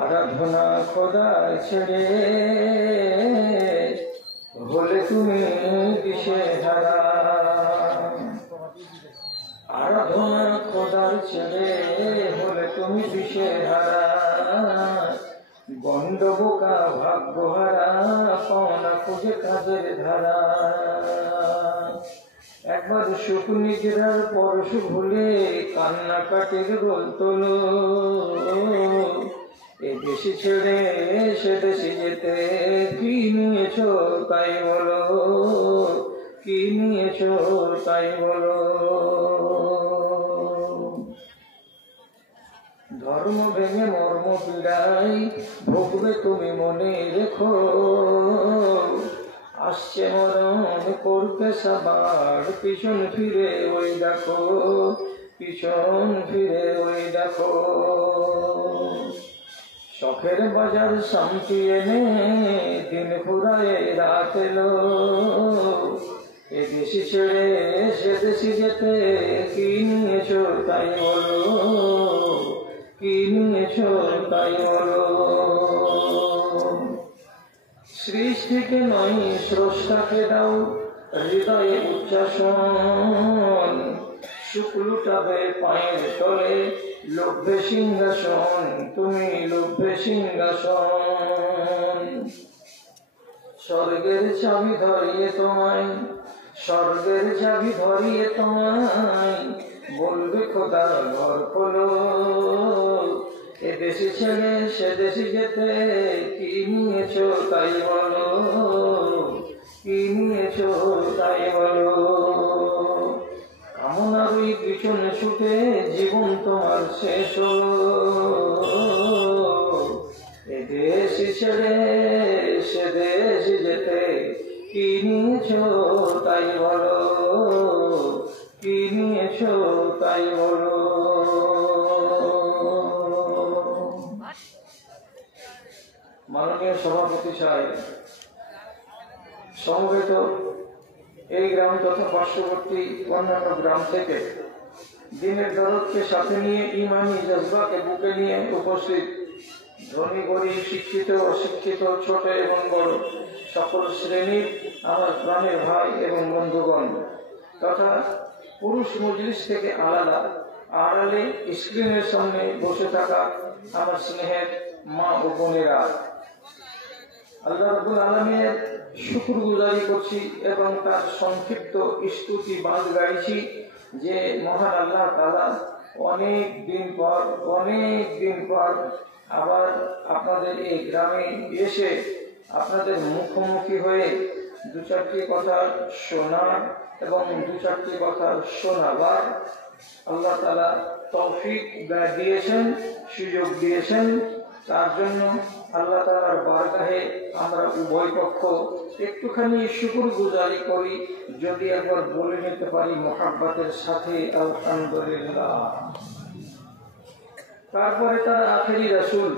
আরাধনা খোদা ছেড়ে হলে তুমি দিশেহারা। আরাধনা খোদার ছেড়ে হলে তুমি দিশেহারা। গন্ড বোকা ভাগ্যহারা পাওনা খুঁজে কাজের ধারা। একবার সুখ নিজেরার পরশ ভুলে কান্নাকাটির রোল তোলো। এ দেশে ছেড়ে সে দেশে যেতে কি নিয়েছ তাই বলো, কি নিয়েছ তাই বলো। ধর্ম ভেঙে মর্ম পীড়াই ভুগবে তুমি মনে রেখো। আসছে মরণ করতে সবার পিছন ফিরে ওই দেখো, পিছন ফিরে ওই দেখো। শখের বাজার শান্তি এনে দিন ফুরায় রাত এলো। এ দেশে ছেড়ে সে দেশে যেতে কি নিয়েছ তাই বলো, কি নিয়েছ তাই বলো। সৃষ্টিকে নয় স্রষ্টাকে দাও হৃদয়ে উচ্চাসন। সুখ লুটাবে পায়ের তলে লোভে সিংহাসন, তুমি লোভে সিংহাসন। স্বর্গের চাবি ধরিয়ে তোমায়, স্বর্গের চাবি ধরিয়ে তোমায় বলবে খোদা ঘর খোলো। এ দেশে ছেড়ে সে দেশে যেতে কি নিয়েছ তাই বলো, কি নিয়েছ তাই বলো। কামনার ওই পিছনে ছুটে জীবন তোমার শেষ হলো। এ দেশে ছেড়ে সে দেশে যেতে কি নিয়েছ তাই বলো, কি নিয়েছ তাই বলো। মাননীয় সভাপতি সাহেব, সমবেত এই গ্রাম তথা পার্শ্ববর্তী অন্যান্য গ্রাম থেকে দিনের দরদকে সাথে নিয়ে ইমানি জজবাকে বুকে নিয়ে উপস্থিত ধনী গরিব শিক্ষিত অশিক্ষিত ছোট এবং বড় সকল শ্রেণীর আমার প্রাণের ভাই এবং বন্ধুগণ তথা পুরুষ মজলিস থেকে আলাদা আড়ালে স্ক্রিনের সামনে বসে থাকা আমার স্নেহের মা ও বোনেরা, আল্লাহ রাব্বুল আলামিনের শুকরগুজারি করছি এবং তার সংক্ষিপ্ত স্তুতি বাঁধ গাইছি যে মহান আল্লাহ তাআলা অনেক দিন পর আবার আপনাদের এই গ্রামে এসে আপনাদের মুখোমুখি হয়ে দু চারটি কথা শোনা এবং দু চারটি কথা শোনাবার আল্লাহ তাআলা তৌফিক দিয়েছেন, সুযোগ দিয়েছেন। তার জন্য আল্লাহ তাআলার বারগাহে আমরা উভয় পক্ষ একটুখানি শুকরগুজারি করি, যদি একবার বলে নিতে পারি মুহাব্বতের সাথে আলহামদুলিল্লাহ। তারপরে তার আখেরি রাসূল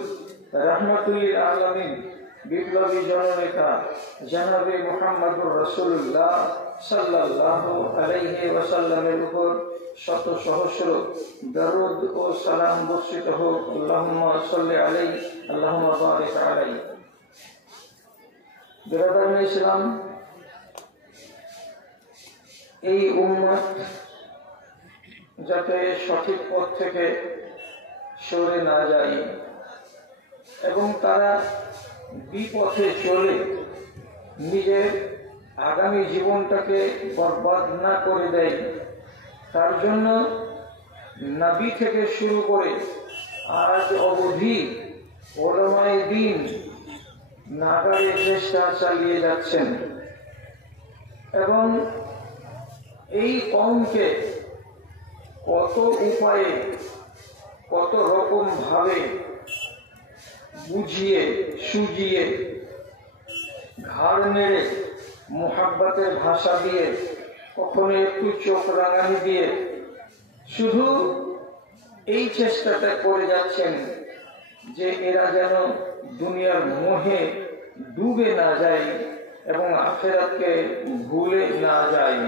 রাহমাতুল আলামিন বিপ্লবী জননেতা জনাবে মুহাম্মদুর রাসূলুল্লাহ সাল্লাল্লাহু আলাইহি ওয়াসাল্লামের উপর শত সহস্র দরুদ ও সালাম বর্ষিত হোক। আল্লাহুম্মা সাল্লি আলাইহি আল্লাহুম্মা বারিক আলাইহি। বিরাদারান ইসলাম, এই উম্মত যাতে সঠিক পথ থেকে সরে না যায় এবং তারা বিপথে চলে নিজের আগামী জীবনটাকে বরবাদ না করে দেয়, তার জন্য নবী থেকে শুরু করে আজ অবধি উলামায়ে দ্বীন নাগারে চেষ্টা চালিয়ে যাচ্ছেন এবং এই কওমকে কত উপায়ে কত রকম ভাবে বুঝিয়ে সুজিয়ে ঘাড় নেড়ে মুহাব্বতের ভাষা দিয়ে কখনো একটু চোখ রাঙানি দিয়ে শুধু এই চেষ্টাটা করে যাচ্ছেন যে এরা যেন দুনিয়ার মোহে ডুবে না যায় এবং আখিরাতকে ভুলে না যায়।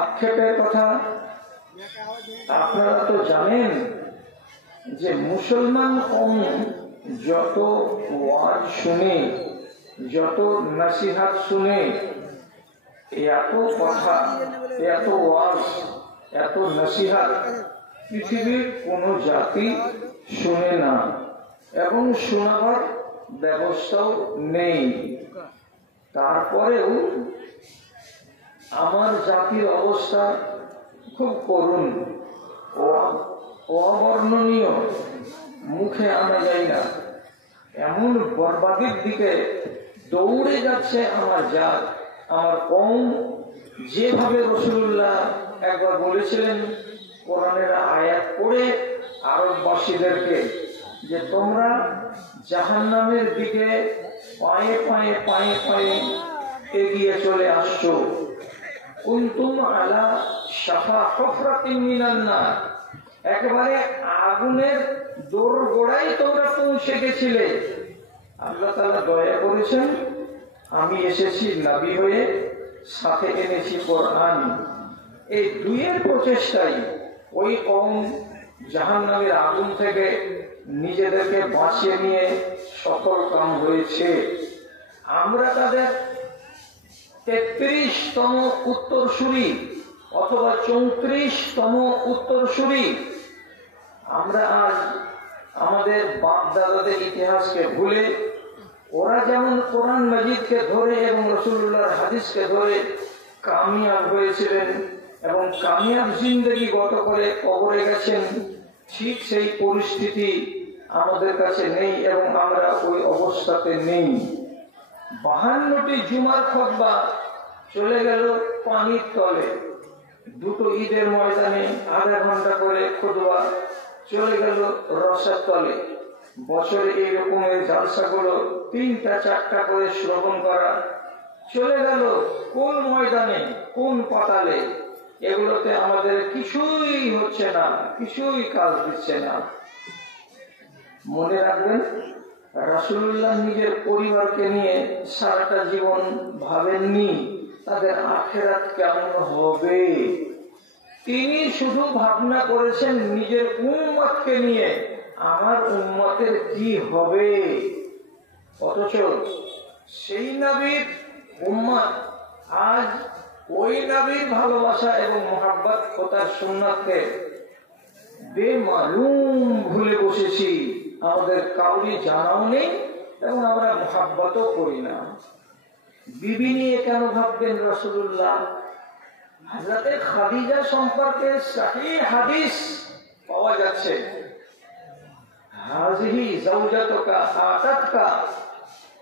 আক্ষেপের কথা আপনারা তো জানেন যে মুসলমান কম যত ওয়াজ শুনে, যত নসিহত শুনে, এত কথা, এত ওয়াজ, এত নসিহত পৃথিবীর কোন জাতি শুনে না এবং শোনাবার ব্যবস্থাও নেই। তারপরেও আমার জাতির অবস্থা খুব করুণ ও অবর্ণনীয়, মুখে আনা যায় না। এমন বরবাদের দিকে দৌড়ে যাচ্ছে আমার জাত, আমার কওম। যেভাবে রাসূলুল্লাহ একবার বলেছিলেন কোরআনের আয়াত পড়ে আরববাসীদেরকে, যে তোমরা জাহান্নামের দিকে পায়ে পায়ে পায়ে পায়ে এগিয়ে চলে আসছো। কুনতুম আলা শাফা হুফরাতিন মিনান নার, একেবারে আগুনের দোরগোড়ায় তোমরা পৌঁছে গেছিলে। আল্লাহ তাআলা দয়া করেছেন, আমি এসেছি নবী হয়ে, সাথে এনেছি কোরআন। এই দুইয়ের প্রচেষ্টায় ওই কওম জাহান্নামের আগুন থেকে নিজেদেরকে বাঁচিয়ে নিয়ে সফল কাম হয়েছে। আমরা তাদের 33তম উত্তরসূরি অথবা 34তম উত্তরসূরি। আমরা আজ আমাদের বাপ দাদাদের ইতিহাসকে ভুলে, ওরা যেমন কোরআন মাজিদকে ধরে এবং রাসূলুল্লাহর হাদিসকে ধরে কামিয়াব হয়েছিলেন এবং কামিয়াব জিন্দেগি গত করে কবরে গেছেন, ঠিক সেই পরিস্থিতি আমাদের কাছে নেই এবং আমরা ওই অবস্থাতে নেই। 52টি জুমার খুতবা চলে গেল পানির তলে। দুটো ঈদের ময়দানে আধা ঘন্টা করে খুতবা চলে গেল রসের তলে। বছরে এই রকমের জালসাগুলো 3টা 4টা করে শ্রবণ করা চলে গেল কোন ময়দানে, কোন পাতালে। এগুলোতে আমাদের কিছুই হচ্ছে না, কিছুই কাজ দিচ্ছে না। মনে রাখবেন, রাসূলুল্লাহ নিজের পরিবারকে নিয়ে সারাটা জীবন ভাবেননি তাদের আখিরাত কেমন হবে। তিনি শুধু ভাবনা করেছেন নিজের উম্মতকে নিয়ে, আমার উম্মতের কি হবে। অথচ সেই নবীর উম্মত আজ ওই নবীর ভালোবাসা এবং মুহাব্বত ও তার সুন্নাতকে বেমালুম ভুলে বসেছি। আমাদের কাউরি জানাও নেই এবং আমরা মুহাব্বতও করি না। বিবি নিয়ে কেন ভাববেন রাসূলুল্লাহ? হযরতে খাদিজা সম্পর্কে সহিহ হাদিস পাওয়া যাচ্ছে, হাযিহি যাওজাতুকা আতাতকা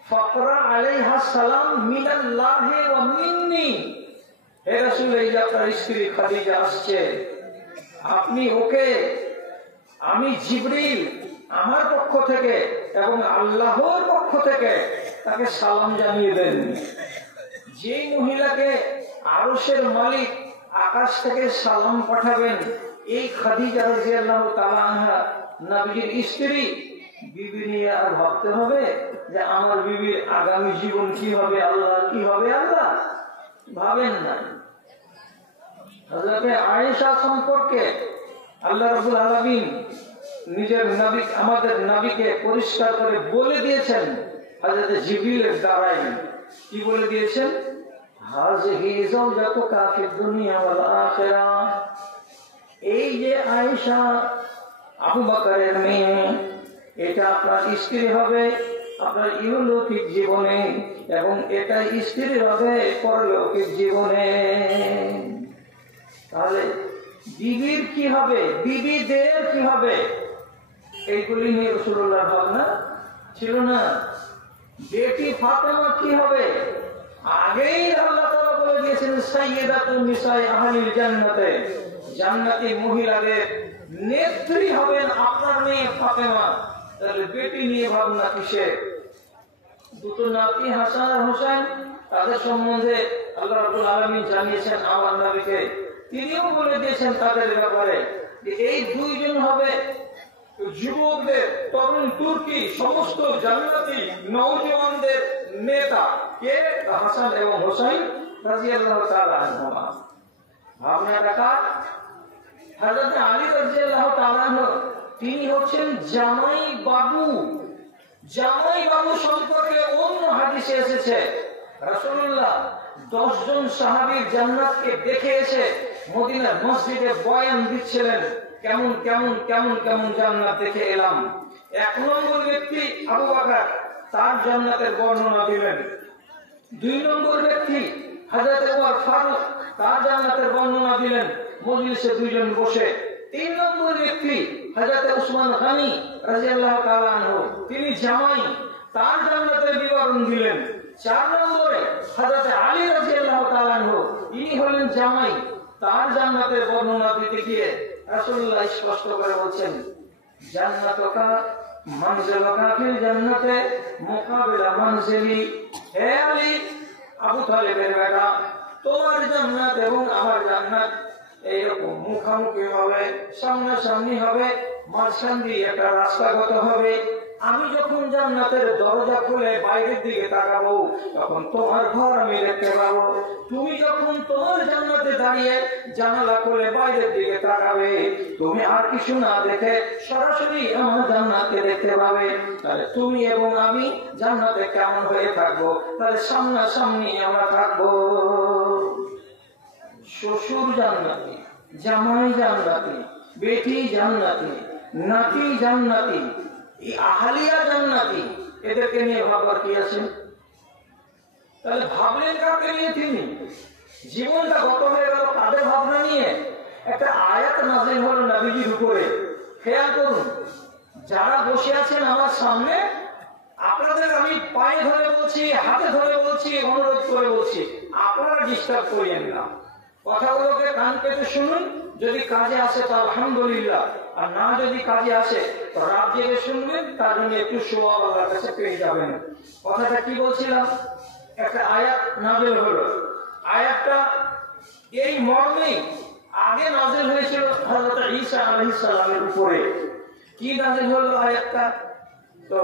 ফাকরা আলাইহা সালাম মিনাল্লাহি ওয়া মিন্নি। হে রাসূল, এই যে আপনার স্ত্রী খাদিজা আসছে, আপনি ওকে, আমি জিবরিল আমার পক্ষ থেকে এবং আল্লাহর পক্ষ থেকে তাকে সালাম জানিয়ে দেন। যে মহিলাকে আরশের মালিক আকাশ থেকে সালাম পাঠাবেন, এই খাদিজা রাদিয়াল্লাহু তাআলা আনহা নবীর স্ত্রী। বিবি নিয়ে আর ভাবতে হবে যে আমার বিবির আগামী জীবন কি হবে, আল্লাহ কি হবে, আল্লাহ ভাবেন না। হযরতে আয়েশা সম্পর্কে আল্লাহ রাব্বুল আলামিন নিজের নবী, আমাদের নবীকে পরিষ্কার করে বলে দিয়েছেন হযরত জিবরিলের দ্বারাই। কি বলে দিয়েছেন? হাযিহি যাওজাতুকা ফিদ দুনিয়া ওয়াল আখিরাহ। এই যে আয়েশা আবু বকরের মেয়ে, এটা আপনার স্ত্রী হবে আপনার ইহলৌকিক জীবনে এবং এটা স্ত্রী হবে পরলৌকিক জীবনে। তাহলে বিবির কি হবে, বিবিদের কি হবে, এইগুলি নিয়ে রাসূলুল্লাহ ভাবনা ছিল না। বেটি ফাতেমা কি হবে, আগেই আল্লাহ তাআলা বলে দিয়েছেন সাইয়্যিদাতুন নিসাই আহলিল জান্নাতে, জান্নাতি মহিলাদের নেত্রী হবেন আপনার মেয়ে ফাতেমা। তাহলে বেটি নিয়ে ভাবনা কিসে? দুটো নাতি হাসান আর হোসেন, তাদের সম্বন্ধে আল্লাহ রাব্বুল আলামিন জানিয়েছেন আমার নবীকে। তিনিও বলে দিয়েছেন তাদের ব্যাপারে যে এই দুইজন হবে যুবকদের, তরুণ তুর্কি সমস্ত জান্নাতি নওজওয়ানদের নেতা। কে? হাসান এবং হোসেন রাদিয়াল্লাহু তাআলা আনহুমা। ভাবনাটা কার? হযরত আলী রাদিয়াল্লাহু তাআলা আনহু তিনি হচ্ছেন জামাই বাবু। জামাই বাবু সম্পর্কে অন্য হাদিসে এসেছে রাসূলুল্লাহ 10 জন সাহাবীর জান্নাতকে দেখে এসে মদিনার মসজিদে বয়ান দিচ্ছিলেন, কেমন কেমন কেমন কেমন জান্নাত দেখে এলাম। 1 নম্বর ব্যক্তি আবু বকর, তার জান্নাতের বর্ণনা দিলেন। 2 নম্বর ব্যক্তি হযরত ওমর ফারুক, তার জান্নাতের বর্ণনা দিলেন মজলিসে 2 জন বসে। 3 নম্বর ব্যক্তি হযরত উসমান গনি রাদিয়াল্লাহু তাআলা আনহু, তিনি জামাই, তার জান্নাতের বিবরণ দিলেন। 4 নম্বরে হযরত আলী রাদিয়াল্লাহু তাআলা আনহু, ইনি হলেন জামাই, তার জান্নাতের বর্ণনা দিতে গিয়ে রাসূলুল্লাহ স্পষ্ট করে বলছেন, জান্নাতুকা মানজিলুকা ফিল জান্নাতে মুকাবিলা মানজিলি। হে আলী, আবু তালেবের বেটা, তোমার জান্নাত এবং আমার জান্নাত এইরকম মুখামুখি হবে, সামনাসামনি হবে, মাঝখান দিয়ে একটা রাস্তাগত হবে। আমি যখন জান্নাতের দরজা খুলে বাইরের দিকে তাকাবো, তখন তোমার ঘর আমি দেখতে পাবো। তুমি যখন তোমার জান্নাতে দাঁড়িয়ে জানালা খুলে বাইরের দিকে তাকাবে, তুমি আর কিছু না দেখে সরাসরি আমার জান্নাতকে দেখতে পাবে। তাহলে তুমি এবং আমি জান্নাতে কেমন হয়ে থাকবো? তাহলে সামনাসামনি আমরা থাকবো। শ্বশুর জান্নাতি, জামাই জান্নাতি, বেটি জান্নাতি, নাতি জান্নাতি, এই আহলিয়া জান্নাতি, এদেরকে নিয়ে ভাববার কি আছে? তাহলে ভাবলেন কাকে নিয়ে? তিনি জীবনটা গত হয়ে গেল তাদের ভাবনা নিয়ে। একটা আয়াত নাযিল হলো নবীজির উপরে। খেয়াল করুন, যারা বসে আছেন আমার সামনে, আপনাদের আমি পায়ে ধরে বলছি, হাতে ধরে বলছি, অনুরোধ করে বলছি, আপনারা ডিস্টার্ব করিয়েন না। কথাগুলোকে কান পেতে শুনুন। যদি কাজে আসে তো আলহামদুলিল্লাহ, আর না যদি কাজে আসে তো রাত জেগে শুনবেন, তার জন্য একটু সওয়াব আল্লাহর কাছে পেয়ে যাবেন। কথাটা কি বলছিলাম? একটা আয়াত নাযিল হলো। আয়াতটা এই মর্মে আগে নাযিল হয়েছিল হযরত ঈসা আলাইহিস সালামের উপরে। কি নাযিল হলো আয়াতটা? তো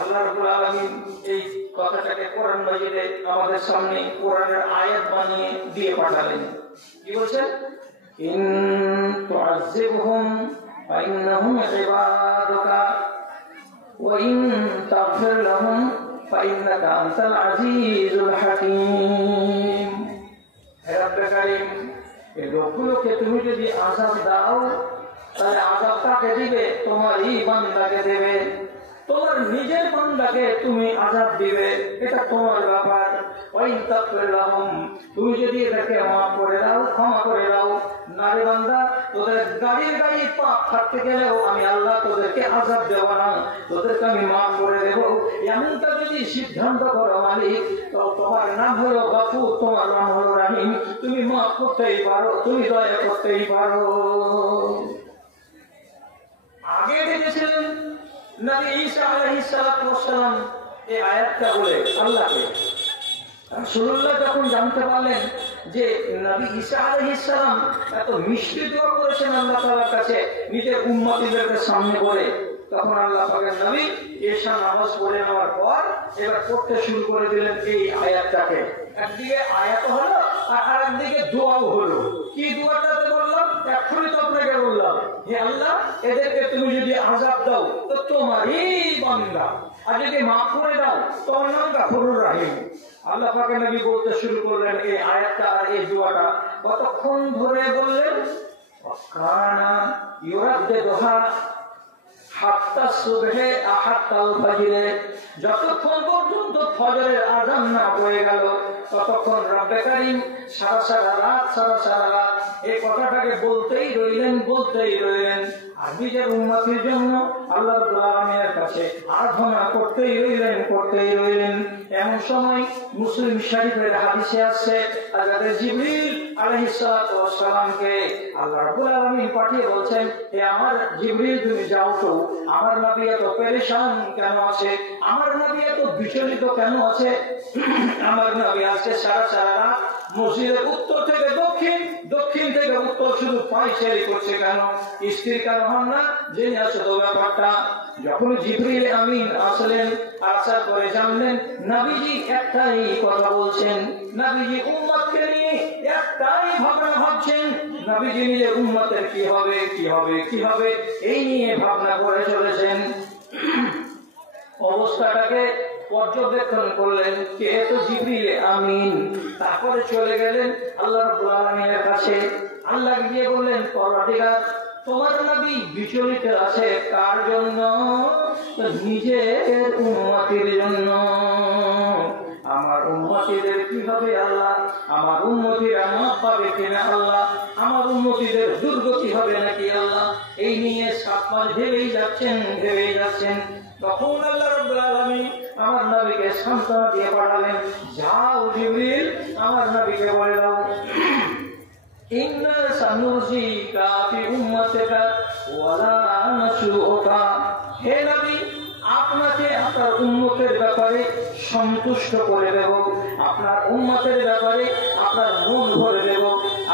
আল্লাহ রাব্বুল আলামিন এই কথাটাকে কোরআন মাজিদে আমাদের সামনে কোরআনের আয়াত বানিয়ে দিয়ে পাঠালেন। কি বলছেন? ইন তুআযিবহুম ফাইন্নাহুম ইবাদুকা ওয়া ইন তাগফির লাহুম ফাইন্নাকা আনতাল আজিজুল হাকীম। হে রব্বে কারীম, এই লোকগুলোকে তুমি যদি আযাব দাও, তাহলে আযাব কাকে দিবে? তোমারই বান্দাকে দেবে। তোমার নিজের বান্দাকে তুমি আযাব দিবে, এটা তোমার ব্যাপার। ওই তাকফিরলাহুম, তুমি যদি এটাকে মাফ করে দাও, ক্ষমা করে দাও। নারে বান্দা, তোদের গাড়ি পাপ থাকতে গেলেও আমি আল্লাহ তোদেরকে আযাব দেব না, তোদেরকে আমি মাফ করে দেব। এমনটা যদি সিদ্ধান্ত করো মালিক, তো তোমার নাম হলো গফুর, তোমার নাম হলো রহিম, তুমি মাফ করতেই পারো, তুমি দয়া করতেই পারো। আগে দেখেছিলেন নবী ঈসা আলাইহিস সালাম এই আয়াতটা বলে আল্লাহকে। রাসূলুল্লাহ যখন জানতে পারলেন যে নবী ঈসা আলাইহিস সালাম এত মিষ্টি দোয়া করেছেন আল্লাহ তাআলার কাছে নিজের উম্মতিদের সামনে বলে, তখন আল্লাহ পাকের নবী ঈশা নামাজ পড়ে নেওয়ার পর এবার পড়তে শুরু করে দিলেন এই আয়াতটাকে। একদিকে আয়াত হলো আর আরেকদিকে দোয়াও হলো। কি দোয়াটাতে বললাম? এখনই তো আপনাকে বললাম, হে আল্লাহ, এদেরকে তুমি যদি আযাব দাও তো তোমারই বান্দা, আর যদি মাফ করে দাও তোমার নাম গফুরুর রহিম। আল্লাহ পাকের নবী বলতে শুরু করলেন এই আয়াতটা আর এই দোয়াটা। কতক্ষণ ধরে বললেন? কানা ইউরাদ্দিদুহা হাত্তা সুবহে আহাত্তাল ফাজরে, যতক্ষণ পর্যন্ত ফজরের আযান না হয়ে গেল ততক্ষণ রব্বে কারীম সারা রাত এই কথাটাকে বলতেই রইলেন। আর নিজের উম্মতের জন্য আল্লাহ রাব্বুল আলামিনের কাছে আরাধনা করতেই রইলেন। এমন সময় মুসলিম শরীফের হাদিসে আসছে, হযরত জিবরিল আলাইহিস সালাতু ওয়াস সালামকে আল্লাহ রাব্বুল আলামিন পাঠিয়ে বলছেন, হে আমার জিবরিল, তুমি যাও তো, আমার নবী এত পেরেশান কেন আছে, আমার নবী এত বিচলিত কেন আছে? আমার নবী আজকে সারা রাত মসজিদের উত্তর থেকে দক্ষিণ থেকে উত্তর শুধু পায়চারি করছে কেন? স্ত্রীর কারণ হন না, জেনে আসো তো ব্যাপারটা। যখন জিবরিল আমিন আসলেন, আসার পরে জানলেন নবীজি একটাই কথা বলছেন, নবীজি উম্মতকে নিয়ে একটাই ভাবনা ভাবছেন, নবীজি নিজের উম্মতের কি হবে কি হবে কি হবে, এই নিয়ে ভাবনা করে চলেছেন। অবস্থাটাকে পর্যবেক্ষণ করলেন, কে তো জিবরিল আমিন। তারপরে চলে গেলেন আল্লাহ রাব্বুল আলামিনের কাছে। আল্লাহ গিয়ে বললেন, পরওয়ারদিগার, তোমার নবী বিচলিত আছে কার জন্য? নিজের উম্মতের জন্য। আমার উম্মতিদের কি হবে আল্লাহ? আমার উম্মতিরা মত পাবে কিনা আল্লাহ? আমার উম্মতিদের দুর্গতি হবে নাকি আল্লাহ? এই নিয়ে 7 মাস ভেবেই যাচ্ছেন। তখন আল্লাহ রাব্বুল আলামিন আমার নবীকে সান্ত্বনা দিয়ে পাঠালেন, যাও জিবরিল, আমার নবীকে বলে দাও, ইন্না সানুরজিকা ফি উম্মাতিকা ওয়ালা নাসুকা। হে নবী, আপনাকে আপনার উম্মতের ব্যাপারে সন্তুষ্ট করে দেব, আপনার উম্মতের ব্যাপারে আপনার মন ভরে দেব,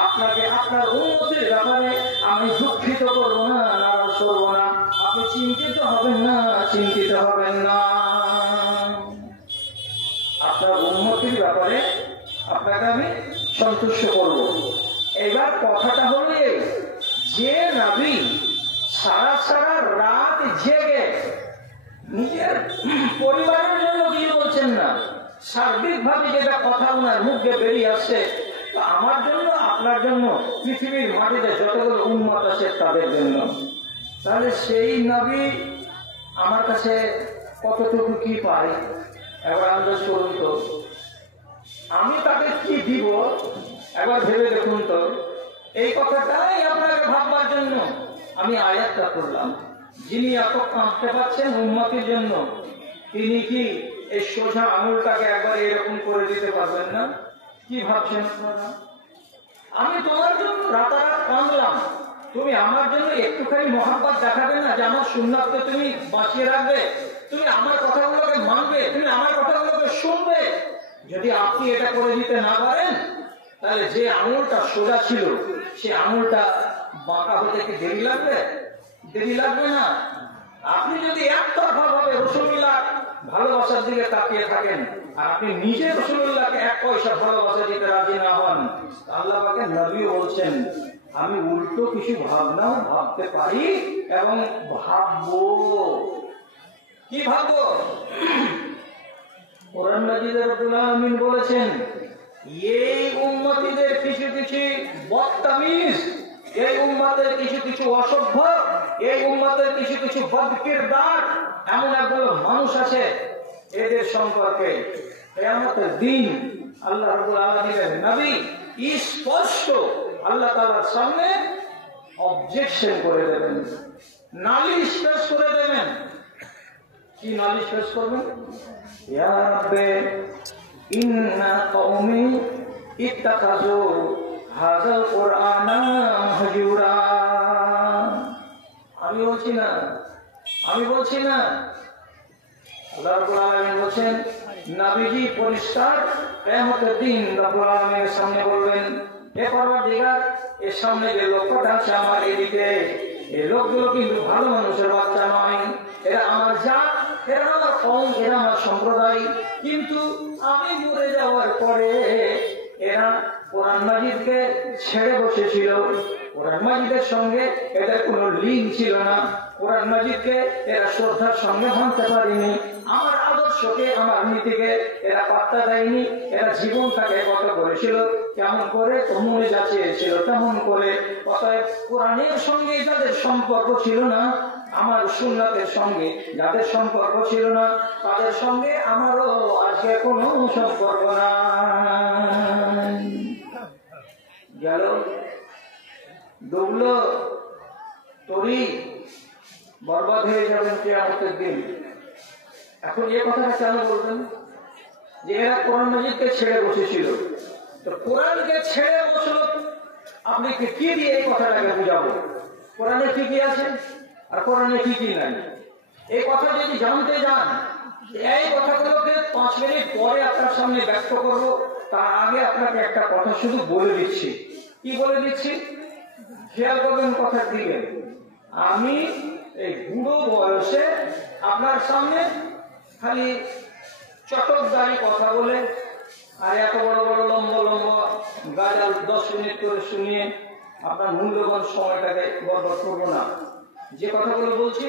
আপনাকে আপনার উম্মতের ব্যাপারে আমি দুঃখিত করবো না, নারাজ করবো না। আপনি চিন্তিত হবেন না। আপনার উম্মতের ব্যাপারে আপনাকে আমি সন্তুষ্ট করব। এবার কথাটা হলো যে নবী সারা রাত জেগে নিজের পরিবারের জন্য কি বলছেন না, সার্বিকভাবে যেটা কথা ওনার মুখে বেরিয়ে আসছে, আমার জন্য, আপনার জন্য, পৃথিবীর মাটিতে যতগুলো উম্মত আছে তাদের জন্য, তাহলে সেই নবী আমার কাছে কতটুকু কি পাই একবার আন্দাজ করুন তো। আমি তাকে কি দিব একবার ভেবে দেখুন তো। এই কথাটাই আপনাকে ভাববার জন্য আমি আয়াতটা করলাম। যিনি এত কাঁদতে পারছেন উম্মতের জন্য, তিনি কি এই সোজা আঙুলটাকে একবার এরকম করে দিতে পারবেন না? কি ভাবছেন আপনারা? আমি তোমার জন্য রাতারাত কাঁদলাম, তুমি আমার জন্য একটুখানি মহাব্বত দেখাবে না, যে আমার সুন্নাতকে তুমি বাঁচিয়ে রাখবে, তুমি আমার কথাগুলোকে মানবে, তুমি আমার কথাগুলোকে শুনবে। যদি আপনি এটা করে দিতে না পারেন, তাহলে যে আঙুলটা সোজা ছিল সে আঙুলটা বাঁকা হতে কি দেরি লাগবে না? আপনি যদি একতরফা ভাবে রাসূলুল্লাহ ভালোবাসার দিকে তাকিয়ে থাকেন, আর আপনি নিজে রাসূলুল্লাহকে 1 পয়সা ভালোবাসা দিতে রাজি না হন, আল্লাহ পাকের নবী বলছেন, আমি উল্টো কিছু ভাবনাও ভাবতে পারি এবং ভাববো। কি ভাববো? কোরআন মাজিদে রব্বুল আলামিন বলেছেন, এই উম্মতিদের কিছু বদতামিজ, এই উম্মতের কিছু অসভ্য, এই উম্মতের কিছু বদকিরদার এমন একগুলো মানুষ আছে, এদের সম্পর্কে কিয়ামতের দিন আল্লাহ রাব্বুল আলামিনের নবী স্পষ্ট আল্লাহ তাআলার সামনে অবজেকশন করে দেবেন, নালিশ পেশ করে দেবেন। কি নালিশ পেশ করবেন? ইয়া রাব্বে ইন্না কওমি ইত্তাখাযু হাযাল কুরআনা মাহজুরা। আমি বলছি না, আল্লাহ রাব্বুল আলামিন বলেন, নবীজি পরিষ্কার কিয়ামতের দিন রব্বুল আলামিনের সামনে বলবেন, হে পরওয়ারদিগার, এর সামনে যে লোকটা আছে আমার এদিকে, এই লোকগুলো কিন্তু ভালো মানুষের বাচ্চা নয়, এরা আমার জাত, এরা আমার কওম, এরা আমার সম্প্রদায়, কিন্তু আমি মরে যাওয়ার পরে এরা কোরআন মাজিদকে ছেড়ে বসেছিল, কোরআন মাজিদের সঙ্গে এদের কোনো লিঙ্ক ছিল না, কোরআন মাজিদকে এরা শ্রদ্ধার সঙ্গে মানতে পারেনি, আমার আদর্শকে, আমার নীতিকে এরা পাত্তা দেয়নি, এরা জীবনটাকে গত করেছিল কেমন করে, মনে যাচ্ছিল তেমন করে। অতএব কোরআনের সঙ্গে যাদের সম্পর্ক ছিল না, আমার সুন্নাতের সঙ্গে যাদের সম্পর্ক ছিল না, তাদের সঙ্গে আমারও আজকে কোনো সম্পর্ক নাই। গেল, ডুবলো, তরি বরবাদ হয়ে যাবেন কিয়ামতের দিন। এখন এই কথাটা কেন বলবেন? যে এরা কোরআন মাজিদকে ছেড়ে বসেছিল, তো কোরআনকে ছেড়ে বসলো, আপনি কি দিয়ে এই কথাটাকে বুঝাবো? কোরআনে কি কি আছে আর কোরআনে কি কি নাই, এই কথা যদি জানতে যান, এই কথাগুলোকে 5 মিনিট পরে আপনার সামনে ব্যক্ত করব। তার আগে আপনাকে একটা কথা শুধু বলে দিচ্ছি। কি বলে দিচ্ছি? খেয়াল করবেন কথার দিকে। আমি এই বুড়ো বয়সে আপনার সামনে খালি চটকদারি কথা বলে আর এত বড় বড় লম্বা লম্বা গাজাল 10 মিনিট করে শুনিয়ে আপনার মূল্যবান সময়টাকে বরবাদ করবো না। যে কথাগুলো বলছি,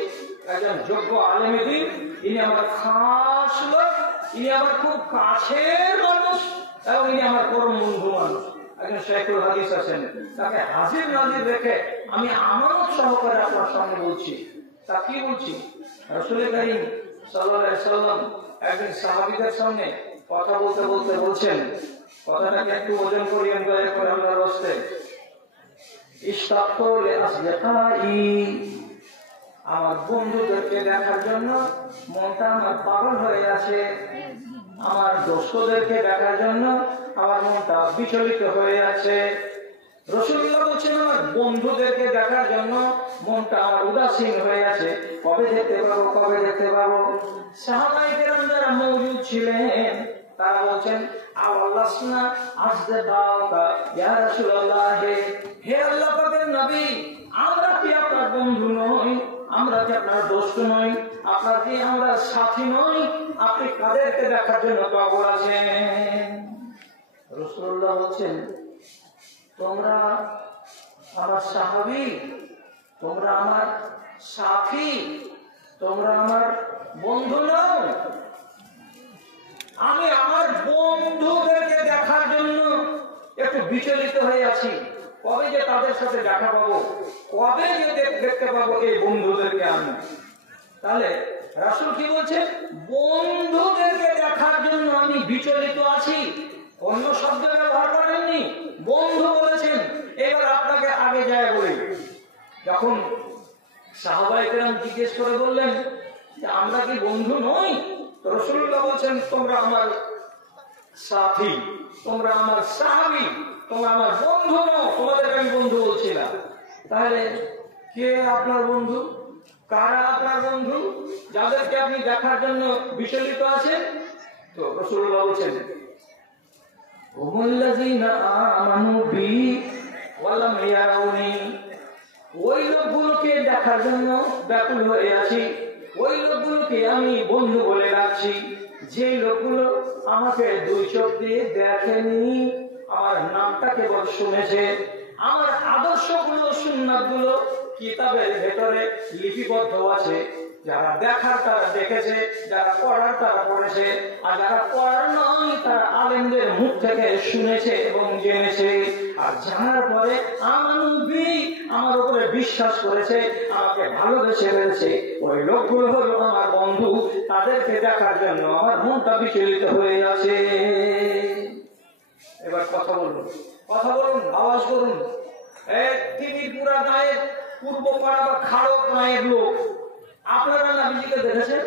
একজন যোগ্য আলেম দ্বীন, ইনি আমার খাস লোক, ইনি আমার খুব কাছের মানুষ এবং ইনি আমার পরম বন্ধু মানুষ। একজন শাইখুল হাদিস আছেন, তাকে হাজির নাজির রেখে আমি আমানত সহকারে আপনার সামনে বলছি। তা কি বলছি? রাসূল কারীম সাল্লাল্লাহু আলাইহি ওয়াসাল্লাম একজন সাহাবীদের সামনে কথা বলতে বলতে বলছেন, কথাটাকে একটু ওজন করিয়েন দয়া করে আল্লাহর রাস্তে। ইশতাকতু লিআসদিকাই, আমার বন্ধুদেরকে দেখার জন্য মনটা আমার পাগল হয়ে আছে, আমার দোস্তদেরকে দেখার জন্য আমার মনটা বিচলিত হয়ে আছে। রাসূলুল্লাহ বলছেন, আমার বন্ধুদেরকে দেখার জন্য মনটা আমার উদাসীন হয়ে আছে, কবে দেখতে পাবো, কবে দেখতে পাবো। সাহাবায়ে কেরাম যারা মওজুদ ছিলেন তারা বলছেন, আওয়াল্লাসনা আজদাকা ইয়া রাসূলুল্লাহ, হে আল্লাহ পাকের নবী, আমরা কি আপনার বন্ধু নই? আমরা কি আপনার দোস্ত নই? আপনার কি আমরা সাথী নই? আপনি কাদেরকে দেখার জন্য পাগল আছেন? রাসূলুল্লাহ বলছেন, তোমরা আমার সাহাবী, তোমরা আমার সাথী, তোমরা আমার বন্ধু নও। আমি আমার বন্ধুদেরকে দেখার জন্য একটু বিচলিত হয়ে আছি, কবে যে তাদের সাথে দেখা পাবো, কবে যে দেখতে পাবো এই বন্ধুদেরকে আমি। তাহলে রাসূল কি বলছেন? বন্ধুদেরকে দেখার জন্য আমি বিচলিত আছি। অন্য শব্দ ব্যবহার করেননি, বন্ধু বলেছেন। এবার আপনাকে আগে যায় বলি, যখন সাহাবায়ে কেরাম জিজ্ঞেস করে বললেন যে আমরা কি বন্ধু নই, তো রাসূলুল্লাহ বলছেন, তোমরা আমার সাথী, তোমরা আমার সাহাবী, তোমরা আমার বন্ধু নও, তোমাদেরকে আমি বন্ধু বলছি না। তাহলে কে আপনার বন্ধু? কারা আপনার বন্ধু যাদেরকে আপনি দেখার জন্য বিচলিত আছেন? তো রাসূলুল্লাহ বলছেন, হুমুল্লাযীনা আমানু বি ওয়া লাম ইয়ারাউনি, ওই লোকগুলোকে দেখার জন্য ব্যাকুল হয়ে আছি, ওই লোকগুলোকে আমি বন্ধু বলে রাখছি, যে লোকগুলো আমাকে দুই চোখ দিয়ে দেখেনি, আমার নামটা কেবল শুনেছে, আমার আদর্শগুলো সুন্নাতগুলো কিতাবের ভেতরে লিপিবদ্ধ আছে। যারা দেখার তারা দেখেছে, যারা পড়ার তারা পড়েছে, আর যারা পড়ার নয় তারা আলেমদের মুখ থেকে শুনেছে এবং জেনেছে। আর জানার পরে আমার উপরে বিশ্বাস করেছে, আমাকে ভালোবেসে ফেলেছে, ওই লোকগুলো হলো আমার বন্ধু। তাদেরকে দেখার জন্য আমার মনটা বিচলিত হয়ে আছে। এবার কথা বলুন, কথা বলুন, আওয়াজ করুন। ত্রিপুরা গায়ের পূর্ব পাড়া বা খাড়ক গায়ের লোক, আপনারা নবীজিকে দেখেছেন?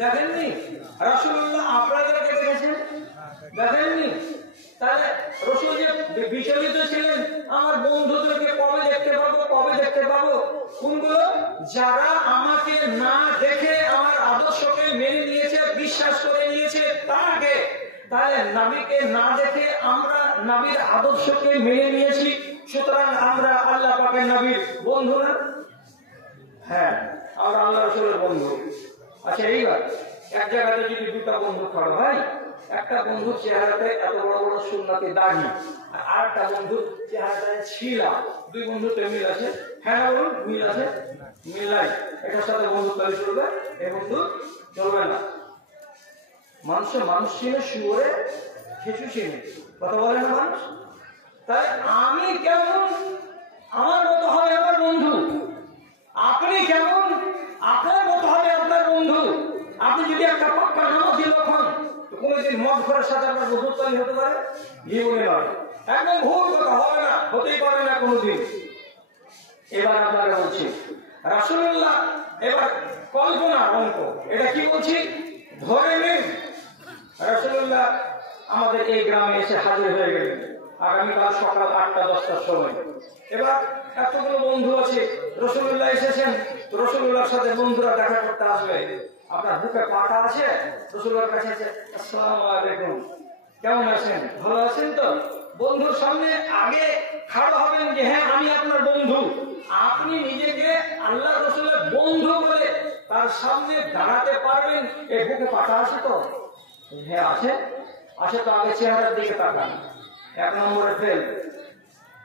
দেখেননি? রাসূলুল্লাহ আপনাদেরকে দেখেছেন? দেখেননি? তাহলে রাসূল যে বিচলিত ছিলেন, আমার বন্ধুদেরকে কবে দেখতে পাবো, কবে দেখতে পাবো? কোনগুলো? যারা আমাকে না দেখে আমার আদর্শকে মেনে নিয়েছে, বিশ্বাস করে নিয়েছে, তাকে। তাহলে নবীকে না দেখে আমরা নবীর আদর্শকে মেনে নিয়েছি, সুতরাং আমরা আল্লাহ পাকের নবীর বন্ধু না? হ্যাঁ, আমরা আল্লাহ রাসূলের বন্ধু। আচ্ছা, এইবার এক জায়গাতে যদি দুটা বন্ধু খড় হয়, একটা বন্ধুর চেহারাতে এত বড় বড় সুন্নতি দাড়ি, আর একটা বন্ধুর চেহারাতে ছিলা, দুই বন্ধুতে মিল আছে? হ্যাঁ বলুন, মিল আছে? মিলাই এটার সাথে বন্ধু তৈরি করবে, এই বন্ধু চলবে না। মানুষ চিনে শুয়োরে খেচু চিনে, কথা বলে না মানুষ? তাই আমি কেমন, আমার মতো হবে আমার বন্ধু। আপনি কেমন, আপনার মতো হবে আপনার বন্ধু। আপনি যদি একটা পাক্কা নামাজি লোক হন, কোনদিন মদ করার সাথে আপনার বন্ধু তৈরি হতে পারে? জীবনে নয়, একদম ভুল কথা, হবে না, হতেই পারে না কোনদিন। এবার আপনারা বলছি রাসূলুল্লাহ, এবার কল্পনা অঙ্ক, এটা কি বলছি ধরে নিন, রাসূলুল্লাহ আমাদের এই গ্রামে এসে হাজির হয়ে গেলেন আগামীকাল সকাল 8টা-10টার সময়। এবার এতগুলো বন্ধু আছে, রাসূলুল্লাহ এসেছেন, রাসূলুল্লাহর সাথে বন্ধুরা দেখা করতে আসবে। আপনার বুকে পাটা আছে, রাসূলুল্লাহর কাছে আছে, আসসালামু আলাইকুম, কেমন আছেন, ভালো আছেন তো? বন্ধুর সামনে আগে খাড়া হবেন যে হ্যাঁ আমি আপনার বন্ধু। আপনি নিজেকে আল্লাহ রাসূলের বন্ধু বলে তার সামনে দাঁড়াতে পারবেন, এই বুকে পাটা আছে তো? হ্যাঁ আছে। আচ্ছা তো আগে চেহারার দিকে তাকান, 1 নম্বরে ফেল।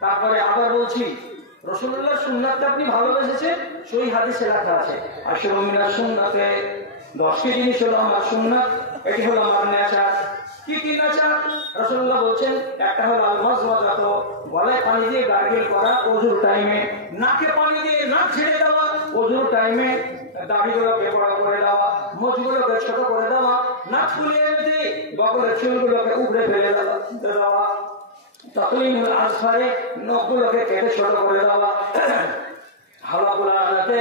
তারপরে আবার বলছি, রাসূলুল্লাহর সুন্নাতটা আপনি ভালোবেসেছেন, সহিহ হাদিসে লেখা আছে আশরু মিনাস সুন্নাতে, 10টি জিনিস হলো আমার সুন্নাত, এটি হলো আমার নেশার। কি কি নেশার? রাসূলুল্লাহ বলছেন, একটা হলো আল মাযমাযাত, গলায় পানি দিয়ে গার্গল করা ওযুর টাইমে, নাকে পানি দিয়ে নাক ছেড়ে দেওয়া ওযুর টাইমে, দাড়িগুলোকে বড় করে দেওয়া, মুখগুলোকে ছোট করে দেওয়া, নাক ফুলিয়ে দিয়ে বগলের চুলগুলোকে উপড়ে ফেলে দেওয়া, তাকলিমুল আসফারে নখগুলোকে কেটে ছোট করে দেওয়া, হালাকুল আনাতে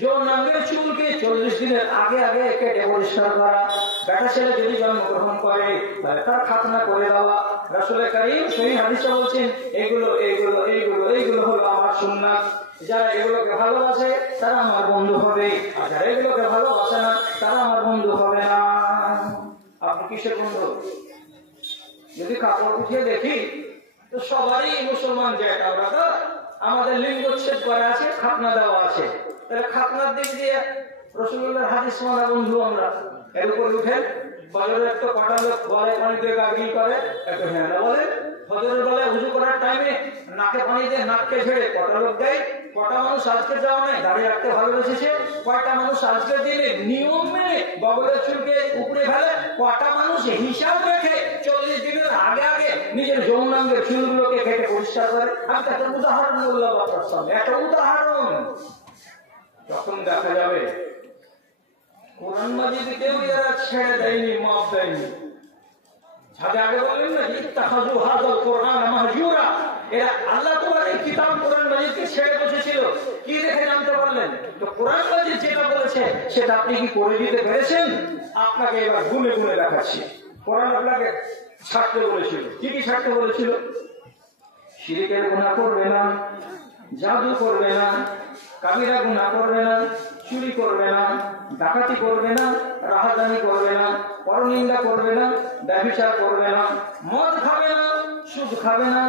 যৌনাঙ্গের চুলকে 40 দিনের আগে আগে কেটে পরিষ্কার করা, বেটা ছেলে যদি জন্মগ্রহণ করে তাহলে তার খাতনা করে দেওয়া। রাসূল কারীম সহিহ হাদিসে বলছেন এইগুলো এইগুলো এইগুলো এইগুলো হলো আমার সুন্নাত। যারা এগুলোকে ভালোবাসে তারা আমার বন্ধু হবে, আর যারা এগুলোকে ভালোবাসে না তারা আমার বন্ধু হবে না। আপনি কিসের বন্ধু? যদি কাপড় উঠিয়ে দেখি তো সবারই মুসলমান যেটা ওরা, আমাদের লিঙ্গচ্ছেদ করা আছে, খাতনা দেওয়া আছে, তাহলে খাতনার দিক দিয়ে রাসূলুল্লাহর হাদিস মানা বন্ধু আমরা। এর উপর উঠেন, ফজরের একটু কটা লোক গলায় পানি দিয়ে গার্গল করে, একটু হ্যাঁ বলে, ফজরের বেলায় ওযু করার টাইমে নাকে পানি দিয়ে নাককে ঝেড়ে কটা লোক দেয়। কটা মানুষ আজকে যাওয়া নাই দাড়ি রাখতে ভালোবেসেছে, কয়টা মানুষ আজকের দিনে নিয়ম মেনে বগলের চুলকে উপরে ফেলে, কটা মানুষ হিসাব রেখে 40 দিনের আগে আগে নিজের যৌনাঙ্গের চুলগুলোকে কেটে পরিষ্কার করে। আমি একটা উদাহরণ বললাম আপনার সামনে, একটা উদাহরণ। যখন দেখা যাবে কোরআন মাজিদ কেউ এরা ছেড়ে দেয়নি, মাফ দেয়নি, সাথে আগে বললেন না ইত্তাখাযু হাযাল কোরআন মাহজুরা, এরা আল্লাহ তাআলার এই কিতাব কোরআন মাজিদকে ছেড়ে বসেছিল। কি দেখে জানতে পারলেন? তো কোরআন মাজিদ যেটা বলেছে সেটা আপনি কি করে দিতে পেরেছেন? আপনাকে এবার গুনে গুনে দেখাচ্ছি। কোরআন আপনাকে ছাড়তে বলেছিল, কি কি ছাড়তে বলেছিল? শিরকের গুনাহ করবে না, জাদু করবে না, কাবিরা গুনাহ করবে না, চুরি করবে না, ডাকাতি করবে না, রাহাজানি করবে না, পরনিন্দা করবে না, ব্যভিচার করবে না, মদ খাবে না, সুদ খাবে না,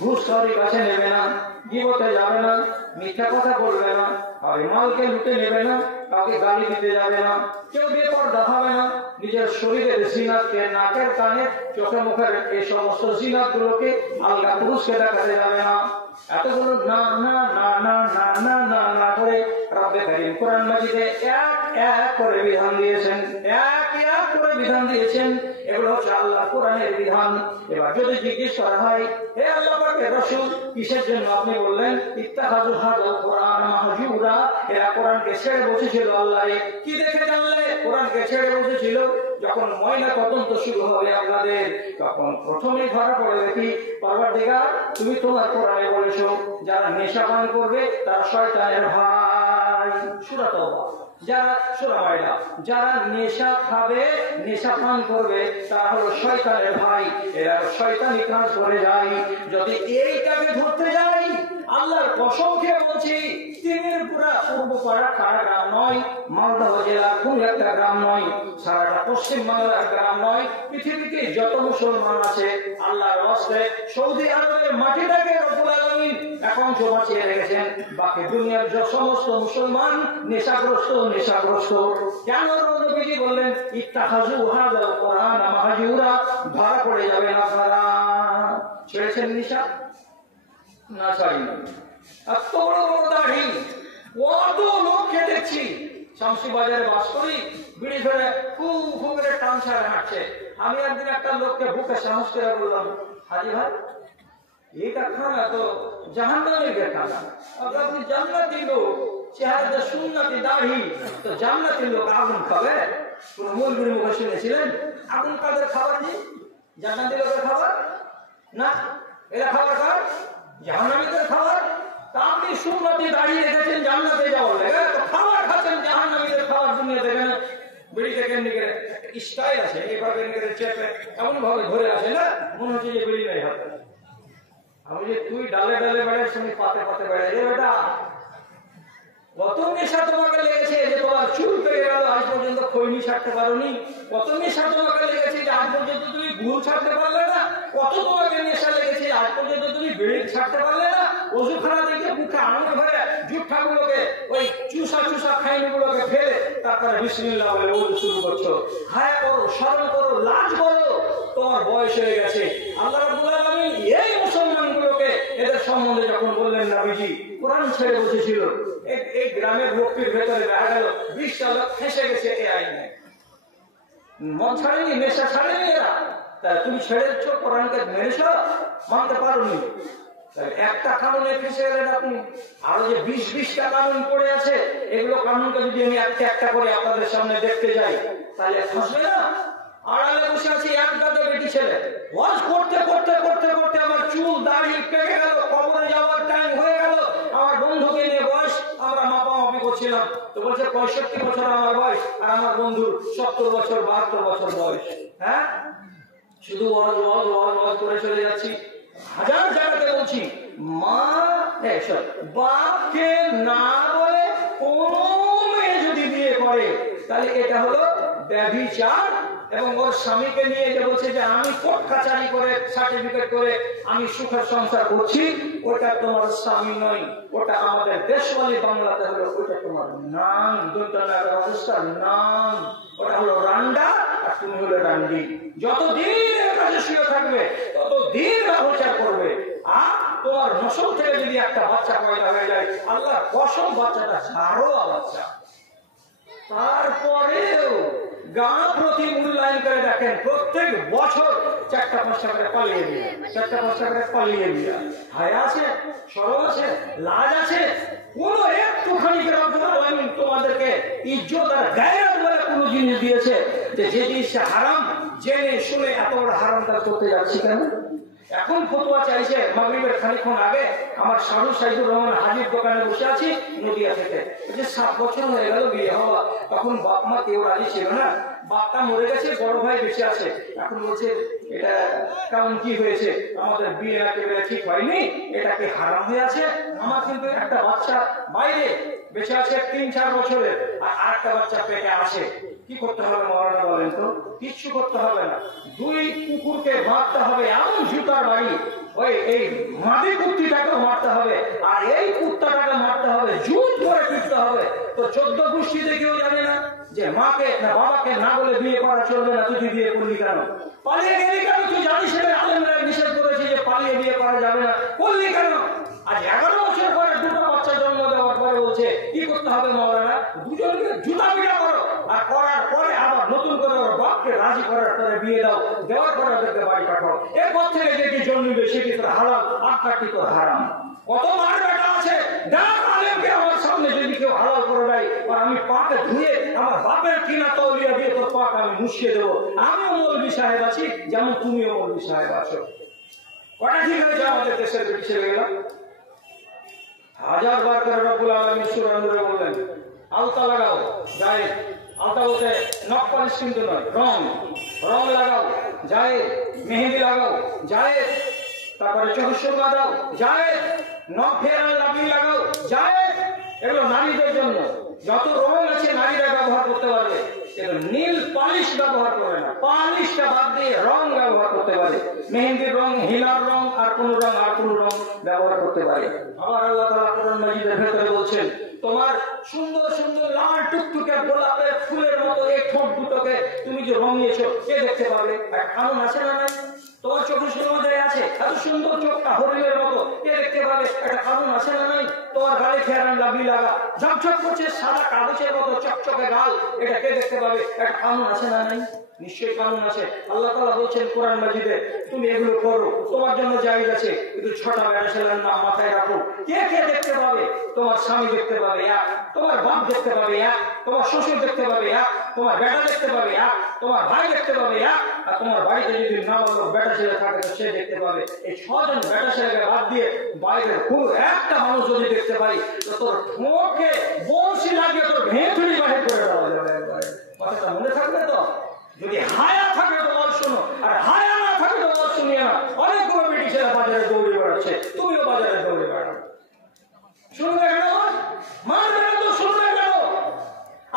ঘুষ কারোর কাছে নেবে না, গীবতে যাবে না, মিথ্যা কথা বলবে না, আর মালকে লুটে নেবে না, কাউকে গালি দিতে যাবে না, কেউ বেপরদা হবে না, নিজের শরীরের জিনাতকে, নাকের কানে চোখে মুখের এই সমস্ত জিনাত গুলোকে আলগা পুরুষকে দেখাতে যাবে না। এতগুলো না না না না না না না না করে রব্বে কারীম কোরআন মাজিদে এক এক করে বিধান দিয়েছেন, এক এক করে বিধান দিয়েছেন। এগুলো হচ্ছে আল্লাহ কোরআনের বিধান। এবার যদি জিজ্ঞেস করা হয়, হে আল্লাহ পাকের রাসূল, কিসের জন্য আপনি বললেন ইত্তাখাযু হাযাল কোরআন মাহজুরা? এরা কোরআনকে ছেড়ে বসেছিল। আল্লাহ কি দেখে জানলে কোরআনকে ছেড়ে বসেছিল? যখন ময়না তদন্ত শুরু হবে আপনাদের, তখন প্রথমেই ধরা পড়ে দেখি পরওয়ারদিগার তুমি তোমার কোরআনে বলেছো যারা নেশা পান করবে তারা শয়তানের ভাই। সূরা তাওবা। যারা সূরা মায়দা, যারা নেশা খাবে, নেশা পান করবে তারা হলো শয়তানের ভাই, এরা শয়তানি কাজ করে যায়। যদি এইটাকে ধরতে যাই, আল্লাহর কসম খেয়ে বলছি, তিনের পুরা পূর্ব পাড়া কারা গ্রাম নয়, মালদহ জেলার কোন একটা গ্রাম নয়, সারাটা পশ্চিম বাংলার গ্রাম নয়, পৃথিবীতে যত মুসলমান আছে আল্লাহর ওয়াস্তে সৌদি আরবের মাটিটাকে রব্বুল আলামিন একাংশ বাঁচিয়ে রেখেছেন। বাকি দুনিয়ার যে সমস্ত মুসলমান নেশাগ্রস্ত। কেন নবীজি বললেন ইত্তাখাযু হাযাল কোরআন মাহজুরা? ধরা পড়ে যাবেন আপনারা। ছেড়েছেন নেশা? না ছাড়িনি। এত বড় বড় দাড়ি, কত লোককে দেখছি, শামসি বাজারে বাস করি, বিড়ি ধরে খুব করে টান ছাড়ে হাঁটছে। আমি একদিন একটা লোককে বুকে সাহস করে বললাম, হাজি ভাই এটা খানা তো জাহান্নামের খানা, আপনি জান্নাতি লোক, চেহারাটা সুন্নতি দাড়ি, তো জান্নাতি লোক আগুন খাবে? কোন মৌলবীর মুখে শুনেছিলেন আগুন কাদের খাবার নেই? জান্নাতি লোকের খাবার না, এরা খাবার খায় জাহান্নামীদের খাবার। তা আপনি সুন্নতি দাঁড়িয়ে রেখেছেন জান্নাতে যাওয়ার লেগে, তো খাবার খাচ্ছেন জাহান্নামীদের খাবার। দুনিয়া দেখেন বিড়ি থেকে স্টাইল আছে, এইভাবে চেপে এমন ভাবে ধরে আসে না, মনে হচ্ছে যে বিড়ি নেই হাতে। আমি যে তুই ডালে ডালে বেড়ার সঙ্গে পাতে পাতে বেড়াই রে বেটা, কত নেশা তোমাকে লেগেছে যে তোমার চুল পেয়ে গেল, আজ পর্যন্ত খৈনি ছাড়তে পারোনি। কত নেশা তোমাকে লেগেছে যে আজ পর্যন্ত তুমি গুল ছাড়তে পারলে না। কত তোমাকে নেশা লেগেছে আজ পর্যন্ত তুমি বিড়ি ছাড়তে পারলে না। ওষুধখানা দেখে মুখে আনন্দ ভরে জুঠাগুলোকে, ওই চুষা খাইনি গুলোকে ফেলে তারপরে বিসমিল্লাহ বলে ওষুধ শুরু করছো। হায়া করো, শরম করো, লাজ করো। তোমার বয়স হয়ে গেছে। আল্লাহ রাব্বুল আলামিন এই মুসলমানগুলোকে এদের সম্বন্ধে যখন বললেন, নবীজি কোরআন ছেড়ে বসেছিল, এই গ্রামের লোকটির ভেতরে দেখা গেল 20টা লোক ফেঁসে গেছে এই আইনে। মদ ছাড়েনি, নেশা ছাড়েনি এরা, তা তুমি ছেড়েছ, কোরআনকে মেনেছ, মানতে পারোনি। একটা কানুনে ফেঁসে গেলেন আপনি। আরো যে 20টা কানুন পড়ে আছে, এগুলো কানুনকে যদি আমি একটা একটা করে আপনাদের সামনে দেখতে যাই, তাহলে ফাঁসবে না? আড়ালে বসে আছি এক গাদা বেটি ছেলে, ওয়াজ করতে করতে করতে করতে আমার চুল দাড়ি পেকে গেল, কবরে যাওয়ার টাইম হয়ে গেল। আমার বন্ধুকে নিয়ে বয়স আমরা মাপামাপি করছিলাম, তো বলছে 65 বছর আমার বয়স, আর আমার বন্ধুর 70 বছর 72 বছর বয়স। হ্যাঁ, শুধু ওয়াজ ওয়াজ ওয়াজ ওয়াজ করে চলে যাচ্ছি। হাজার জায়গাতে বলছি, মা বাপকে না বলে কোন মেয়ে যদি বিয়ে করে, তাহলে এটা হলো ব্যভিচার। এবং ওর স্বামীকে নিয়ে যে বলছে যে আমি কোর্ট কাচারি করে সার্টিফিকেট করে আমি সুখের সংসার করছি, ওটা তোমার স্বামী নয়, ওটা আমাদের দেশওয়ালি বাংলাতে হলো ওটা তোমার নাম, অবস্থার নাম, ওটা হলো রান্ডা আর তুমি হলো রান্ডি। যতদিন এর কাছে শুয়ে থাকবে ততদিন ব্যবচার করবে। আর তোমার নসল থেকে যদি একটা বাচ্চা পয়দা হয়ে যায়, আল্লাহ কসম বাচ্চাটা ঝাড়োয়া বাচ্চা। তারপরেও গাঁ প্রতি মূল্যায়ন করে দেখেন, প্রত্যেক বছর 4টা-5টা করে পালিয়ে দিয়ে, 4টা-5টা করে পালিয়ে দিয়ে। হায়া আছে, সরম আছে, লাজ আছে, কোন একটুখানি তোমাদেরকে ইজ্জত আর গায়রত বলে কোন জিনিস দিয়েছে যে জিনিসটা হারাম জেনে শুনে এত বড় হারামটা করতে যাচ্ছি কেন? এখন ফতোয়া চাইছে। মাগরিবের খানিকক্ষণ আগে আমার সাধু সাইদুর রহমান হাজির দোকানে বসে আছি নদিয়া থেকে, 7 বছর হয়ে গেল বিয়ে হওয়া। তখন বাপ মা কেউ রাজি ছিল না, বাপটা মরে গেছে, বড় ভাই বেঁচে আছে। এখন বলছে এটা কারণ কি হয়েছে, আমাদের বিয়ে একেবারে ঠিক হয়নি, এটা কি হারাম হয়ে আছে? আমার কিন্তু একটা বাচ্চা বাইরে বেঁচে আছে 3-4 বছরের, আর আরেকটা বাচ্চা পেটে আসে। কি করতে হবে মৌলানা বলেন তো? কিচ্ছু করতে হবে না, 2 কুকুরকে মারতে হবে এমন জুতার বাড়ি, ওই এই মাদি কুত্তিটাকে মারতে হবে, আর এই কুত্তাটাকে মারতে হবে, জুত করে পিটতে হবে। তো 14 গোষ্ঠীতে কেউ জানে না যে মাকে না বাবাকে না বলে বিয়ে করা চলবে না, তুই বিয়ে করলি কেন? পালিয়ে গেলি কেন? তুই জানিস সেটা আলেমরা নিষেধ করেছে যে পালিয়ে বিয়ে করা যাবে না, করলি কেন? আজ 11 বছর পরে 2টা বাচ্চা জন্ম দেওয়ার পরে বলছে কি করতে হবে মৌলানা? দুজনকে জুতা পিটা করো, আর করার পরে আবার নতুন করে ওর বাপকে রাজি করার পরে বিয়ে দাও, দেওয়ার পরে ওদেরকে বাড়ি পাঠাও। এরপর থেকে যে কি জন্মবে সেটি তোর হালাল, আর কাটি তোর হারাম। কত মার বেটা আছে, ডাক আলেমকে আমার সামনে যদি কেউ হালাল করে দেয়, আর আমি পাকে ধুয়ে আমার বাপের কিনা তৌলিয়া দিয়ে তোর পাক আমি মুছিয়ে দেবো। আমিও মৌলবি সাহেব আছি, যেমন তুমিও মৌলবি সাহেব আছো। কটা ঠিক হয়েছে আমাদের দেশের বেটি ছেলেগুলো? 1000 বার করে রব্বুল আলামিন সূরা নূরে বললেন, আলতা লাগাও, জায়েজ। আলতা বলতে নখ পালিশ কিন্তু নয়, রং লাগাও জায়েজ, মেহেদি লাগাও জায়েজ, তারপরে চোখের সুরমা দাও জায়েজ, নখ ফের লাভি লাগাও জায়েজ। এগুলো নারীদের জন্য। যত রং আছে নারীরা ব্যবহার করতে পারবে, কিন্তু নীল পালিশ ব্যবহার করে না। পালিশটা বাদ দিয়ে রং ব্যবহার করতে পারে, মেহেন্দির রং, হিলার রং, আর কোন রং ব্যবহার করতে পারে। আবার আল্লাহ তাআলা কোরআন মাজিদের ভেতরে বলছেন, তোমার সুন্দর সুন্দর লাল টুকটুকে গোলাপের ফুলের মতো এই ঠোঁট দুটোকে তুমি যে রঙিয়েছো, কে দেখতে পাবে? একটা কানুন আছে না নাই? তোমার চোখের সুন্দর আছে, এত সুন্দর চোখটা হরিণের মতো, কে দেখতে পাবে? একটা কানুন আছে না নাই? তোমার গালে ফেরান লাভি লাগা, ঝকঝক করছে সাদা কাগজের মতো চকচকে গাল, এটা কে দেখতে পাবে? একটা কানুন আছে না নাই? নিশ্চয়ই কানুন আছে। আল্লাহ তাআলা বলছেন কোরআন মাজিদে, তুমি এগুলো করো, তোমার জন্য জায়েজ আছে, কিন্তু 6টা বেটা ছেলের নাম মাথায় রাখো। কে কে দেখতে পাবে? তোমার স্বামী দেখতে পাবে এক, তোমার বাপ দেখতে পাবে এক, তোমার শ্বশুর দেখতে পাবে এক, তোমার বেটা দেখতে পাবে এক, তোমার ভাই দেখতে পাবে এক, আর তোমার বাড়িতে যদি নাবালক বেটা ছেলে থাকে তো সে দেখতে পাবে। এই 6 জন বেটা ছেলেকে বাদ দিয়ে বাইরের কোন একটা মানুষ যদি দেখতে পাই, তো তোর ঠোঁটকে বংশী লাগিয়ে তোর ভেঁটুলি বাহির করে দেওয়া যাবে। কথাটা মনে থাকবে তো? যদি হায়া থাকে তো বল শোনো, আর হায়া না থাকে তো বল শুনিয়ে না। অনেকগুলো ব্রিটিশেরা বাজারে দৌড়ে বেড়াচ্ছে, তুমিও বাজারে দৌড়ে বেড়াও। শুনবে কেন? মানবে না তো শুনবে কেন?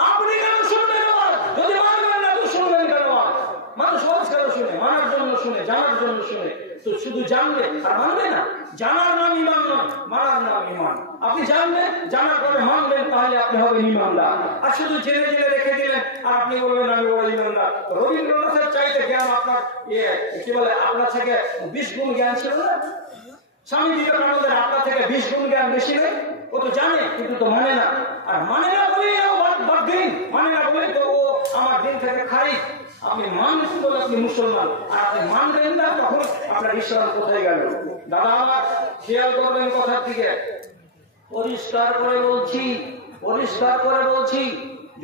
আপনি কেন শুনবেন? যদি মানবেন না তো শুনবেন কেন? মানুষ ওয়াজ কেন শুনে? মানার জন্য শুনে, জানার জন্য শুনে। তো শুধু জানবে আর মানবে না? জানার নাম ইমান নয়, মানার নাম ইমান। আপনি জানবেন, জানার পরে মানবেন, তাহলে আপনি হবেন ইমানদার। আর শুধু জেনে জেনে রেখে দিলেন আর আপনি বলবেন আমি বড় ইমানদার। রবীন্দ্রনাথের চাইতে জ্ঞান আপনার কি বলে আপনার থেকে 20 গুণ জ্ঞান ছিল না? স্বামী বিবেকানন্দের আপনার থেকে 20 গুণ জ্ঞান বেশি নেই? ও তো জানে কিন্তু তো মানে না। আর মানে না বলেই ও বাদ দিন, মানে না বলে তো ও আমার দিন থেকে খারিজ। আপনি মানবেন বলে আপনি মুসলমান, আর আপনি মানবেন না তখন আপনার ইসলাম কোথায় গেল? দাদা আমার খেয়াল করবেন কথার দিকে। পরিষ্কার করে বলছি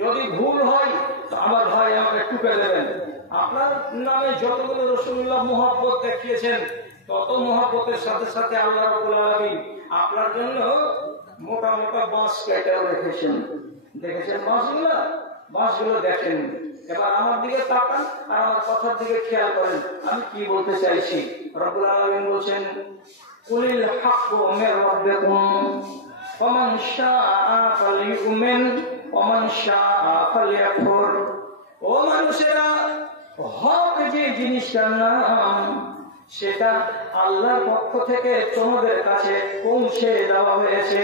যদি ভুল হয় তো আমার ভাই আমাকে টুকে দেবেন। আপনার নামে যতগুলো রাসূলুল্লাহ মুহাব্বত দেখিয়েছেন তত মুহাব্বতের সাথে সাথে আল্লাহ রাব্বুল আলামিন আপনার জন্য মোটা মোটা বাঁশ কেটেও রেখেছেন। দেখেছেন বাঁশগুলো দেখেন। এবার আমার দিকে তাকান আর আমার কথার দিকে খেয়াল করেন আমি কি বলতে চাইছি। রব্বুল আলামিন বলছেন কুলিল হাক্কু মির রাব্বিকুম ফামান শাআ ফালিউমিন ওয়ামান শাআ ফালিয়াকফুর। ও মানুষেরা, হক যে জিনিসটার নাম সেটা আল্লাহর পক্ষ থেকে তোমাদের কাছে পৌঁছে দেওয়া হয়েছে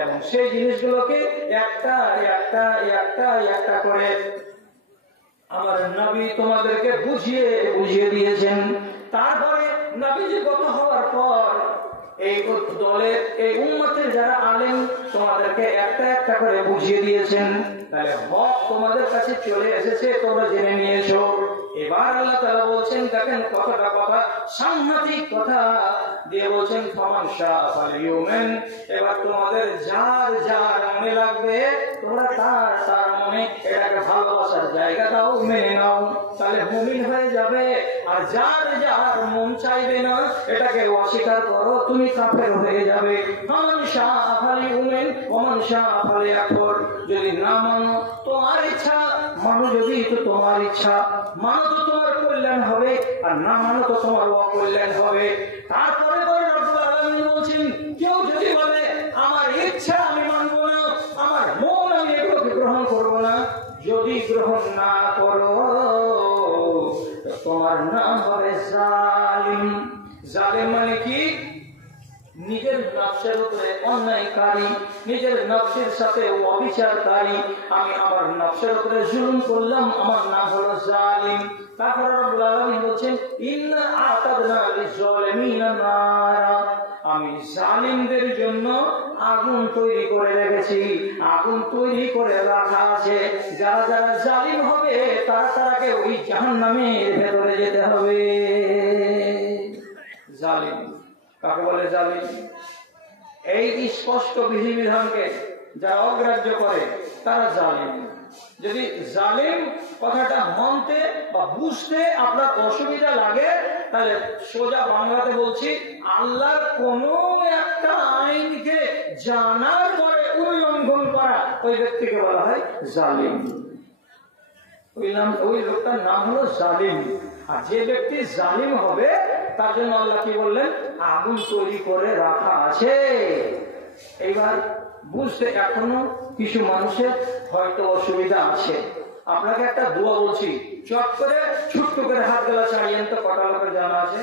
এবং সেই জিনিসগুলোকে একটা একটা একটা একটা করে আমার নবী তোমাদেরকে বুঝিয়ে দিয়েছেন। তারপরে নবীজি গত হওয়ার পর এই দলের এই উম্মতের যারা আলেম তোমাদেরকে একটা একটা করে বুঝিয়ে দিয়েছেন। তাহলে হক তোমাদের কাছে চলে এসেছে, তোমরা জেনে নিয়েছো। এবার আল্লাহ তাআলা বলছেন, দেখেন কথা সাংঘাতিক কথা দিয়ে বলছেন ফামান শাআ ফালিউমিন। এবার তোমাদের যার যার মনে লাগবে তোমরা তার মনে এটাকে ভালোবাসার জায়গা দাও, মেনে নাও, তাহলে মুমিন হয়ে যাবে। আর যার যার মন চাইবে না এটাকে অস্বীকার করো, তুমি কাফের হয়ে যাবে। ফামান শাআ ফালিউমিন ওয়ামান শাআ ফালিয়াকফুর। যদি না মানো তোমার ইচ্ছা, মানো যদি তো তোমার ইচ্ছা, মানো তো তোমার কল্যাণ হবে আর না মানো তো তোমার অকল্যাণ হবে। তারপরে রব্বুল আলামিন বলছেন কেউ যদি বলে আমার ইচ্ছা আমি মানবো না, আমার মন আমি এগুলোকে গ্রহণ করবো না, যদি গ্রহণ না করো তোমার নাম হবে জালিম। জালিম মানে কি? নিজের নফসের উপরে অন্যায়কারী, নিজের নফসের সাথে অবিচারকারী। আমি আমার নফসের উপরে জুলুম করলাম, আমার নাম হলো জালিম। তারপরে রব্বুল আলামিন বলছেন ইন্না আ'তাদনা লিয-যালিমিনা নারা। আমি জালিমদের জন্য আগুন তৈরি করে রেখেছি, আগুন তৈরি করে রাখা আছে। যারা যারা জালিম হবে তারাকে ওই জাহান্নামের ভেতরে যেতে হবে। জালিম কাকে বলে? জালিম। এই স্পষ্ট বিধিবিধানকে যারা অগ্রাহ্য করে তারা জালিম। যদি জালিম কথাটা মানতে বা বুঝতে আপনার অসুবিধা লাগে তাহলে সোজা বাংলাতে বলছি, আল্লাহর কোন একটা আইনকে জানার পরে উল্লঙ্ঘন করা ওই ব্যক্তিকে বলা হয় জালিম। ওই লোকটার নাম হলো জালিম। আর যে ব্যক্তি জালিম হবে তার জন্য আল্লাহ কি বললেন? আগুন তৈরি করে রাখা আছে। এইবার বুঝতে এখনো কিছু মানুষের হয়তো অসুবিধা আছে। আপনাকে একটা দোয়া বলছি, চট করে ছোট্ট করে হাত গলা চাড়িয়েন তো। কটা লোকের জানা আছে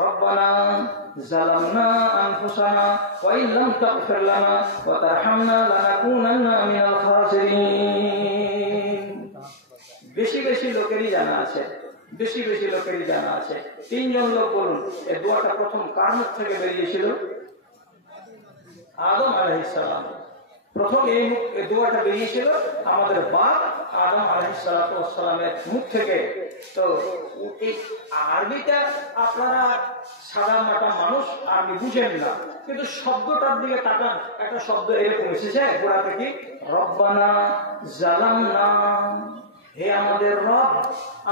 রব্বানা যালামনা আনফুসানা ওয়া ইল্লাম তাগফির লানা ওয়া তারহামনা লানাকুনান্না মিনাল খাসিরিন। বেশি বেশি লোকেরই জানা আছে, বেশি বেশি লোকেরই জানা আছে। 3 জন লোক বলুন এই দোয়াটা প্রথম কার মুখ থেকে বেরিয়েছিল? আদম আলাইহিস সালাম। প্রথম এই দোয়াটা বেরিয়েছিল আমাদের বাপ আদম আলাইহিস সালামের মুখ থেকে। তো এই আরবিটা আপনারা সাদা মাটা মানুষ আরবি বুঝেন না, কিন্তু শব্দটার দিকে তাকান। একটা শব্দ এরকম এসেছে গোড়া থেকে, রব্বানা জালামনা। হে আমাদের রব,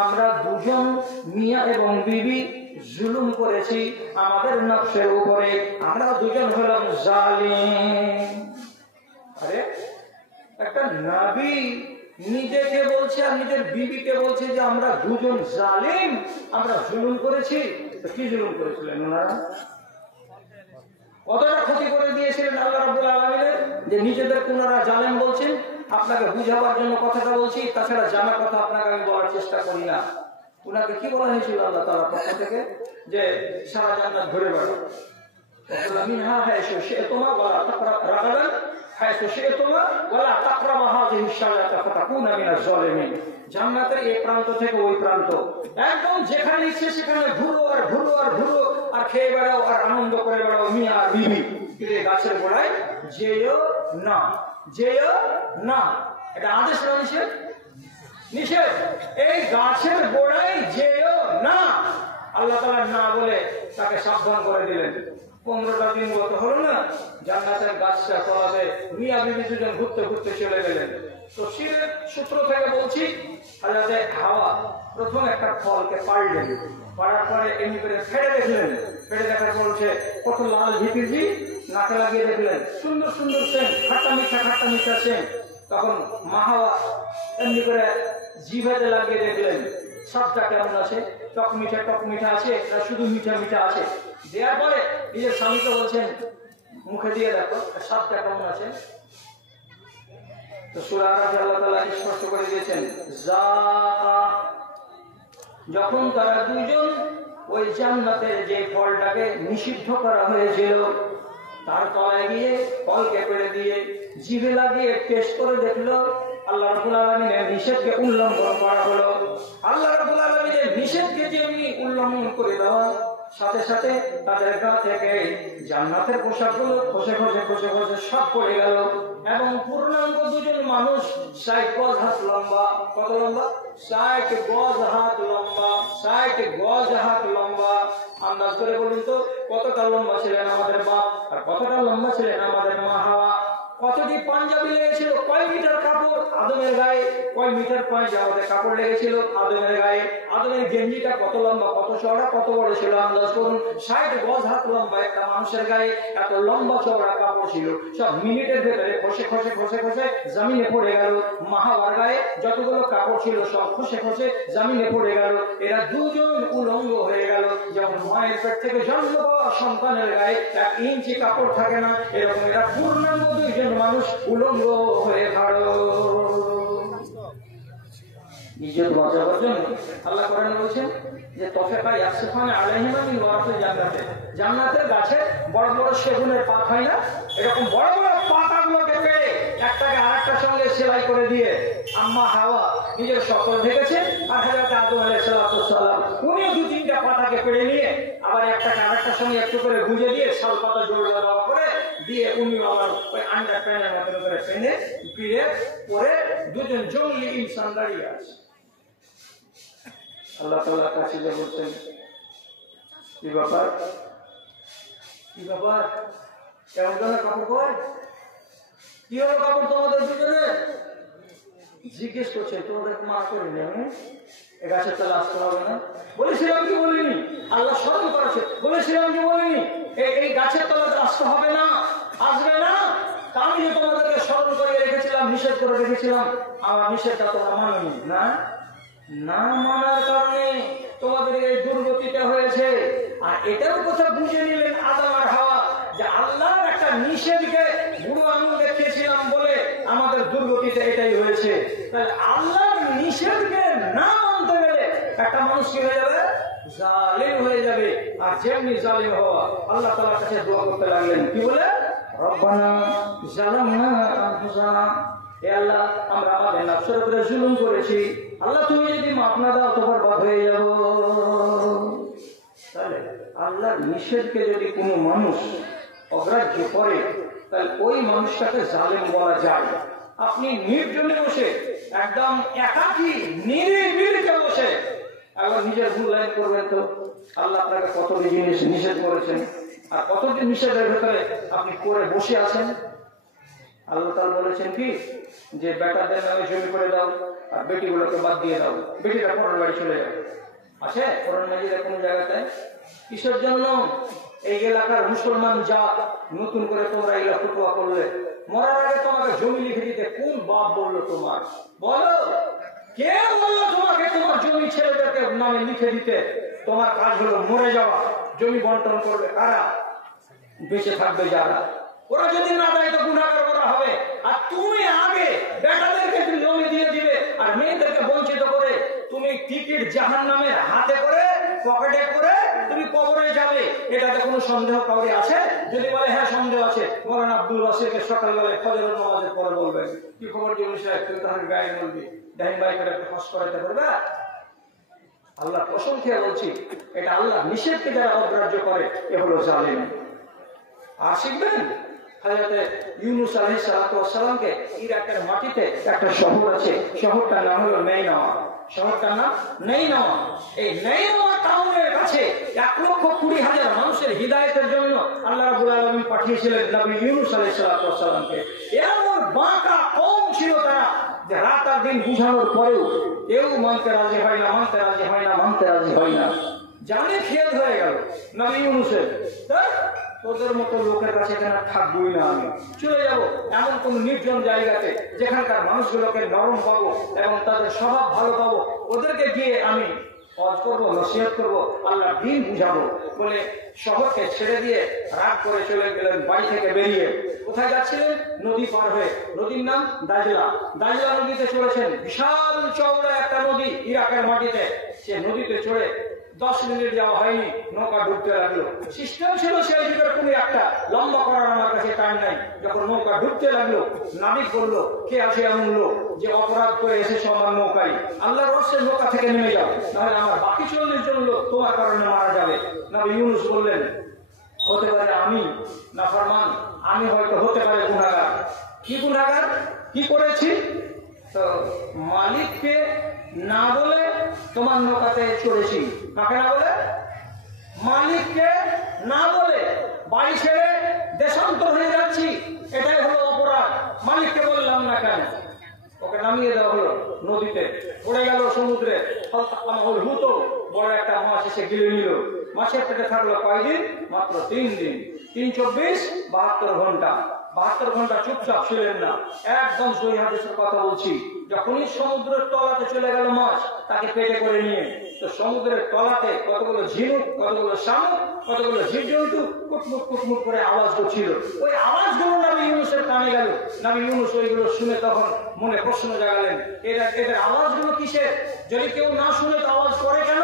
আমরা দুজন মিয়া এবং বিবি জুলুম করেছি আমাদের নফসের উপরে, আমরা দুজন হলাম জালিম। আরে একটা নবী নিজেকে বলছে আর নিজের বিবিকে বলছে যে আমরা দুজন জালিম, আমরা জুলুম করেছি। তো কি জুলুম করেছিলেন ওনারা? কতটা ক্ষতি করে দিয়েছিলেন আল্লাহ রাব্বুল আলামিনের যে নিজেদেরকে ওনারা জালিম বলছেন। আপনাকে বুঝাবার জন্য কথাটা বলছি, তাছাড়া জানা কথা আপনাকে আমি বলার চেষ্টা করি না। ওনাকে কি বলা হয়েছিল আল্লাহ তাআলার পক্ষ থেকে? যে সারা জান্নাত ঘুরে বেড়াও, মিনহা হায়সু শি'তুমা ওয়ালা তাকরাবা রাগাদান হায়সু শি'তুমা ওয়ালা তাকরাবা শাজারাতা ফাতাকুনা মিনাজ জালিমিন। জান্নাতের এই প্রান্ত থেকে ওই প্রান্ত একদম যেখানে ইচ্ছে সেখানে ঘুরো আর ঘুরো আর ঘুরো আর খেয়ে বেড়াও আর আনন্দ করে বেড়াও মিয়া আর বিবি। কিন্তু গাছের গোড়ায় যেও না, যেও না। এটা আদেশ না নিষেধ? নিষেধ। এই গাছের গোড়ায় যেও না, আল্লাহ তাআলা না বলে তাকে সাবধান করে দিলেন। 15টা দিন গত হলো না, জান্নাতের গাছটা তলাতে মিয়া বিবি দুজন ঘুরতে ঘুরতে চলে গেলেন। তফসীরের সূত্র থেকে বলছি, হযরতে হাওয়া প্রথম একটা ফলকে পাড়লেন, পাড়ার পরে এমনি করে ফেড়ে দেখলেন, ফেড়ে দেখার পর কত লাল ভিপিজি নাকে লাগিয়ে দেখলেন, সুন্দর সুন্দর সেন্ট, খাট্টা মিঠা সেন্ট। তখন মা হাওয়া এমনি করে জিভেতে লাগিয়ে দেখলেন সবটা কেমন আছে, টক মিঠা আছে না শুধু মিঠা মিঠা আছে। দেওয়ার পরে নিজের স্বামীকে বলছেন মুখে দিয়ে দেখো সবটা কেমন আছে। তো সূরা আরাফে আল্লাহ তাআলা স্পষ্ট করে দিয়েছেন, যখন তারা দুজন ওই জান্নাতের যে ফলটাকে নিষিদ্ধ করা হয়েছিল তার তলায় গিয়ে ফলকে পেড়ে দিয়ে জিভে লাগিয়ে টেস্ট করে দেখলো, আল্লাহ রাব্বুল আলামিনের নিষেধকে উল্লঙ্ঘন করা হলো। আল্লাহ রাব্বুল আলামিনের নিষেধকে যেমনি উল্লঙ্ঘন করে দেওয়া, সাথে সাথে তাদের গা থেকে জান্নাতের পোশাকগুলো খসে সব পড়ে গেল। এবং পূর্ণাঙ্গ দুজন মানুষ 60 গজ হাত লম্বা, কত লম্বা? 60 গজ হাত লম্বা, 60 গজ হাত লম্বা। আন্দাজ করে বলুন তো কতটা লম্বা ছিলেন আমাদের বাপ আর কতটা লম্বা ছিলেন আমাদের মা হাওয়া। কতটি পাঞ্জাবি লেগেছিল, কয় মিটার কাপড় আদমের গায়ে, কয় মিটার পাঞ্জাবিতে কাপড় লেগেছিল আদমের গায়ে। আদমের গেঞ্জিটা কত লম্বা, কত চওড়া, কত বড় ছিল আন্দাজ করুন। 60 গজ হাত লম্বা একটা মানুষের গায়ে এত লম্বা চওড়া কাপড় ছিল। সব মিনিটের ভেতরে খসে জমিনে পড়ে গেল। মা হাওয়ার গায়ে যতগুলো কাপড় ছিল সব খসে জমিনে পড়ে গেল। এরা দুজন উলঙ্গ হয়ে গেল। যেমন মায়ের পেট থেকে জন্ম পাওয়া সন্তানের গায়ে 1 ইঞ্চি কাপড় থাকে না, এরকম এরা পূর্ণাঙ্গ দুইজন মানুষ উলঙ্গ হয়ে গেল। ইজ্জত বাঁচাবার জন্য আল্লাহ কোরআনে বলছেন যে তফেকা ইয়াসফান আলাইহিমা মিন ওয়ারাকিল জান্নাতে, জান্নাতের গাছে বড় বড় সেগুনের পাত হয় না, এরকম বড় বড় পাতাগুলোকে পেড়ে একটাকে আরেকটার সঙ্গে সেলাই করে দিয়ে আম্মা হাওয়া নিজের সকল ঢেকেছে। আর হযরত আদম আলাইহিস সালাম উনিও 2-3টা পাতাকে পেড়ে নিয়ে আবার একটাকে আরেকটার সঙ্গে একটু করে গুঁজে দিয়ে শাল পাতা জোড়া দেওয়া করে দিয়ে উনিও আবার ওই আন্ডার প্যানের মতো করে পেনে পিড়ে পরে দুজন জঙ্গলি ইনসান দাঁড়িয়ে আছে। আল্লাহ তাআলা কাছে বলছেন কি ব্যাপার কেমন করে কাপড় পরে, কি হলো কাপড় তোমাদের দুজনে? জিজ্ঞেস করছে, তোমাদের মা করিনি আমি, এ গাছের তলা আসতে হবে না? বলেছিলাম কি বলিনি? আল্লাহ স্মরণ করেছে, বলেছিলাম কি বলিনি? এই গাছের তলাতে আসতে হবে না, আসবে না। আমি যে তোমাদেরকে স্মরণ করে রেখেছিলাম, নিষেধ করে রেখেছিলাম, আমার নিষেধটা তোমরা মানোনি না, না মানার কারণে তোমাদের এই দুর্গতিটা হয়েছে। আর এটাও কথা বুঝে নিলেন আদম আর হাওয়া যে আল্লাহর একটা নিষেধকে বুড়ো আঙুল দেখিয়েছিলাম বলে আমাদের দুর্গতিটা এটাই হয়েছে। তাহলে আল্লাহর নিষেধকে না মানতে গেলে একটা মানুষ কি হয়ে যাবে? জালিম হয়ে যাবে। আর যেমনি জালিম হওয়া, আল্লাহ তাআলার কাছে দোয়া করতে লাগলেন, কি বলে? রব্বানা জালামনা আনফুসানা, হে আল্লাহ আমরা আমাদের নফসের উপরে জুলুম করেছি, আল্লাহ তুমি যদি মাফ না দাও তো বরবাদ হয়ে যাব। তাহলে আল্লাহর নিষেধকে যদি কোনো মানুষ অগ্রাহ্য করে তাহলে ওই মানুষটাকে জালেম বলা যায়। আপনি নির্জনে বসে একদম একাকী নিরিবিলিতে বসে আবার নিজের মূল্যায়ন করবেন তো আল্লাহ আপনাকে কতটি জিনিস নিষেধ করেছেন আর কতটি নিষেধের ভেতরে আপনি করে বসে আছেন। আল্লাহ তাআলা বলেছেন কি যে বেটাদের নামে জমি করে দাও আর বেটিগুলোকে বাদ দিয়ে দাও, বেটিরা পরের বাড়ি চলে যাবে। আছে কোরআন মাজিদের কোন জায়গাতে? কিসের জন্য? এই এলাকার মুসলমান জাত নতুন করে তোমরা এগুলা ফতোয়া করলে, মরার আগে তোমাকে জমি লিখে দিতে কোন বাপ বললো তোমার? বলো কে বললো তোমাকে তোমার জমি ছেলেদেরকে নামে লিখে দিতে? তোমার কাজ হলো মরে যাওয়া, জমি বন্টন করবে কারা? বেঁচে থাকবে যারা। ওরা যদি না দেয় তো গুনাহগার করা হবে। আর তুমি আগে বেটাদেরকে জমি দিয়ে দিবে আর মেয়েদেরকে বঞ্চিত করে তুমি টিকিট জাহান্নামের হাতে করে পকেটে করে তুমি কবরে যাবে। এটাতে কোনো সন্দেহ কাউরি আছে? যদি বলে হ্যাঁ সন্দেহ আছে, বলেন আব্দুল ওয়াসিরকে সকালবেলায় ফজরের নামাজের পরে বলবেন কি খবর জিনিস সাহেব তুই তো আমি গায়ে বলবি ডাইন বাই করে একটা খস করাইতে পারবে? আল্লাহ কসম খেয়ে বলছি, এটা আল্লাহ নিষেধকে যারা অগ্রাহ্য করে এ হলো জালেম। আর শিখবেন হযরতে ইউনূস আলাইহিস সালাতু ওয়াস সালামকে ইরাকের মাটিতে একটা শহর আছে, শহরটার নাম হলো নাইনাওয়া। শহরটার নাম নাইনাওয়া। এই নাইনাওয়া টাউনের কাছে 1,20,000 মানুষের হিদায়াতের জন্য আল্লাহ রাব্বুল আলামিন পাঠিয়েছিলেন নবী ইউনূস আলাইহিস সালাতু ওয়াস সালামকে। এমন বাঁকা কম ছিল তারা যে রাত আর দিন বুঝানোর পরেও কেউ মানতে রাজি হয় না, মানতে রাজি হয় না, মানতে রাজি হয় না। জানে খেয়াল হয়ে গেল নবী ইউনূসের, তোদের মতো লোকের কাছে কেন থাকবই না, আমি চলে যাব এমন কোন নির্জন জায়গাতে যেখানকার মানুষগুলোকে নরম পাবো এবং তাদের স্বভাব ভালো পাবো, ওদেরকে গিয়ে আমি ওয়াজ করবো, নসিহত করবো, আল্লাহর দ্বীন বুঝাবো বলে শহরকে ছেড়ে দিয়ে রাগ করে চলে গেলেন বাড়ি থেকে বেরিয়ে। কোথায় যাচ্ছিলেন? নদী পার হয়ে। নদীর নাম দাজলা। দাজলা নদীতে চলেছেন, বিশাল চওড়া একটা নদী ইরাকের মাটিতে। সে নদীতে চড়ে 10 মিনিট যাওয়া হয়নি, নৌকা ডুবতে লাগলো। সিস্টেম ছিল সেই যুগের কোনো একটা, লম্বা করার আমার কাছে টাইম নাই। যখন নৌকা ডুবতে লাগলো, নাবিক বললো, কে আছে এমন লোক যে অপরাধ করে এসেছে আমার নৌকায়, আল্লাহর রহস্যের নৌকা থেকে নেমে যাও, নাহলে আমার বাকি 40 জন লোক তোমার কারণে মারা যাবে। নবী ইউনূস বললেন, হতে পারে আমি নাফরমান, আমি হয়তো হতে পারে গুনাহগার। কি গুনাহগার? কি করেছি? তো মালিককে না বলে তোমার নৌকাতে চড়েছি। কাকে না বলে? মালিককে না বলে বাড়ি ছেড়ে দেশান্তর হয়ে যাচ্ছি, এটাই হলো অপরাধ। মালিককে বললাম না কেন? ওকে নামিয়ে দেওয়া হলো নদীতে, পড়ে গেল সমুদ্রে। হুতো বড় একটা মাছ এসে গিলে নিল। মাছের পেটে থাকলো কয়দিন? মাত্র 3 দিন। 3 24 72 ঘন্টা। 72 ঘন্টা চুপচাপ ছিলেন না, একদম সহিহ হাদিসের কথা বলছি। যখনই সমুদ্রের তলাতে চলে গেল মাছ, তাকে পেটে করে নিয়ে, তো সমুদ্রের তলাতে কতগুলো ঝিনুক, কতগুলো শামুক, কতগুলো জীবজন্তু কুটমুট কুটমুট করে আওয়াজ করছিল। ওই আওয়াজগুলো নবী ইউনূসের কানে গেল। নবী ইউনূস ওইগুলো শুনে তখন মনে প্রশ্ন জাগালেন, এদের আওয়াজগুলো কিসের? যদি কেউ না শুনে তো আওয়াজ করে কেন?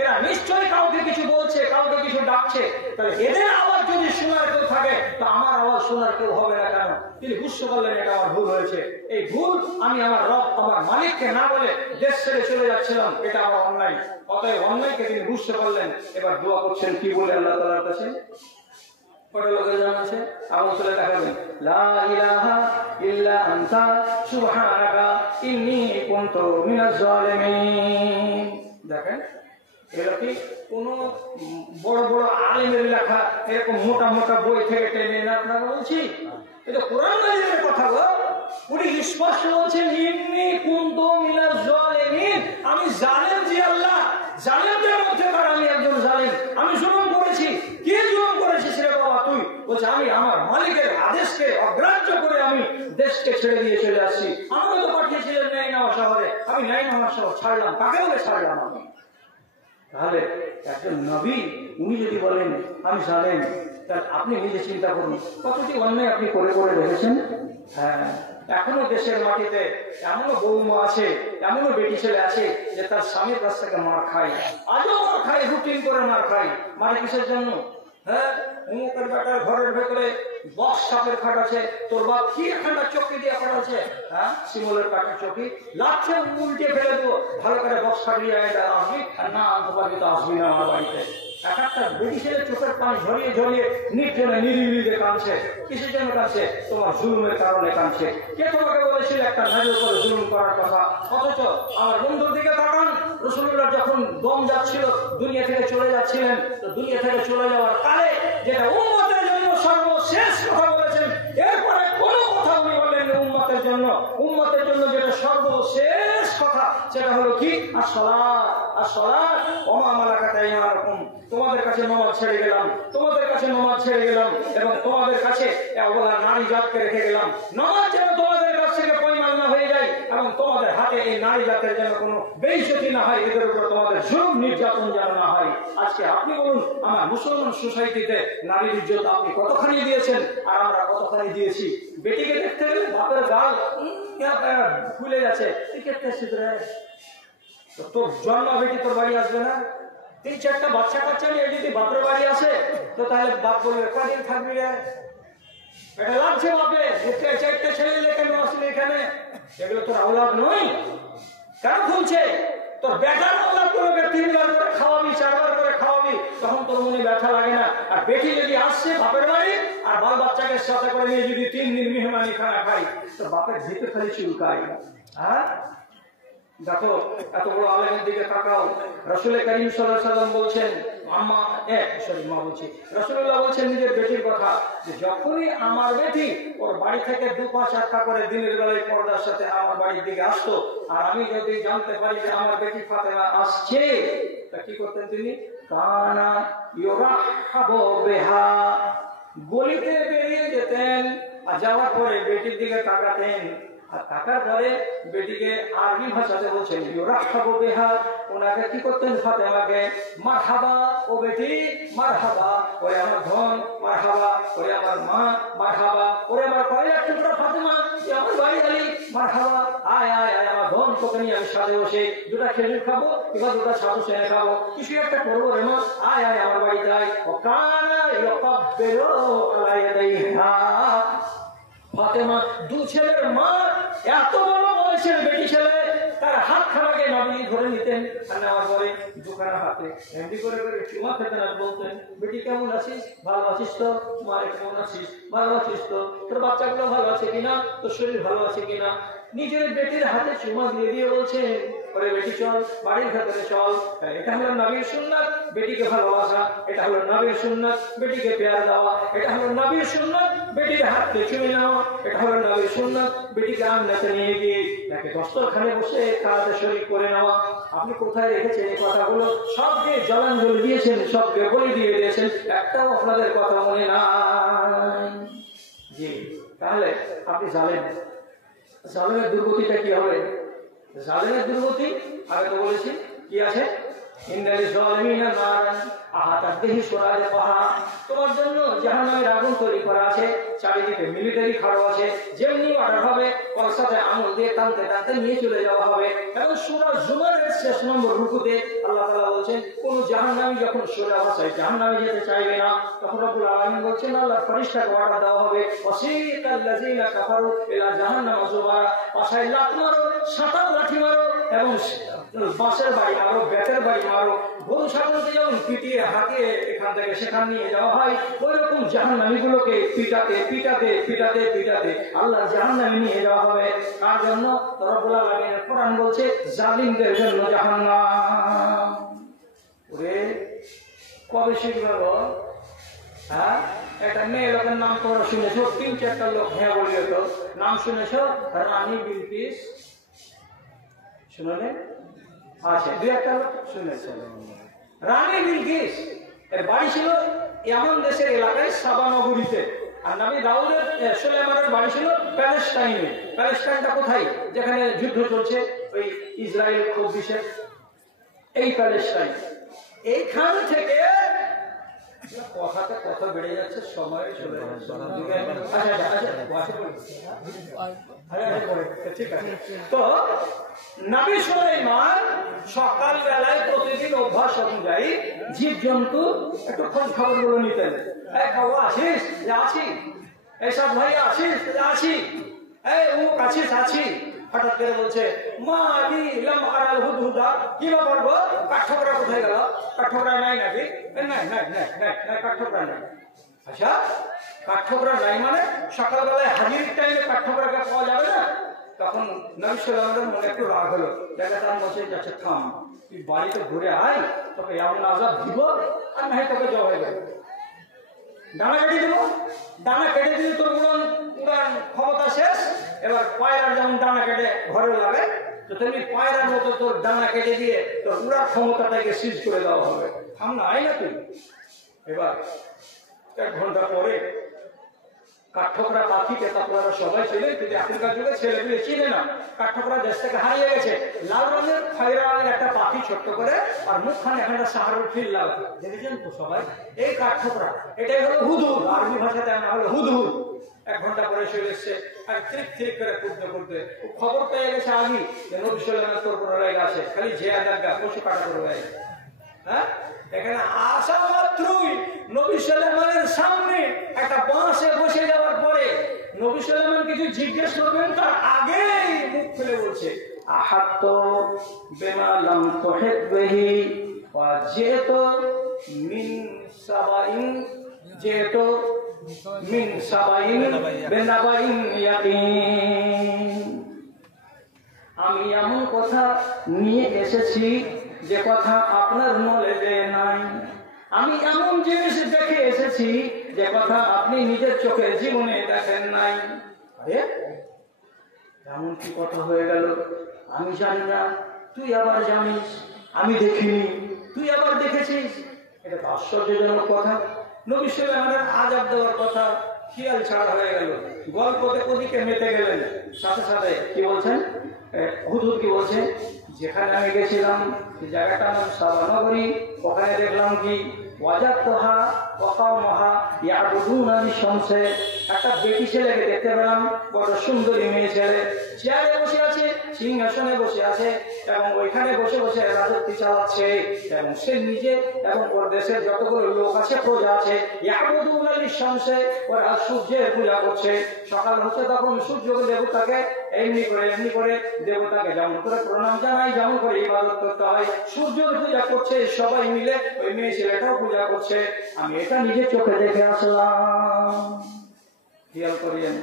এরা নিশ্চয়ই কাউকে কিছু বলছে, কাউকে কিছু ডাকছে। তাহলে এদের আওয়াজ যদি শোনার কেউ থাকে, তো আমার আওয়াজ শোনার কেউ হবে না কেন? তিনি বুঝতে পারলেন এটা আমার ভুল হয়েছে। এই ভুল আমি আমার রব, আমার মালিককে না বলে দেশ ছেড়ে চলে যাচ্ছিলাম, এটা আমার অন্যায়। অতএব অন্যায়কে তিনি বুঝতে পারলেন। এবার দোয়া করছেন কি বলে আল্লাহ তাআলার কাছে? কত লোকের জানা আছে? আমল চলে দেখাবেন, লা ইলাহা ইল্লা আনতা সুবহানাকা ইন্নী কুনতু মিনাজ জালিমিন। দেখেন, এরা কি কোন বড় বড় আলেমের লেখা এরকম মোটা মোটা বই থেকে টেনে না আপনারা বলছি? এটা কোরআন মাজিদের কথা গো। উনি স্পষ্ট বলছেন, ইন্নী কুনতু মিনাজ জালিমিন, আমি জালেম যে আল্লাহ, জালেমদের মধ্যে আমি একজন জালেম। আমি জুলুম করেছি। কে জুলুম করেছে সেটা বাবা তুই? বলছে আমি আমার মালিকের আদেশকে অগ্রাহ্য করে আমি দেশকে ছেড়ে দিয়ে চলে আসছি। আমাকে তো পাঠিয়েছিলেন নাইনাওয়া শহরে, আমি নাইনাওয়া শহর ছাড়লাম। কাকে বলে ছাড়লাম আমি? তাহলে একজন নবী উনি যদি বলেন আমি জানেন, তাহলে আপনি নিজে চিন্তা করুন কতটি অন্যায় আপনি করে করে রেখেছেন। হ্যাঁ, এখনো দেশের মাটিতে এমনও বৌমা আছে, এমনও বেটি ছেলে আছে যে তার স্বামীর কাছ থেকে মার খায়, আজও মার খায়, রুটিন করে মার খায়। মানে কিসের জন্য? হ্যাঁ, অমুকের বেটার ঘরের ভেতরে বক্স সাপের খাট আছে, তোর বাপ কি ঠান্ডা চক্কি দিয়ে খাটাচ্ছে, হ্যাঁ শিমলের কাঠের চক্কি, লাচ্ছে উল্টে ফেলে দেবো, ভালো করে বক্স খাটিয়ে আসবি, আর না আনতে পারবি তো আসবি না আমার বাড়িতে। এক একটা বেটি ছেলে চোখের পানি ঝরিয়ে ঝরিয়ে নির্জনে নিরিবিলিতে কাঁদছে। কিসের জন্য কাঁদছে? তোমার জুলুমের কারণে কাঁদছে। কে তোমাকে বলেছিল একটা নারীর উপরে জুলুম করার কথা? অথচ আমার বন্ধুর দিকে তাকান, রাসূলুল্লাহ যখন দম যাচ্ছিল, দুনিয়া থেকে চলে যাচ্ছিলেন, তো দুনিয়া থেকে চলে যাওয়ার কালে যেটা উম্মতের জন্য সর্বশেষ কথা বলেছেন, এরপরে কোনো কথা উনি বললেন উম্মতের জন্য। উম্মতের জন্য যেটা সর্বশেষ কথা সেটা হলো কি? আসসালাত, আসসালাত ওয়া মা মালাকাত আইমানুকুম। তোমাদের কাছে নামাজ ছেড়ে গেলাম, তোমাদের কাছে নামাজ ছেড়ে গেলাম, এবং তোমাদের কাছে অবলা নারী জাতকে রেখে গেলাম। নামাজ যেন তোমাদের কাছ থেকে পরিমাণ না হয়ে যায়, এবং তোমাদের হাতে এই নারী জাতের যেন কোনো বেইজ্জতি না হয়, এদের উপর তোমাদের জুলুম নির্যাতন যেন না হয়। আজকে আপনি বলুন, আমার মুসলমান সোসাইটিতে নারীর ইজ্জত আপনি কতখানি দিয়েছেন আর আমরা কতখানি দিয়েছি? বেটিকে দেখতে গেলে বাপের গাল খুলে যাচ্ছে, তোর জন্ম বেটি তোর বাড়ি আসবে না? 3-4টা বাচ্চা কাচ্চা নিয়ে যদি বাপের বাড়ি আসে, তো তাহলে বাপ বলবে কদিন থাকবি রে? এটা লাগছে বাপে, চারটে ছেলে কেন আসলে এখানে? এগুলো তোর আওলাদ নয়, কেন খুলছে? তোর বেটার আওলাদ করে 3 বার করে খাওয়াবি, 4 বার করে খাওয়াবি, তখন তোর মনে ব্যথা লাগে না। আর বেটি যদি আসছে বাপের বাড়ি আর বাল বাচ্চাকে সাথে করে নিয়ে যদি 3 দিন মেহমানি খানা খাই, তো বাপের ভিতরে খালি চুলকায়। হ্যাঁ, দেখো এত বড় আলেমের দিকে তাকাও। রাসূল করিম সাল্লাল্লাহু আলাইহি ওয়াসাল্লাম বলছেন, মা বলছি, রাসূলুল্লাহ বলছেন নিজের বেটির কথা, যে যখনই আমার বেটি ওর বাড়ি থেকে 2-5 টাকা করে দিনের বেলায় পর্দার সাথে আমার বাড়ির দিকে আসতো, আর আমি যদি জানতে পারি যে আমার বেটি ফাতেমা আসছে, তা কি করতেন তিনি? কানা ইউরাহাবু বিহা, গলিতে বেরিয়ে যেতেন, আর যাওয়ার পরে বেটির দিকে তাকাতেন, আর তাকার পরে বেটিকে আরবি ভাষাতে বলছেন ইউরাহাবু বিহা, ওনাকে কি করতেন? ফাতেমাকে মারহাবা ও বেটি, মারহাবা ওরে আমার ধন, মারহাবা ওরে আমার মা, মারহাবা ওরে আমার কয়লার টুকরা ফাতেমা, আমার বাড়ি আলি, মারহাবা আয় আয় আয় আমার ধন, তোকে নিয়ে আমি সাথে বসে 2টা খেজুর খাবো কিংবা 2টা ছাতু সেনে খাবো, কিছু একটা করবো রে মা, আয় আয় আমার বাড়িতে আয়। ও কানা ইয়াকাব্বিরু আলা ইয়াদাইহা, ফাতেমা 2 ছেলের মা, এত বড় বয়সের বেটি ছেলে, তার হাত খানাকে নবী ধরে নিতেন, আর নেওয়ার পরে দুখানা হাতে এমনি করে করে চুমা খেতেন আর বলতেন, বেটি কেমন আছিস? ভালো আছিস তো? মারে কেমন আছিস? ভালো আছিস তো? তোর বাচ্চাগুলো ভালো আছে কিনা? তোর শরীর ভালো আছে কিনা? নিজের বেটির হাতে চুমা দিয়ে দিয়ে বলছেন, ওরে বেটি চল, বাড়ির ভেতরে চল। এটা হলো নবীর সুন্নাত, বেটিকে ভালোবাসা। এটা হলো নবীর সুন্নাত, বেটিকে পেয়ার দেওয়া। এটা হলো নবীর সুন্নাত, বেটির হাতকে চুমে নেওয়া। এটা হলো নবীর সুন্নাত, বেটিকে আন্নাতে নিয়ে গিয়ে তাকে দস্তরখানে বসে খাওয়াতে শরীক করে নেওয়া। আপনি কোথায় রেখেছেন এই কথাগুলো? সবকে জলাঞ্জলি দিয়েছেন, সবকে বলে দিয়ে দিয়েছেন, একটাও আপনাদের কথা মনে নাই। জি, তাহলে আপনি জানেন জালেমের দুর্গতিটা কি হবে? জালেমের দুর্গতি আগে তো বলেছি কি আছে, ইন্নালিল জালিমিনা নারান আহাতাত বিহি সুরারিকুহা, তোমার জন্য জাহান্নামের আগুন তৈরি করা আছে, চারিদিকে মিলিটারি খাড়া আছে, যেমনি অর্ডার হবে ওর সাথে আঙুল দিয়ে টানতে টানতে নিয়ে চলে যাওয়া হবে। এবং সূরা জুমারের 6 নম্বর রুকুতে আল্লাহ তাআলা বলছেন, কোন জাহান্নামী যখন সোজা অবস্থায় জাহান্নামে যেতে চাইবে না, তখন রব্বুল আলামিন বলছেন আল্লাহর ফেরেশতাকে অর্ডার দেওয়া হবে, ওয়াসিকাল লাযিনা কাফারু ইলা জাহান্নাম যুমারা, পাশায় লাথ মারো, সাঁতার লাঠি মারো, এবং বাঁশের বাড়ি মারো, বেতের বাড়ি মারো, গরু ছাগলকে যেমন পিটিয়ে হাঁটিয়ে এখান থেকে সেখানে নিয়ে যাওয়া হয়, ওই রকম জাহান্নামীগুলোকে পিটাতে পিটাতে পিটাতে পিটাতে আল্লাহ জাহান্নামে নিয়ে যাওয়া হবে। কার জন্য? রব্বুল আলামিন কোরআন বলছে, জালিমদের জন্য জাহান্নাম। ওরে কবে শিখবে গো? হ্যাঁ, একটা মেয়ে লোকের নাম তোমরা শুনেছো, 3-4টা লোক হ্যাঁ বলিও তো, নাম শুনেছো? রানী বিলকিস শুনলে? আচ্ছা, 2-1টা লোক শুনেছে। রানী বিলকিস এর বাড়ি ছিল ইয়ামান দেশের এলাকায় সাবা নগরীতে, আর নবী দাউদের সুলাইমানের বাড়ি ছিল প্যালেস্টাইনে। প্যালেস্টাইনটা কোথায়? যেখানে যুদ্ধ চলছে ওই ইসরায়েল খুব বিশেষ, এই প্যালেস্টাইন। এইখান থেকে কথাতে কথা বেড়ে যাচ্ছে, সময় চলে যাচ্ছে। ঠিক আছে, তো নবী সুলাইমান সকাল বেলায় প্রতিদিন অভ্যাস অনুযায়ী জীবজন্তু একটু খোঁজ খবর গুলো নিতেন। বাবা আছিস? আছি। এইসব ভাই আছিস? আছি। এই অমুক আছিস? আছি। হঠাৎ করে বলছে, মা আলি লাম আরাল হুদহুদা, কি ব্যাপার গো? কাঠঠোকরা কোথায় গেল? কাঠঠোকরা নাই নাকি? নাই নাই নাই নাই নাই, কাঠঠোকরা নাই। আচ্ছা, কাঠঠোকরা নাই মানে সকালবেলায় হাজির টাইমে কাঠঠোকরাকে পাওয়া যাবে না? তখন নবী সাল্লাল্লাহু মনে একটু রাগ হলো, দেখা তার বলছে, যাচ্ছে থাম, তুই বাড়িতে ঘুরে আয়, তোকে এমন আজাব দিব আর নাই তোকে জবাই দেবো। ডানা কেটে দিব, ডানা কেটে দিলে তোর উড়ান ক্ষমতা শেষ। এবার পায়রার যেমন ডানা কেটে ঘরে লাগে, তো তেমনি পায়রার মতো তোর ডানা কেটে দিয়ে তোর উড়ার ক্ষমতাটাকে সিজ করে দেওয়া হবে। থাম না, আয় না তুই। এবার 1 ঘন্টা পরে কাঠঠোকরা পাখিকে আপনারা সবাই ছিলেন, কিন্তু এখনকার যুগে ছেলেগুলো চিনে না। কাঠঠোকরা দেশ থেকে হারিয়ে গেছে। লাল রঙের খয়রা রঙের একটা পাখি, ছোট্ট করে, আর মুখখানে একটা সাহারুর ফিল লাগা, দেখেছেন তো সবাই? এই কাঠঠোকরা, এটাই হলো হুদহুদ, আরবি ভাষাতে আমরা হলো হুদহুদ। 1 ঘন্টা পরে চলে এসছে, আর থ্রিক থ্রিক করে করতে করতে খবর পেয়ে গেছে আগে যে নবী সুলাইমান তোর কোনো জায়গা আছে, খালি ঝেয়া জায়গা পশু কাটা করে দেয়। হ্যাঁ, এখানে আসা মাত্রই নবী সুলাইমানের সামনে একটা বাঁশে বসে যাওয়ার পরে নবী সুলাইমান কিছু জিজ্ঞেস করবেন তার আগেই মুখ খুলে বলছে আহাত্তু বিমা লাম তুহিত বিহি ওয়া জিতু মিন সাবাইন বিনাবাইন ইয়াকিন। আমি এমন কথা নিয়ে এসেছি যে কথা আপনার নলেজে নাই। আমি এমন জিনিস দেখে এসেছি যে কথা আপনি নিজের চোখে জীবনে দেখেন নাই। আরে এমন কি কথা হয়ে গেল? আমি জানি না, তুই আবার জানিস। আমি দেখিনি, তুই আবার দেখেছিস। এটা তো আশ্চর্যজনক কথা। নবী সুলাইমানের আযাব দেওয়ার কথা খেয়াল ছাড়া হয়ে গেল। গল্পতে ওদিকে মেতে গেলেন। সাথে সাথে কি বলছেন? হুদহুদ কি বলছে? যেখানে আমি গেছিলাম জায়গাটা নাম সাবা নগরী, ওখানে দেখলাম কি ওয়াজাদতুহা ওয়া কওমুহা ইয়াবুদুনা লিশ-শামসি। একটা বেটি ছেলেকে দেখতে পেলাম, বড় সুন্দরী মেয়ে ছেলে, চেয়ারে বসে আছে, সিংহাসনে বসে আছে এবং ওইখানে বসে বসে রাজত্ব চালাচ্ছে এবং সে নিজে এবং ওর দেশের যতগুলো লোক আছে, প্রজা আছে, ইয়াবুদুনা লিশ-শামসি, ওরা সূর্যের পূজা করছে। সকাল হচ্ছে তখন সূর্য দেবতাকে এমনি করে দেবতাকে যেমন করে প্রণাম জানাই, যেমন করে ইবাদত করতে হয়, সূর্যের পূজা করছে সবাই মিলে, ওই মেয়ে ছেলেটাও পূজা করছে। আমি এটা নিজের চোখে দেখে আসলাম। খেয়াল করিয়েন,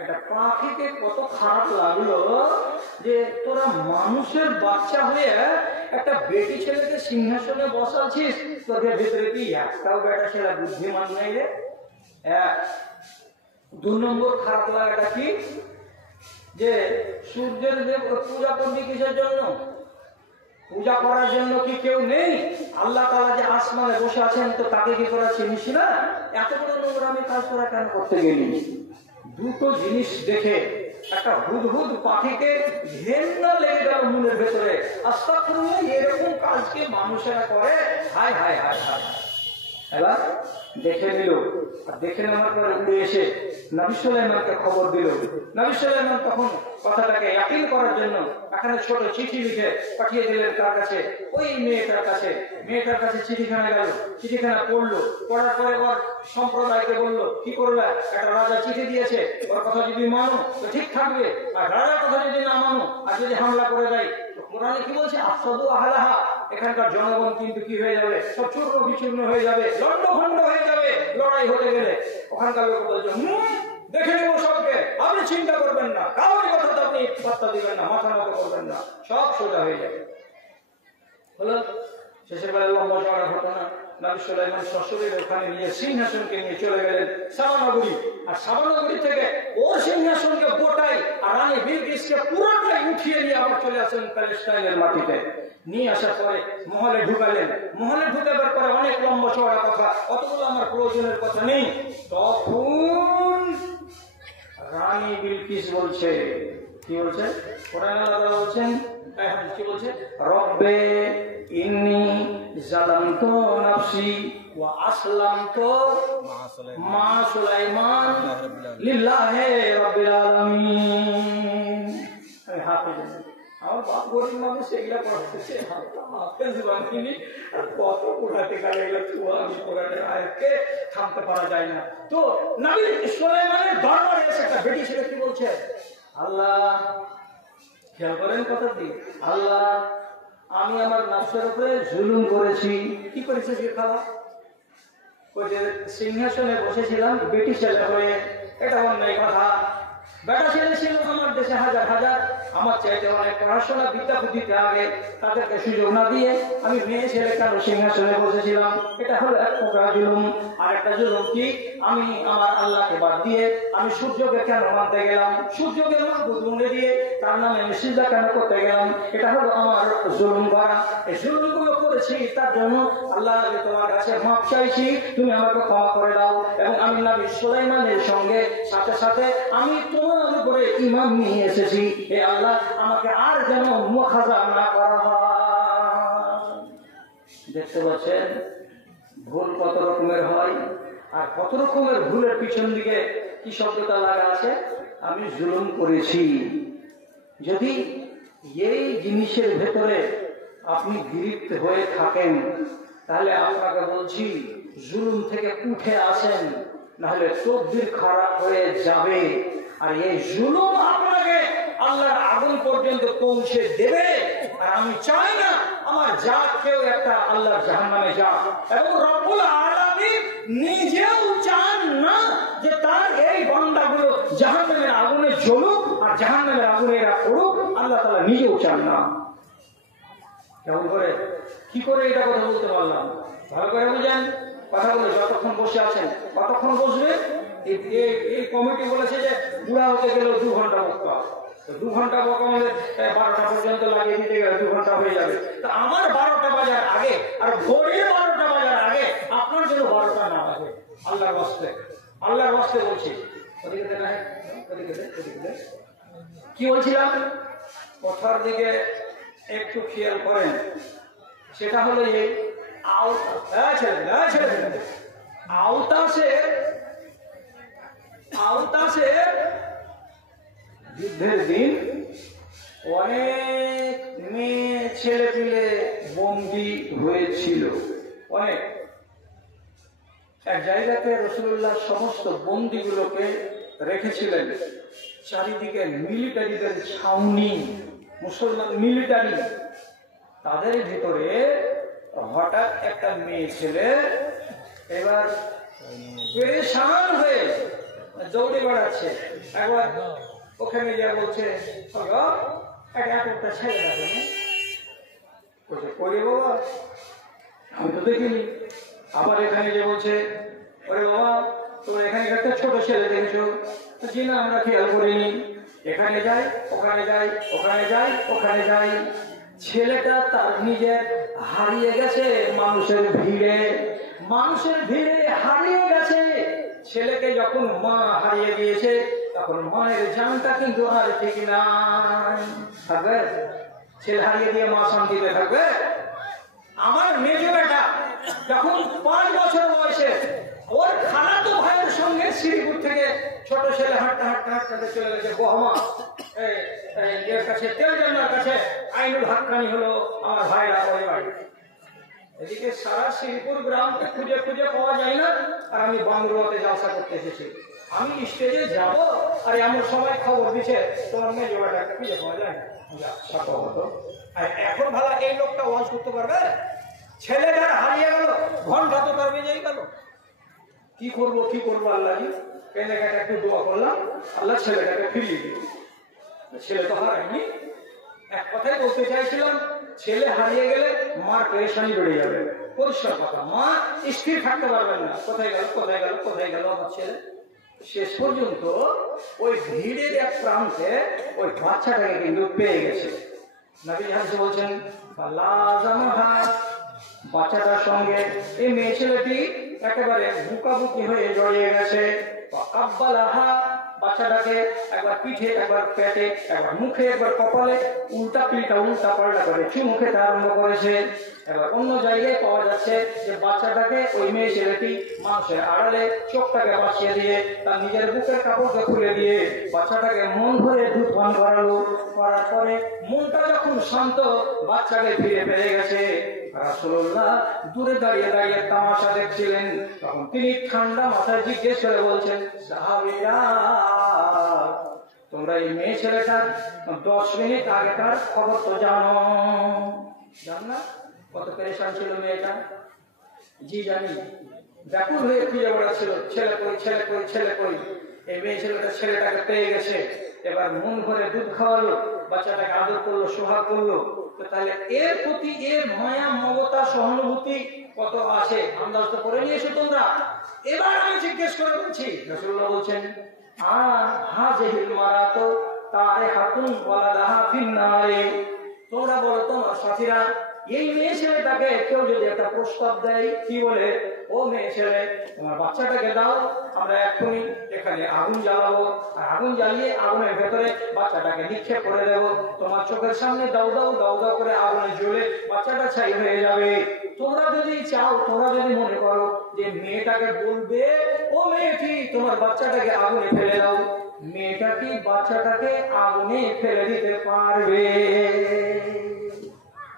একটা পাখিকে কত খারাপ লাগলো যে তোরা মানুষের বাচ্চা হয়ে একটা বেটি ছেলেকে সিংহাসনে বসাচ্ছিস, তোদের ভেতরে কি একটাও বেটা ছেলে বুদ্ধিমান নেই রে? এক। 2 নম্বর খারাপ লাগাটা কি? যে সূর্যের পূজা করবি কিসের জন্য? পূজা করার জন্য কি কেউ নেই? আল্লাহ তাআলা যে আসমানে বসে আছেন, তো তাকে কি করা চিনিস না? এত বড় নোংরামি কাজ তোরা কেন করতে গেলি? দুটো জিনিস দেখে একটা হুদহুদ পাখিকে ঘেন্না লেগে গেল মনের ভেতরে। আস্তাগফিরুল্লাহ, এরকম কাজ কি মানুষেরা করে? হায় হায় হায় হায়। এবার দেখে নিল, আর দেখে নেওয়ার পরে উড়ে এসে নবী সুলাইমানকে খবর দিল। নবী সুলাইমান তখন কথাটাকে ইয়াকিন করার জন্য এখানে ছোট চিঠি লিখে পাঠিয়ে দিলেন কার কাছে? ওই মেয়েটার কাছে। মেয়েটার কাছে চিঠিখানা গেল, চিঠিখানা পড়লো, পড়ার পরে ওর সম্প্রদায়কে বললো কি করবে? একটা রাজা চিঠি দিয়েছে, ওর কথা যদি মানো তো ঠিক থাকবে, আর রাজার কথা যদি না মানো আর যদি হামলা করে দেয়, তো কোরআনে কি বলছে? আফসাদু আহলাহা, এখানকার জনগণ কিন্তু কি হয়ে যাবে? সব চূর্ণ বিচূর্ণ হয়ে যাবে, লন্ডভন্ড হয়ে যাবে লড়াই হতে গেলে। ওখানকার লোক বলছে দেখে নেব সবকে, আপনি চিন্তা করবেন না, কারোর কথা তো আপনি পাত্তা দিবেন না, মাথা নত করবেন না, সব সোজা হয়ে যাবে। হলো শেষের বেলা লম্বা চড়া ঘটনা। নবী সুলাইমান শ্বশুরের ওখানে নিয়ে সিংহাসনকে নিয়ে চলে গেলেন সাবা নগরী। আর সাবা নগরী থেকে ওর সিংহাসনকে গোটাই আর রানী বিলকিসকে পুরোটাই উঠিয়ে নিয়ে আবার চলে আসেন প্যালেস্টাইনের মাটিতে। নিয়ে আসার পরে মহলে ঢুকালেন। মহলে ঢুকাবার পরে অনেক লম্বা চড়া কথা, অতগুলো আমার প্রয়োজনের কথা নেই। তখন রানী বিলকিস বলছে, কি বলছে? কোরআনে আল্লাহ বলছেন, কি বলছে? রব্বে ইন্নী যালামতু নাফসি ওয়া আসলামতু মা সুলাইমান লিল্লাহি রাব্বিল আলামিন। আমি হাফেজ, আমার বাপ গরিব মানুষ, এগুলা পড়তেছে, হাফেজ বানিনি, কত কোরআনে কালে এগুলা ছোঁয়া, আমি কোরআনের আয়াতকে থামতে পারা যায় না। তো নবী সুলাইমানের দরবারে এসে একটা বেটি ছেলে কি বলছে? আল্লাহ, খেয়াল করেন কথা দি, আল্লাহ আমি আমার নফসের উপরে জুলুম করেছি। কি করেছে? যে খাওয়া ওই যে সিংহাসনে বসেছিলাম বেটি ছেলে হয়ে, এটা অন্যায় কথা। বেটা ছেলে ছিল আমার দেশে হাজার হাজার, আমার চাইতে অনেক পড়াশোনা বিদ্যা বুদ্ধিতে আগে, তাদেরকে সুযোগ না দিয়ে আমি মেয়ে ছেলে কেন সিংহাসনে বসেছিলাম, এটা হলো এক প্রকার জুলুম। আর একটা জুলুম কি? আমি আমার আল্লাহকে বাদ দিয়ে আমি সূর্যকে কেন মানতে গেলাম, সূর্যকে মাহবুব মনে দিয়ে তার নামে আমি সিজদা কেন করতে গেলাম, এটা হলো আমার জুলুম করা। এই জুলুমগুলো করেছি, তার জন্য আল্লাহ আমি তোমার কাছে মাপ চাইছি, তুমি আমাকে ক্ষমা করে দাও। এবং আমি নবী সুলাইমানের সঙ্গে সাথে সাথে আমি তোমার উপরে ঈমান নিয়ে এসেছি, হে আল্লাহ আমাকে আর যেন মুখাজা না করা হয়। দেখতে পাচ্ছেন ভুল কত রকমের হয়, আর কত রকমের ভুলের পিছন দিকে কি শব্দটা লাগা আছে? আমি জুলুম করেছি। যদি এই জিনিসের ভেতরে আপনি গিরিপ্ত হয়ে থাকেন, তাহলে আপনাকে বলছি জুলুম থেকে উঠে আসেন, নাহলে তকদির খারাপ হয়ে যাবে। আর এই জুলুম আপনাকে আল্লাহর আগুন পর্যন্ত পৌঁছে দেবে। আর আমি চাই না আমার জাত কেউ একটা আল্লাহর জাহান্নামে যাক, এবং রব্বুল আলামিন নিজেও চান না যে তার এই বান্দাগুলো জাহান্নামের আগুনে জ্বলুক আর জাহান্নামের আগুনে এরা পড়ুক। আল্লাহ তাআলা নিজেও চান না। কেমন করে কি করে এটা কথা বলতে পারলাম? ভালো করে বুঝেন কথাগুলো। যতক্ষণ বসে আছেন কতক্ষণ বসবে? এই কমিটি বলেছে যে বুড়া হতে গেলেও 2 ঘন্টা বক্তা, 2 ঘন্টা বকা মানে 12টা পর্যন্ত লাগিয়ে দিতে গেলে 2 ঘন্টা হয়ে যাবে। তো আমার 12টা বাজার আগে আর ঘড়ির 12টা বাজার আগে আপনার জন্য 12টা না বাজে। আল্লাহর ওয়াস্তে, আল্লাহর ওয়াস্তে বলছি। কি বলছিলাম? কথার দিকে একটু খেয়াল করেন। সেটা হলো এই আওতাসে যুদ্ধের দিন অনেক মেয়ে ছেলে পিলে বন্দী হয়েছিল। অনেক এক জায়গাতে রাসূলুল্লাহ সমস্ত বন্দীগুলোকে রেখেছিলেন। চারিদিকে মিলিটারিদের ছাউনি, মুসলমান মিলিটারি। তাদের ভিতরে হঠাৎ একটা মেয়ে ছেলে এবার পেরেশান হয়ে দৌড়ে বেড়াচ্ছে। একবার ওখানে যা বলছে, একটা ছেলে দেখেন বাবা, আমি তো দেখিনি। আবার এখানে যে বলছে, ওরে বাবা তোমরা এখানে একটা ছোট ছেলে দেখেছো? জি না, আমরা খেয়াল করিনি। এখানে যাই, ওখানে যাই, ওখানে যাই, ওখানে যাই। ছেলেটা তার নিজের হারিয়ে গেছে মানুষের ভিড়ে, মানুষের ভিড়ে হারিয়ে গেছে। ছেলেকে যখন মা হারিয়ে দিয়েছে তখন মায়ের জানটা কিন্তু আর ঠিক না থাকবে। ছেলে হারিয়ে দিয়ে মা শান্তিতে থাকবে? আমার মেজো বেটা যখন 5 বছর বয়সে ওর খালাতো ভাইয়ের সঙ্গে শ্রীপুর থেকে ছোট ছেলে হাঁটতে হাঁটতে হাঁটতে চলে গেছে বহমা এর কাছে, তেলজান্নার কাছে। আইনুল হাক্কানি হলো আমার ভাইরা ওই বাড়ি। এদিকে সারা শ্রীপুর গ্রামকে খুঁজে খুঁজে পাওয়া যায় না, আর আমি বাংলাতে জলসা করতে এসেছি। আমি স্টেজে যাব আর এমন সময় খবর দিচ্ছে তোমার মেয়ে বেটাকে খুঁজে পাওয়া যায় না। আর এখন ভালো এই লোকটা ওয়াজ করতে পারবে? ছেলেটা হারিয়ে গেল, ঘন্টা তো তার বেজেই গেল। কি করবো কি করবো আল্লাহ কেনাকাটা একটু দোয়া করলাম, আল্লাহ ছেলেটাকে ফিরিয়ে দিল। ছেলে তো হারায়নি। এক কথাই বলতে চাইছিলাম, ছেলে হারিয়ে গেলে মার পেরেশানি বেড়ে যাবে। পরিষ্কার কথা, মা স্থির থাকতে পারবেন না, কোথায় গেল কোথায় গেল কোথায় গেল আমার ছেলে। শেষ পর্যন্ত ওই ভিড়ের এক প্রান্তে ওই বাচ্চাটাকে কিন্তু পেয়ে গেছে। নবী হাদিসে বলছেন বাচ্চাটার সঙ্গে এই মেয়ে ছেলেটি একেবারে বুকাবুকি হয়ে জড়িয়ে গেছে। বাচ্চাটাকে একবার পিঠে, একবার পেটে, একবার মুখে, একবার কপালে উল্টা পিল্টা উল্টা পাল্টা করে চুমু খেতে আরম্ভ করেছে। এবার অন্য জায়গায় পাওয়া যাচ্ছে যে বাচ্চাটাকে ওই মেয়ে ছেলেটি মানুষের আড়ালে চোখটাকে বাঁচিয়ে দিয়ে তার নিজের বুকের কাপড়কে খুলে দিয়ে বাচ্চাটাকে মন ভরে দুধ পান করালো। করার পরে মনটা যখন শান্ত, বাচ্চাকে ফিরে পেয়ে গেছে। রাসূলুল্লাহ দূরে দাঁড়িয়ে দাঁড়িয়ে তামাশা দেখছিলেন। তখন তিনি ঠান্ডা মাথায় জিজ্ঞেস করে বলছেন, সাহাবীরা তোমরা এই মেয়ে ছেলেটার 10 মিনিট আগেকার খবর তো জানো? জান না কত পেরেশান ছিল মেয়েটা? জি জানি। ব্যাকুল হয়ে খুঁজে বেড়াচ্ছিল, ছেলে কই ছেলে কই ছেলে কই। এই মেয়ে ছেলেটা ছেলেটাকে পেয়ে গেছে। এবার মন ভরে দুধ খাওয়ালো, বাচ্চাটাকে আদর করলো, সোহাগ করলো। তো তাহলে এর প্রতি এর মায়া মমতা সহানুভূতি কত আছে আন্দাজ তো করে নিয়েছো তোমরা। এবার আমি জিজ্ঞেস করে বলছি, রাসূলুল্লাহ বলছেন হাযিহিল মারাতু তারিহাতুন ওয়ালাদাহা ফিন্নারে। তোমরা বলো তোমার সাথীরা, এই মেয়ে ছেলেটাকে কেউ যদি একটা প্রস্তাব দেয়, কি বলে, ও মেয়ে ছেলে তোমার বাচ্চাটাকে দাও, আমরা এক্ষুনি এখানে আগুন জ্বালাবো, আর আগুন জ্বালিয়ে আগুনের ভেতরে বাচ্চাটাকে নিক্ষেপ করে দেবো। তোমার চোখের সামনে দাউ দাউ দাউ দাউ করে আগুনে জ্বলে বাচ্চাটা ছাই হয়ে যাবে। তোমরা যদি চাও, তোমরা যদি মনে করো যে মেয়েটাকে বলবে, ও মেয়েটি তোমার বাচ্চাটাকে আগুনে ফেলে দাও, মেয়েটা কি বাচ্চাটাকে আগুনে ফেলে দিতে পারবে?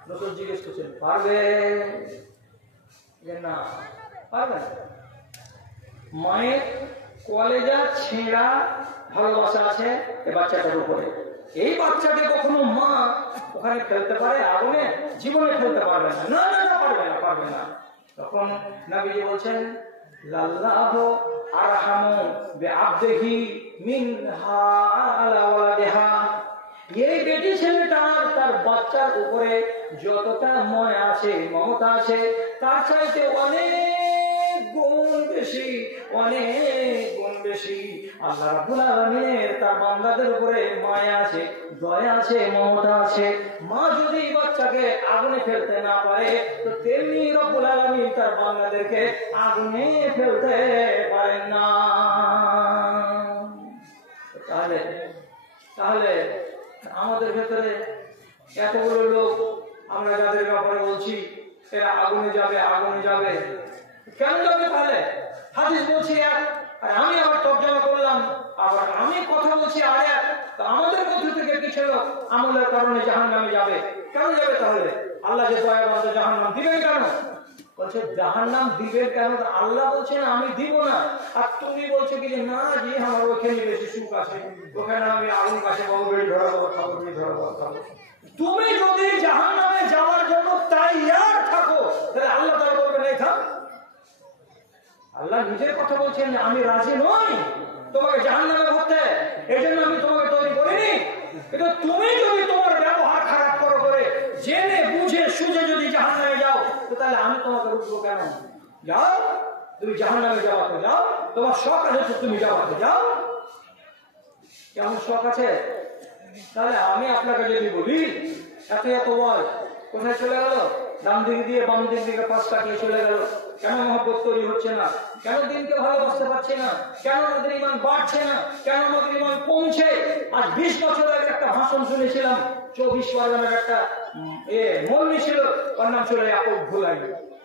রাসূল জিজ্ঞেস করছেন, পারবে? যে না পারবে না। মায়ের কলেজা ছেঁড়া ভালোবাসা আছে এই বাচ্চাটার উপরে। এই বাচ্চাকে কখনো মা ওখানে ফেলতে পারে আগুনে? জীবনে ফেলতে পারবে না, না না না, পারবে না, পারবে না। তখন নবীজি বলছেন লাল্লাহু আরহামু বিআবদিহি মিনহা আলা ওয়ালাদিহা। এই বেটি ছেলেটার তার বাচ্চার উপরে যতটা মায়া আছে, মমতা আছে, তার চাইতে অনেক গুণ বেশি, অনেক গুণ বেশি আল্লাহ রাব্বুল আলামিনের তার বান্দাদের উপরে মায়া আছে, দয়া আছে, মমতা আছে। মা যদি বাচ্চাকে আগুনে ফেলতে না পারে তো তেমনি রব্বুল আলামিন তার বান্দাদেরকে আগুনে ফেলতে পারেন না। তাহলে তাহলে আমাদের ভেতরে এতগুলো লোক আমরা যাদের ব্যাপারে বলছি এরা আগুনে যাবে, আগুনে যাবে, কেন যাবে? তাহলে হাদিস বলছি এক, আর আমি আবার তর্জমা করলাম, আবার আমি কথা বলছি আর এক। তো আমাদের মধ্যে থেকে কিছু লোক আমলের কারণে জাহান্নামে যাবে। কেন যাবে তাহলে? আল্লাহ যে দয়াবান জাহান্নাম দিবেন কেন? বলছে জাহান্নাম দিবেন কেন? আল্লাহ বলছেন আমি দিব না, আর তুমি বলছো কি যে না জি আমার ওখানে বেশি সুখ আছে, ওখানে আমি আগুন কাছে পাবো, বেড়ি ধরাবো, খাবো, বেড়ি ধরাবো, খাবো। তুমি যদি জাহান্নামে যাওয়ার জন্য তৈয়ার থাকো তাহলে আল্লাহ তাআলা বলবেন এই থাক। আল্লাহ নিজের কথা বলছেন আমি রাজি নই তোমাকে জাহান্নামে ভরতে, এই জন্য আমি তোমাকে তৈরি করিনি। কিন্তু তুমি যদি তোমার ব্যবহার খারাপ করো করে জেনে বুঝে সুঝে যদি জাহান্নামে যাও তো তাহলে আমি তোমাকে রুখবো কেন? যাও, তুমি জাহান্নামে যাওয়া তো যাও, তোমার শখ আছে তুমি যাওয়া তো যাও। কেমন শখ আছে? তাহলে আমি আপনাকে যদি বলি এত এত ওয়াজ কোথায় চলে গেল? ডান দিক দিয়ে বাম দিক দিকে 5 কাটিয়ে চলে গেল। কেন মহব্বত তৈরি হচ্ছে না? কেন দিনকে ভালোবাসতে পারছে না? কেন আমাদের ইমান বাড়ছে না? কেন আমাদের ইমান কমছে? আজ 20 বছর আগে একটা ভাষণ শুনেছিলাম, 24 পরগনার একটা মন্ত্রী ছিল, ওর নাম ছিল ইয়াকুব ভোলাই।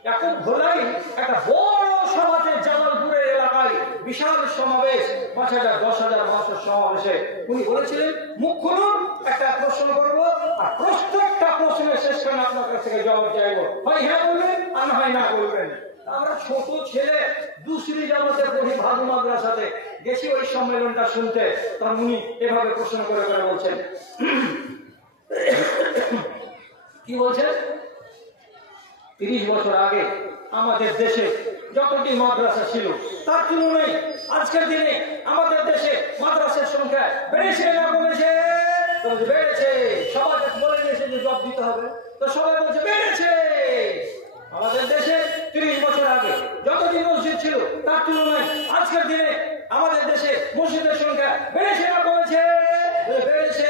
ইয়াকুব ভোলাই একটা বড় সমাজের জামালপুরের এলাকায় বিশাল সমাবেশ, 5,000 10,000 মানুষের সমাবেশে উনি বলেছিলেন মুখ খুলুন, একটা প্রশ্ন করবো, আর প্রত্যেকটা প্রশ্নের শেষখানে আপনার কাছ থেকে জবাব চাইবো, হয় হ্যাঁ বলবেন আর না হয় না বলবেন। আমরা ছোট ছেলে দুসরি জামাতে পড়ি ভাদু মাদ্রাসাতে গেছি ওই সম্মেলনটা শুনতে, তখন উনি এভাবে প্রশ্ন করে করে বলছেন কি বলছেন? 30 বছর আগে আমাদের দেশে যতটি মাদ্রাসা ছিল তার তুলনায় আজকের দিনে আমাদের দেশে মাদ্রাসার সংখ্যা বেড়েছে না কমেছে? বেড়েছে। সবাই বলে দিয়েছে যে জব দিতে হবে, তো সবাই বলছে বেড়েছে। আমাদের দেশে 30 বছর আগে যতটি মসজিদ ছিল তার তুলনায় আজকের দিনে আমাদের দেশে মসজিদের সংখ্যা বেড়েছে না কমেছে? বেড়েছে।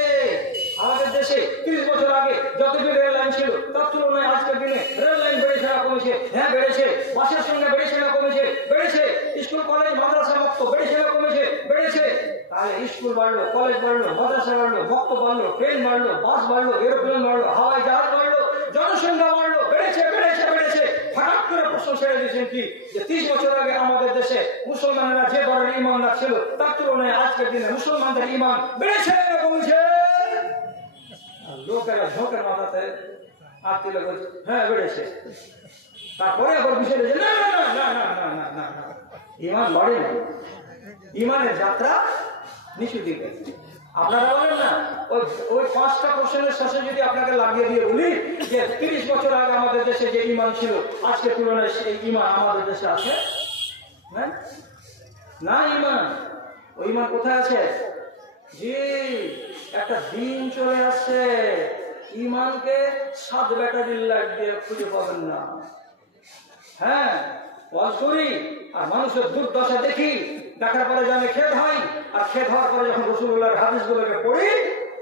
আমাদের দেশে 30 বছর আগে যতটি রেল লাইন ছিল তার তুলনায় আজকের দিনে রেল লাইন বেড়েছে না কমেছে? হ্যাঁ বেড়েছে। বাসের সংখ্যা বেড়েছে না কমেছে? বেড়েছে। স্কুল কলেজ মাদ্রাসা মক্তব বেড়েছে না কমেছে? বেড়েছে। তাহলে স্কুল বাড়লো, কলেজ বাড়লো, মাদ্রাসা বাড়লো, মক্তব বাড়লো, ট্রেন বাড়লো, বাস বাড়লো, এরোপ্লেন বাড়লো, হাওয়াই জাহাজ বাড়লো, জনসংখ্যা বাড়লো, বেড়েছে বেড়েছে বেড়েছে। হঠাৎ করে প্রশ্ন ছেড়ে দিয়েছেন কি যে 30 বছর আগে আমাদের দেশে মুসলমানেরা যে ধরনের ইমানদার ছিল তার তুলনায় আজকের দিনে মুসলমানদের ইমান বেড়েছে না কমেছে? লোকেরা ঝোঁকের মাথাতে হাত তুলে বলছে হ্যাঁ বেড়েছে। তারপরে আবার বিষয় না না না না না না না না না, ইমান বাড়ে না, ইমানের যাত্রা নিচু দিকে। আপনারা বলেন না ওই 5টা প্রশ্নের শেষে যদি আপনাকে লাগিয়ে দিয়ে বলি যে 30 বছর আগে আমাদের দেশে যে ইমান ছিল আজকের তুলনায় সেই ইমান আমাদের দেশে আছে না? ইমান, ওই ইমান কোথায় আছে? জি, একটা দিন চলে আসছে ইমানকে 7 ব্যাটারির লাইট দিয়ে খুঁজে পাবেন না। হ্যাঁ ওয়াজ করি আর মানুষের দুর্দশা দেখি, দেখার পরে জানে খেদ হয়, আর খেদ হওয়ার পরে যখন রাসূলুল্লাহর হাদিসগুলোকে পড়ি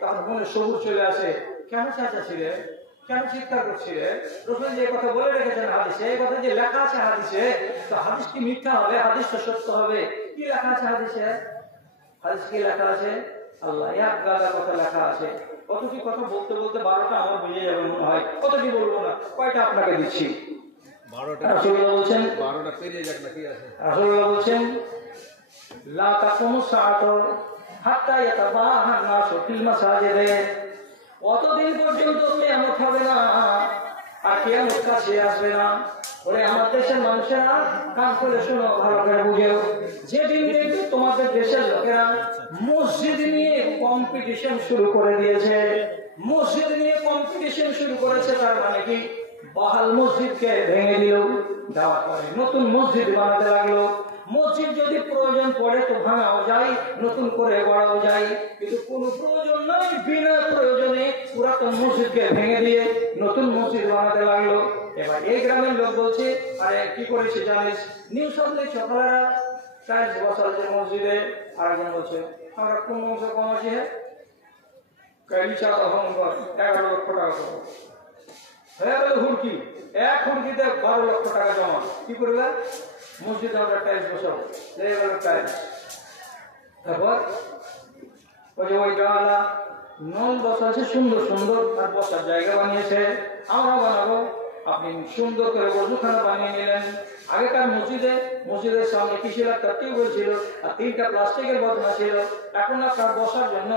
তখন মনে সবুজ চলে আসে। কেন চেঁচাছিলে? কেন চিৎকার করছিলে? রাসূল যে কথা বলে রেখেছেন হাদিসে, এই কথা যে লেখা আছে হাদিসে, তো হাদিস কি মিথ্যা হবে? হাদিস তো সত্য হবে। কি লেখা আছে হাদিসে? হাদিস কি লেখা আছে? আল্লাহ এক গাদা কথা লেখা আছে। কতটি কথা বলতে বলতে 12টা আমার বুঝে যাবে মনে হয়, কতটি বলবো না, কয়টা আপনাকে দিচ্ছি। রাসূলুল্লাহ বলছেন 12টা পেরিয়ে যাক না, কি আছে? রাসূলুল্লাহ বলছেন লা তাকুমু সাআতু হাত্তা ইয়াতাবাহা নাসু ফিল মাসাজিদে। অতদিন পর্যন্ত কিয়ামত হবে না আর কিয়ামত কাছে আসবে না। ওরে আমার দেশের মানুষেরা কান করে শোনো, ভালো করে বুঝেও, যেদিন দেখবে তোমাদের দেশের লোকেরা মসজিদ নিয়ে কম্পিটিশন শুরু করে দিয়েছে, মসজিদ নিয়ে কম্পিটিশন শুরু করেছে, তার মানে কি বহাল মসজিদকে ভেঙে দিল, দেওয়ার পরে নতুন মসজিদ বানাতে লাগলো। মসজিদ যদি প্রয়োজন পড়ে তো ভাঙাও যায়, নতুন করে গড়াও যায়, কিন্তু কোনো প্রয়োজন নয়, বিনা প্রয়োজনে পুরাতন মসজিদকে ভেঙে দিয়ে নতুন মসজিদ বানাতে লাগলো। এবার এই গ্রামের লোক বলছে, আরে কি করেছে জানিস, নিউ সামনে সকালেরা টাইলস বসাচ্ছে মসজিদে। আরেকজন বলছে আমরা কোন অংশ কম আছি, হ্যাঁ কালিচা 11 লক্ষ টাকা করবো, হয়ে গেল হুড়কি, এক হুড়কিতে 12 লক্ষ টাকা জমা। কি করবে, মসজিদে আমরা টাইলস বসাবো, হয়ে গেল টাইলস। তারপর ওই যে ওই গাওয়ালা নল বসাচ্ছে সুন্দর সুন্দর, আর বসার জায়গা বানিয়েছে, আমরা বানাবো। আপনি সুন্দর করে ওযুখানা বানিয়ে নিলেন। আগেকার মসজিদের সামনে কি ছিল, একটা টিউবওয়েল ছিল আর 3টা প্লাস্টিকের বদনা ছিল। এখন আপনার বসার জন্য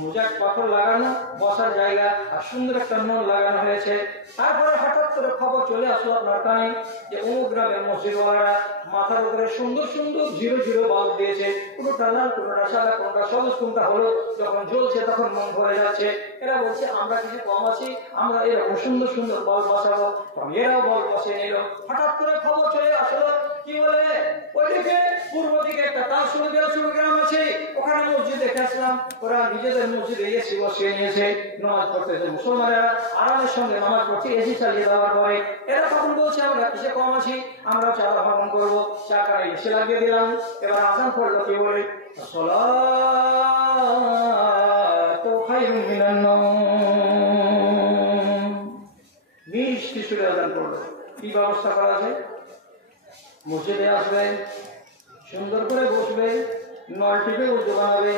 মোজাক পাথর লাগানো, বসার জায়গা আর সুন্দর একটা নল লাগানো হয়েছে। তারপরে হঠাৎ করে খবর চলে আসলো আপনার কানে যে অমুক গ্রামের মসজিদওয়ালারা মাথার উপরে সুন্দর সুন্দর 0 বাল্ব দিয়েছে, কোনটা লাল, কোনটা সাদা, কোনটা সবুজ, কোনটা হলুদ। যখন জ্বলছে তখন মন ভরে যাচ্ছে। এরা বলছে আমরা কিছু কম আছি, আমরা এরকম সুন্দর সুন্দর বাল্ব বসাবো। এরাও বাল্ব বসিয়ে নিল। হঠাৎ করে খবর চলে আসলো, কি বলে ওইদিকে পূর্ব দিকে একটা তারসুর গ্রাম আছে, ওখানে মসজিদ দেখে আসলাম, ওরা নিজেদের মসজিদে এসি বসিয়ে নিয়েছে, নামাজ পড়তেছে। মুসলমানেরা আরামের সঙ্গে নামাজ পড়ছে এসি চালিয়ে দেওয়ার পরে। এরা তখন বলছে আমরা কিসে কম আছি, আমরা চাঁদা ভ্রমণ করবো, চাকারে এসে লাগিয়ে দিলাম। এবার আজান পড়লো, কি বলে সালাতু খায়রুম মিনান নাওম, মিষ্টি সুরে আজান পড়লো। কি ব্যবস্থা করা যায়, মসজিদে আসবে, সুন্দর করে বসবে, নল টিপে উজু বানাবে,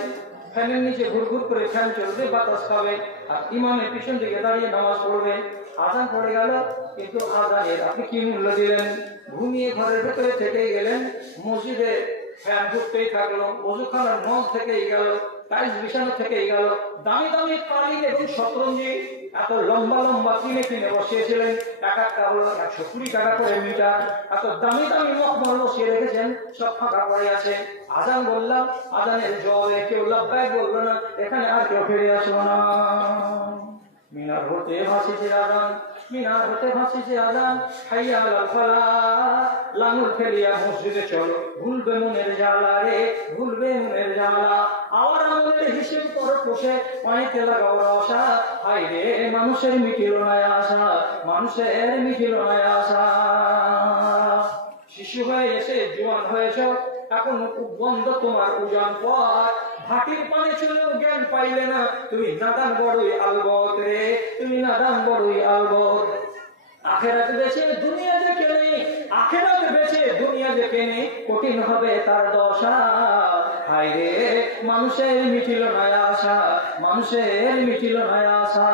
ফ্যানের নিচে ঘুরঘুর করে ফ্যান চলবে, বাতাস খাবে, আর ইমামের পিছন দিকে দাঁড়িয়ে নামাজ পড়বে। আজান পড়ে গেল, কিন্তু আজানের আপনি কি মূল্য দিলেন, ঘুমিয়ে ঘরের ভেতরে থেকেই গেলেন, মসজিদে ফ্যান ঘুরতেই থাকলো, ওযুখানার নল থেকেই গেল, টাইলস বিছানো থেকেই গেল, দামি দামি কালি এবং শতরঞ্জি এত লম্বা লম্বা কিনে বসিয়েছিলেন, টাকাটা হলো 120 টাকা করে মিটার, এত দামি দামি মখমল বসিয়ে রেখেছেন, সব ফাঁকা পড়ে আছে। আজান বললাম, আজানের জবাবে কেউ লাব্বাইক বললো না, এখানে আর কেউ ফিরে আসবো না। মিনার হতে ভাসিছে আজান, মিনার হতে ভাসিছে আজান, হাইয়া আলাল ফালাহ, লাঙল ফেলিয়া মসজিদে চলো, ভুলবে মনের জ্বালা রে, ভুলবে মনের জ্বালা। আর আমাদের হিসেব করে বসে অনেকে লাগাও আশা, হাই রে মানুষের মিটিল না আশা, মানুষের মিটিল না আশা। শিশু হয়ে এসে জোয়ান হয়েছ, এখন বন্ধ তোমার উজান পথ, ভাটির পানে চলেও জ্ঞান পাইলে না, তুমি নাদান বড়ই আলবত রে, তুমি নাদান বড়ই আলবত। আখেরাত বেঁচে দুনিয়া যে কেনে, আখেরাত বেঁচে দুনিয়া যে কেনে, কঠিন হবে তার দশা। হায় রে মানুষের মিটিল না আশা, মানুষের মিটিল না আশা।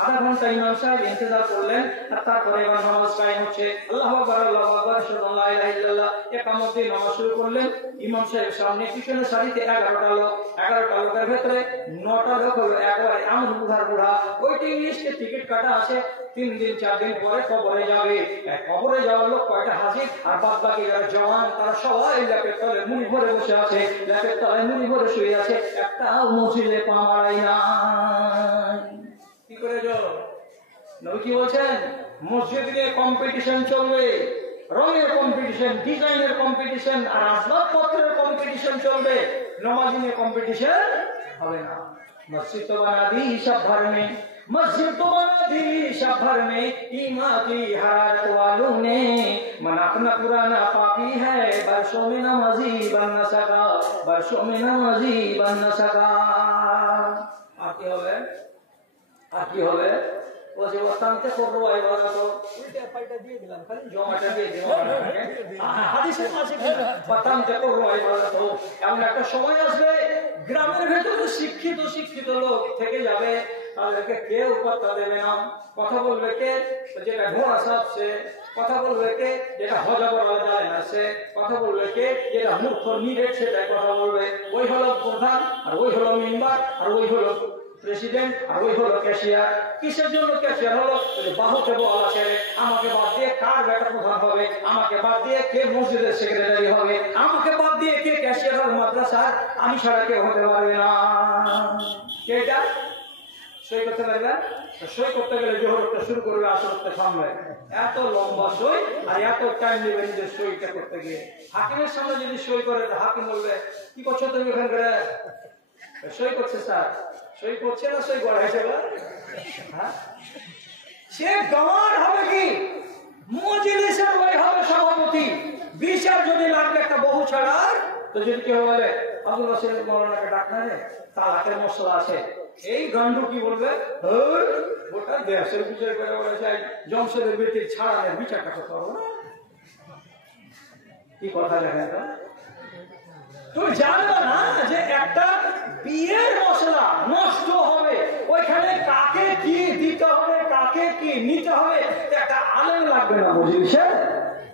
আধা ঘন্টা ইমাম সাহেব ইন্তজার করলেন, আর তারপরে এবার নামাজ কায়েম হচ্ছে। আল্লাহু আকবার, আল্লাহু আকবার, আশহাদু লা ইলাহা ইল্লাল্লাহ। ইকামত দিয়ে নামাজ শুরু করলেন। ইমাম সাহেব সামনে, পিছনে সারিতে 11টা লোক, 11টা লোকের ভেতরে 9টা লোক হলো একবারে এমন বুড়া, ওইটি লিস্টে টিকিট কাটা আছে, 3 দিন 4 দিন পরে কবরে যাবে। কবরে যাওয়ার লোক কয়টা হাজির, আর বাদ বাকি যারা জওয়ান তারা সবাই ল্যাপের তলে মুড়ি ভরে বসে আছে, ল্যাপের তলায় মুড়ি ভরে শুয়ে আছে, একটাও মসজিদে পা মারাই না। কি করে নবী কি বলছেন, মসজিদ নিয়ে কম্পিটিশন চলবে, রঙের কম্পিটিশন, ডিজাইনের কম্পিটিশন, আর আসবাবপত্রের কম্পিটিশন চলবে, নামাজ নিয়ে কম্পিটিশন হবে না। मस्जिद तो बना दी सब भर में, मस्जिद तो बना दी सब भर में, ईमान की हरारत वालों ने, मन अपना पुराना पापी है, बरसों में नमाजी बन न सका, बरसों में नमाजी बन न सका। आकी होवे वो जो वतनते করব এবারে তো উল্টা পাল্টা দিয়ে দিলাম, খালি জমাটা দিয়ে দিলাম। হাদিসে আছে কি वतनते করব এবারে তো এমন একটা সময় আসবে, গ্রামের ভেতরে শিক্ষিত লোক থেকে যাবে, তাদেরকে কেউ কথা দেবে না। কথা বলবে কে, যেটা ঘোড়া সাথে কথা বলবে কে, যেটা হজা করা যায় না সে কথা বলবে কে, যেটা মূর্খ নিরেট সেটাই কথা বলবে। ওই হলো প্রধান, আর ওই হলো মিম্বার, আর ওই হলো প্রেসিডেন্ট আর ওই হলো ক্যাশিয়ার। কিসের জন্য ক্যাশিয়ার হলো? বাহুতে বল আছে, আমাকে বাদ দিয়ে কার বেটা প্রধান হবে, আমাকে বাদ দিয়ে কে মসজিদের সেক্রেটারি হবে, আমাকে বাদ দিয়ে কে ক্যাশিয়ার হবে মাদ্রাসার, আমি ছাড়া কেউ হতে পারবে না। এটা সই করতে পারবে? সই করতে গেলে জোহরটা শুরু করবে, আসরটা সামনে, এত লম্বা সই আর এত টাইম নেবে নিজের সইটা করতে গিয়ে। হাকিমের সামনে যদি সই করে, হাকিম বলবে কি করছো তুমি ওখানে করে? সই করছে স্যার। সই করছে না সই গড়াইছে? হ্যাঁ, সে গওয়ার হবে কি? মজলিসের ওই হবে সভাপতি। বিচার যদি লাগবে একটা বহু ছাড়ার, তো যদি কেউ বলে আবুল বাসির মৌলানাকে ডাক না রে, তার হাতের মশলা আছে, এই গান্ডু কি বলবে? গোটা দেশের বিচার করে বলে চাই জমশেদের বেটির ছাড়ানোর বিচারটা করতে পারবো না। কি কথা দেখেন তো? তুমি জানো না যে একটা বিয়ের মশলা নষ্ট হবে, ওইখানে কাকে কি দিতে হবে, কাকে কি নিতে হবে, একটা আলেম লাগবে না মজলিসে?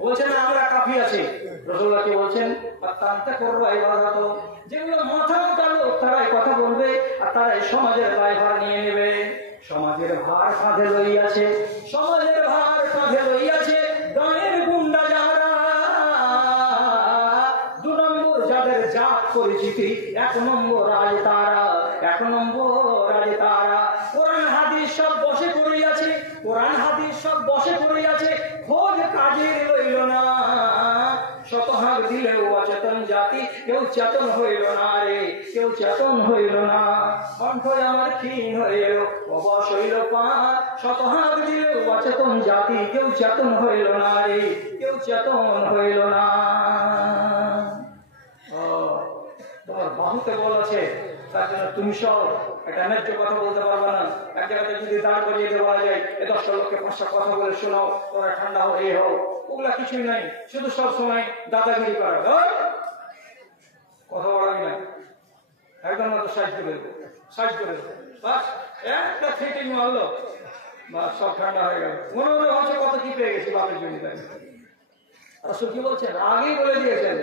বলছেন আমরা কাফি আছি। রাসূলুল্লাহ কি বলছেন? আত্মান্তে করবো ইবাদত। যেগুলো মাথা মোটা লোক তারাই কথা বলবে, আর তারাই সমাজের দায়ভার নিয়ে নেবে। সমাজের ভার কাঁধে লইয়াছে, সমাজের ভার কাঁধে লইয়াছে গানের গুন্ডা যারা। 2 নম্বর যাদের জাত পরিচিতি, 1 নম্বর রাজ তারা, 1 নম্বর রাজ তারা। কোরআন হাদিস সব বসে পড়িয়াছে, কোরআন হাদিস সব বসে পড়িয়াছে, খোঁজ কাজের লইল না। শতহাগ দিলেও অচেতন জাতি, কেউ চেতন হইল না রে, কেউ চেতন হইল না। কণ্ঠ আমার ক্ষীণ হয়ে এলো, অবশ হইল পা। শতহাগ দিলেও অচেতন জাতি, কেউ চেতন হইল না রে, কেউ চেতন হইল না। তোমার বাহুতে বল আছে, তার জন্য তুমি সব একটা ন্যায্য কথা বলতে পারবে না। এক জায়গাতে যদি দাঁড় করিয়ে দিয়ে বলা যায় 10টা লোককে 5টা কথা বলে শোনাও, তোরা ঠান্ডা হো, এই হোক, ওগুলা কিছুই নাই। শুধু সব সময় দাদাগিরি করা, কথা বলাই নাই, একদম মতো সাইজ করে দেবো, সাইজ করে দেবো, বাস একটা ফিটিং মারলো, বাস সব ঠান্ডা হয়ে গেল। মনে মনে ভাবছে কত কি পেয়ে গেছি বাপের জন্য। রাসূল কি বলছেন? আগেই বলে দিয়েছেন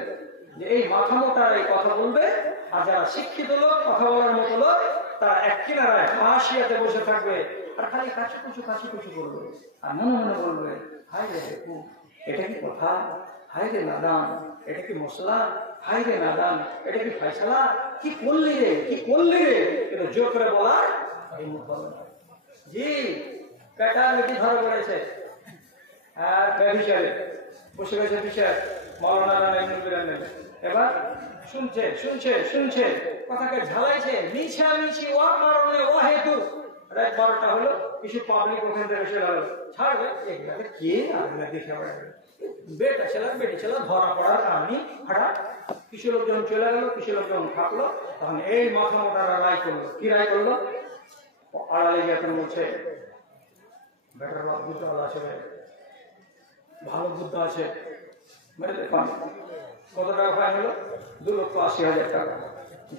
যে এই মাথা মোটা এই কথা বলবে, আর যারা শিক্ষিত লোক, কথা বলার মতো লোক, তারা এক কিনারায় হাসিয়াতে বসে থাকবে আর খালি কাছুকুচু করবে, আর মনে মনে বলবে হাই রে দেখু, এটা কি কথা, হাই রে নাদান, এটা কি মশলা, হাই রে নাদান, এটা কি ফয়সালা, কি করলি রে, কি করলি রে। কিন্তু জোর করে বলার জি পেটার বেটি ধরা পড়েছে, আর ব্যভিচারে বসে গেছে বিচার মাওলানা এবার শুনছে কথাকে ঝালাইছে, মিছামিছি ও কারণে ও হেতু। রাত 12টা হলো, কিছু পাবলিক ওখান থেকে এসে গেল, ছাড়বে এগুলাকে কে আপনারা দেখে বেড়াবে, বেটা ছেলে বেটি ছেলে ধরা পড়ার কারণে হঠাৎ কিছু লোকজন চলে গেল, কিছু লোকজন থাকলো। তখন এই মাথা মোটারা রায় করলো। কি রায় করলো? আড়ালে গিয়ে এখন বলছে বেটার বাপ বুদ্ধ আছে, ভালো বুদ্ধ আছে, কত টাকা ফাইন হলো? 2,80,000 টাকা।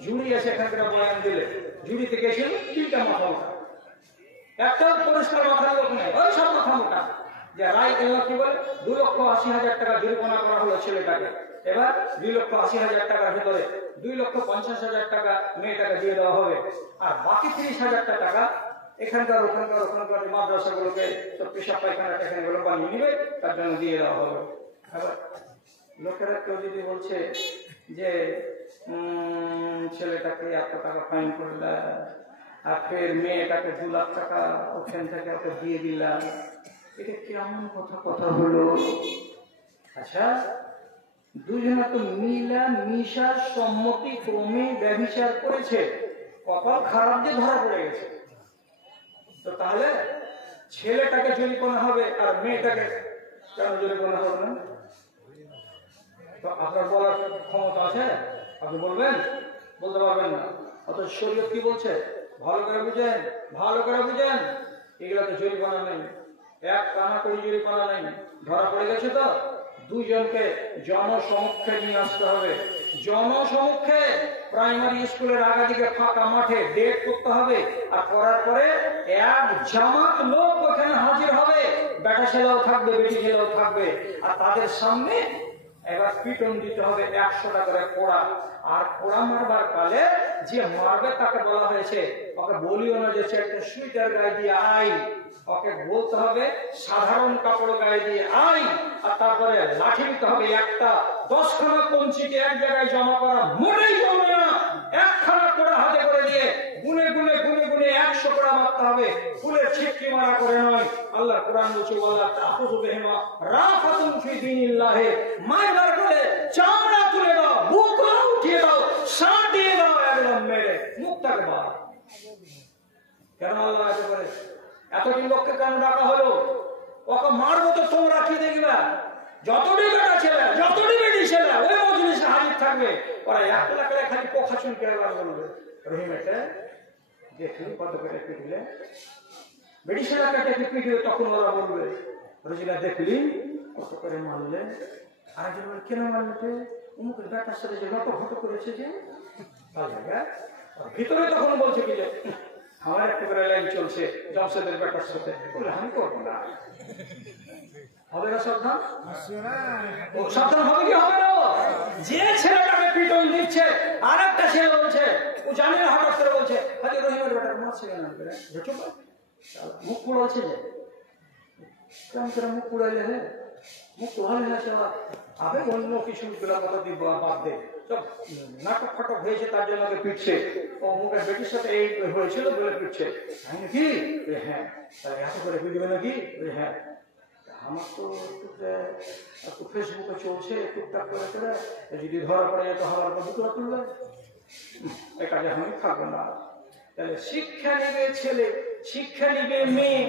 জুড়ি আছে এখানকার বয়ান দিলে, জুড়ি থেকে এসে 3টা মাথা মোটা, একটা পরিষ্কার মাথার লোক নেই, ওই সব মাথা মোটা। যে রায় এলো কি বলে 2,80,000 টাকা জরিমানা করা হলো ছেলেটাকে। এবার 2,80,000 টাকার ভিতরে 2,50,000 টাকা মেয়েটাকে দিয়ে দেওয়া হবে, আর বাকি 30,000 টাকা এখানকার ওখানকার মাদ্রাসাগুলোকে সব পেশা পায়খানা টেখানাগুলো বানিয়ে নিবে, তার জন্য দিয়ে দেওয়া হবে। এবার লোকেরা কেউ যদি বলছে যে ছেলেটাকে 1 টাকা ফাইন করলা, আর ফের মেয়েটাকে 2 লাখ টাকা ওখান থেকে ওকে দিয়ে দিলাম, এটা কেমন কথা হলো? আচ্ছা, দুজনে তো মিলা মিশা সম্মতি ক্রমে ব্যভিচার করেছে, কপাল খারাপ যে ধরা পড়ে গেছে, তো তাহলে ছেলেটাকে জরিমানা হবে আর মেয়েটাকে কেন জরিমানা হবে না? তো আপনার বলার ক্ষমতা আছে? আপনি বলবেন? বলতে পারবেন না। অথচ শরীয়ত কি বলছে? ভালো করে বুঝেন, ভালো করে বুঝেন, এগুলোতে জরিমানা নেই, এক টানা করে জরিমানা নেই। ধরা পড়ে গেছে তো দুইজনকে জনসমক্ষে নিয়ে আসতে হবে, জনসমক্ষে প্রাইমারি স্কুলের আগাদিকে ফাঁকা মাঠে ডেট করতে হবে, আর করার পরে এক জামাত লোক ওখানে হাজির হবে, বেটা ছেলেও থাকবে, বেটি ছেলেও থাকবে, আর তাদের সামনে এবার পিটন দিতে হবে 100 টাকা করে কোড়া। আর কোড়া মারবার কালে যে মারবে তাকে বলা হয়েছে, ওকে বলিও না যে একটা সুইটার গায়ে দিয়ে আই, ওকে বলতে হবে সাধারণ কাপড় গায়ে দিয়ে আই। আর তারপরে লাঠি দিতে হবে একটা, 10খানা কঞ্চিকে এক জায়গায় জমা করা মোটেই জমবে না। একখানা কোড়া হাতে করে দিয়ে গুনে গুনে গুনে গুনে 100 কোড়া মারতে হবে, ফুলের ছিটকি মারা করে নয়। আল্লাহ কোরআন বলছে ওয়ালা তাখুযু বিহিমা রাফাতুন ফি দীনিল্লাহ, মারবার করে চামড়া তুলে দাও, বুকটা উঠিয়ে দাও, সাঁ দিয়ে দাও, একদম মেরে মুখটাকে বার। কেন আল্লাহ এত করে? এতদিন লোককে কেন ডাকা হলো? ওকে মারবো তো তোমরা কি দেখবে? যতটি বেটা ছেলে, যতটি বেটি ছেলে ওই মজলিসে হাজির থাকবে, ওরা একলা করে খালি পোখা চুনকে বলবে রহিম এটা দেখুন কত করে পিটলে, বেটি ছেলে কাটে পিটবে, তখন ওরা বলবে রোজিনা দেখলি কত করে মারলে। আর একজন বলে কেন মারলে? অমুকের বেটার সাথে যে লট ফটো করেছে যে ভিতরে, তখন বলছে কি যে আমার একটা করে লাইন চলছে জমশেদের বেটার সাথে, বলে আমি করবো না। হবে না সাবধান? সাবধান হবে কি হবে না? যে ছেলেটাকে পিটন দিচ্ছে আর একটা ছেলে বলছে, ও জানে না, হঠাৎ করে বলছে হাজি রহিমের বেটার মারছে কেন? চুপ মুখ পুড়াচ্ছে যে কেমন করে মুখ পুড়াইলে? মুখ পোড়ালে না, আবে অন্য কিছু কথা দিব বাদ দে, সব নাটক ফাটক হয়েছে তার জন্য পিটছে। ও মুখের বেটির সাথে এই হয়েছিল বলে পিটছে নাকি? হ্যাঁ। তাহলে এত করে পিটবে নাকি? হ্যাঁ। আমার তো একটু ফেসবুকে চলছে টুকটাক করে করে, যদি ধরা পড়ে যেত হওয়ার পর দুটো তুলবে, এই কাজে আমি থাকবো না। তাহলে শিক্ষা নেবে ছেলে, শিক্ষা নিবে মেয়ে,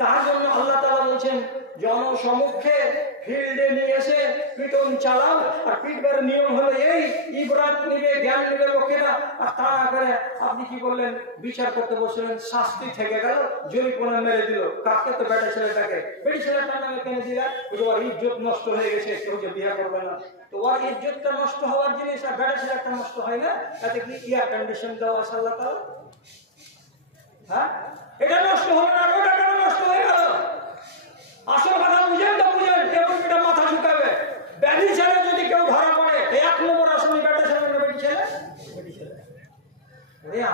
তার জন্য আল্লাহ তাআলা বলছেন জনসমক্ষে ফিল্ডে নিয়ে এসে পিটন চালাও। আর পিটবার নিয়ম হলো এই, ইবরাত নিবে, জ্ঞান নিবে লোকেরা। আর তা না করে আপনি কি বললেন, বিচার করতে বসলেন, শাস্তি থেকে গেল, জরিমানা মেরে দিল। কাকে? তো বেটা ছেলেটাকে। বেটি ছেলেটার নামে কেন দিলা? ওর ইজ্জত নষ্ট হয়ে গেছে, কেউ যে বিয়ে করবে না। তো ওর ইজ্জতটা নষ্ট হওয়ার জিনিস আর বেটা ছেলেটা নষ্ট হয় না? তাতে কি এয়ার কন্ডিশন দেওয়া আছে আল্লাহ তাআলা? হ্যাঁ, এটা নষ্ট হলো না, ওটা কেন নষ্ট হয়ে গেল? আসল কথা বুঝেন তো বুঝেন, কেমন এটা মাথা ঝুঁকাবে। ব্যাধি ছেলে যদি কেউ ধরা পড়ে, 1 নম্বর আসামি বেটা ছেলে না বেটি ছেলে? বেটি ছেলে।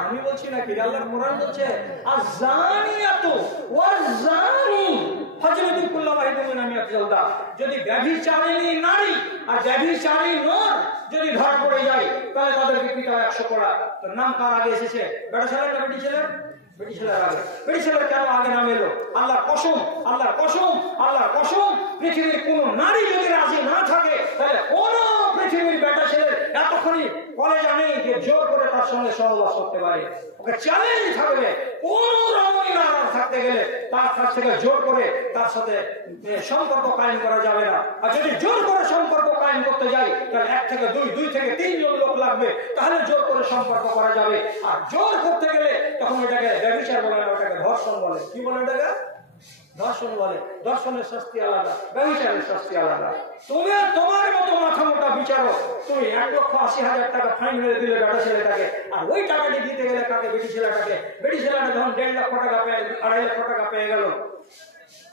আমি বলছি না কি, আল্লাহর কোরআন বলছে আয-যানিয়াতু ওয়াজ-যানি ফাজলিদু কুল্লা ওয়াহিদিন মিনহুমা মিআতা জালদা। যদি ব্যভিচারিণী নারী আর ব্যভিচারী নর যদি ধরা পড়ে যায়, তাহলে তাদেরকে পিটা 100 করা। তো নাম কার আগে এসেছে? বেটা ছেলে না বেটি ছেলে? বেটি ছেলের আগে। বেটি ছেলের কেন আগে নাম এলো? আল্লাহর কসম, আল্লাহর কসম, আল্লাহর কসম, পৃথিবীর কোন নারী যদি রাজি না থাকে, তাহলে কোন পৃথিবীর বেটা ছেলের এতক্ষণই কলেজা নেই যে জোর করে তার সঙ্গে সহবাস করতে পারে। ওকে চ্যালেঞ্জ থাকবে, কোন রমণী না থাকতে গেলে তার কাছ থেকে জোর করে তার সাথে সম্পর্ক কায়েম করা যাবে না। আর যদি জোর করে সম্পর্ক কায়েম করতে যাই, তাহলে 1 থেকে 2, 2 থেকে 3 জন লোক লাগবে, তাহলে জোর করে সম্পর্ক করা যাবে। আর জোর করতে গেলে তখন ওটাকে ব্যভিচার বলে না, ওটাকে ধর্ষণ বলে। কি বলে ওটাকে? ধর্ষণ বলে। ধর্ষণের শাস্তি আলাদা, ব্যভিচারের শাস্তি আলাদা। তুমি তোমার মতো মাথা মোটা বিচারক, তুমি 1,80,000 টাকা ফাইন মেরে দিলে বেটা ছেলেটাকে, আর ওই টাকাটি দিতে গেলে কাকে? বেটি ছেলেটাকে। বেটি ছেলেটা যখন 1.5 লক্ষ টাকা পেয়ে, 2.5 লক্ষ টাকা পেয়ে গেল,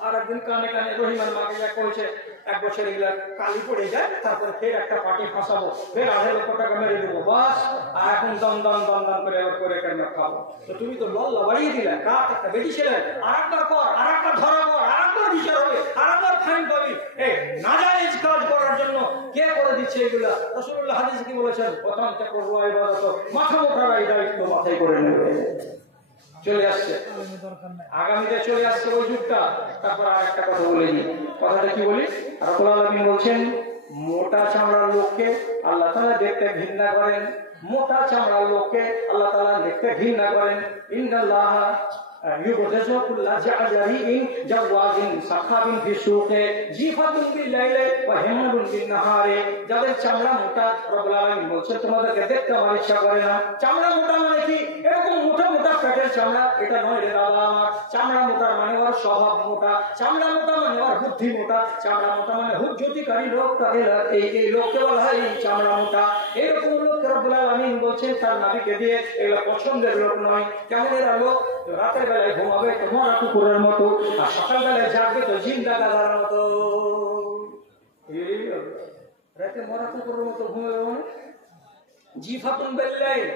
আর একদিন কানে কানে রহিমার মাকে যা করেছে, 1 বছর এগুলা কালি পড়ে যায়, তারপরে ফের একটা পার্টি ফাঁসাবো, ফের 2.5 লক্ষ টাকা মেরে দেবো, বাস। আর এখন দম দম দম দম করে আবার করে কেন খাবো? তো তুমি তো লল্লা বাড়িয়ে দিলে। কার? একটা বেটি ছেলে। আরেকবার কর, আরেকবার ধরা কর, আরেকবার বিচার হবে, আরেকবার ফাইন পাবি। এই নাজায়েজ কাজ করার জন্য কে করে দিচ্ছে এগুলা? রাসূলুল্লাহ হাদিসে কি বলেছেন? প্রথম তা করবো ইবাদত, মাথা মোটার এই দায়িত্ব মাথায় করে নেবে। চলে আসছে, আগামীতে চলে আসছে ওই যুগটা। তারপর আর একটা কথা বলে নি, কথাটা কি বলি? রাব্বুল আলামিন বলছেন মোটা চামড়ার লোককে আল্লাহ তাআলা দেখতে ঘৃণা করেন। মোটা চামড়ার লোককে আল্লাহ তাআলা দেখতে ঘৃণা করেন। ইন্নাল্লাহা ইউবগিযু কুল্লা জা'জারিন জাওয়াজিন সাখাবিন ফি সুকে জিফাতুন বিল লাইলি ওয়া হিমাদুন বিন নাহারে। যাদের চামড়া মোটা, রব্বুল আলামিন বলছেন তোমাদেরকে দেখতে আমার ইচ্ছা করে না। চামড়া মোটা মানে কি? এরকম মোটা মোটা পেটের চামড়া, এটা নয় রে বাবা আমার। চামড়া মোটা মানে ওর স্বভাব মোটা, চামড়া মোটা মানে ওর বুদ্ধি মোটা, চামড়া মোটা মানে হুজ্জতিকারী লোক, এই লোককে বলা হয় চামড়া মোটা। এরকম লোককে রব্বুল আলামিন বলছেন তার নবীকে দিয়ে এগুলো পছন্দের লোক নয়। কেমন এরা লোক? রাতের বেলায় ঘুমাবে তো মরা কুকুরের মতো, আর সকাল বেলায় জাগবে তো জিন্দা গাধার মতো। রাতে একে মরা কুকুরের মতো ঘুমাবে মানে জিফাতুন বিল্লাইল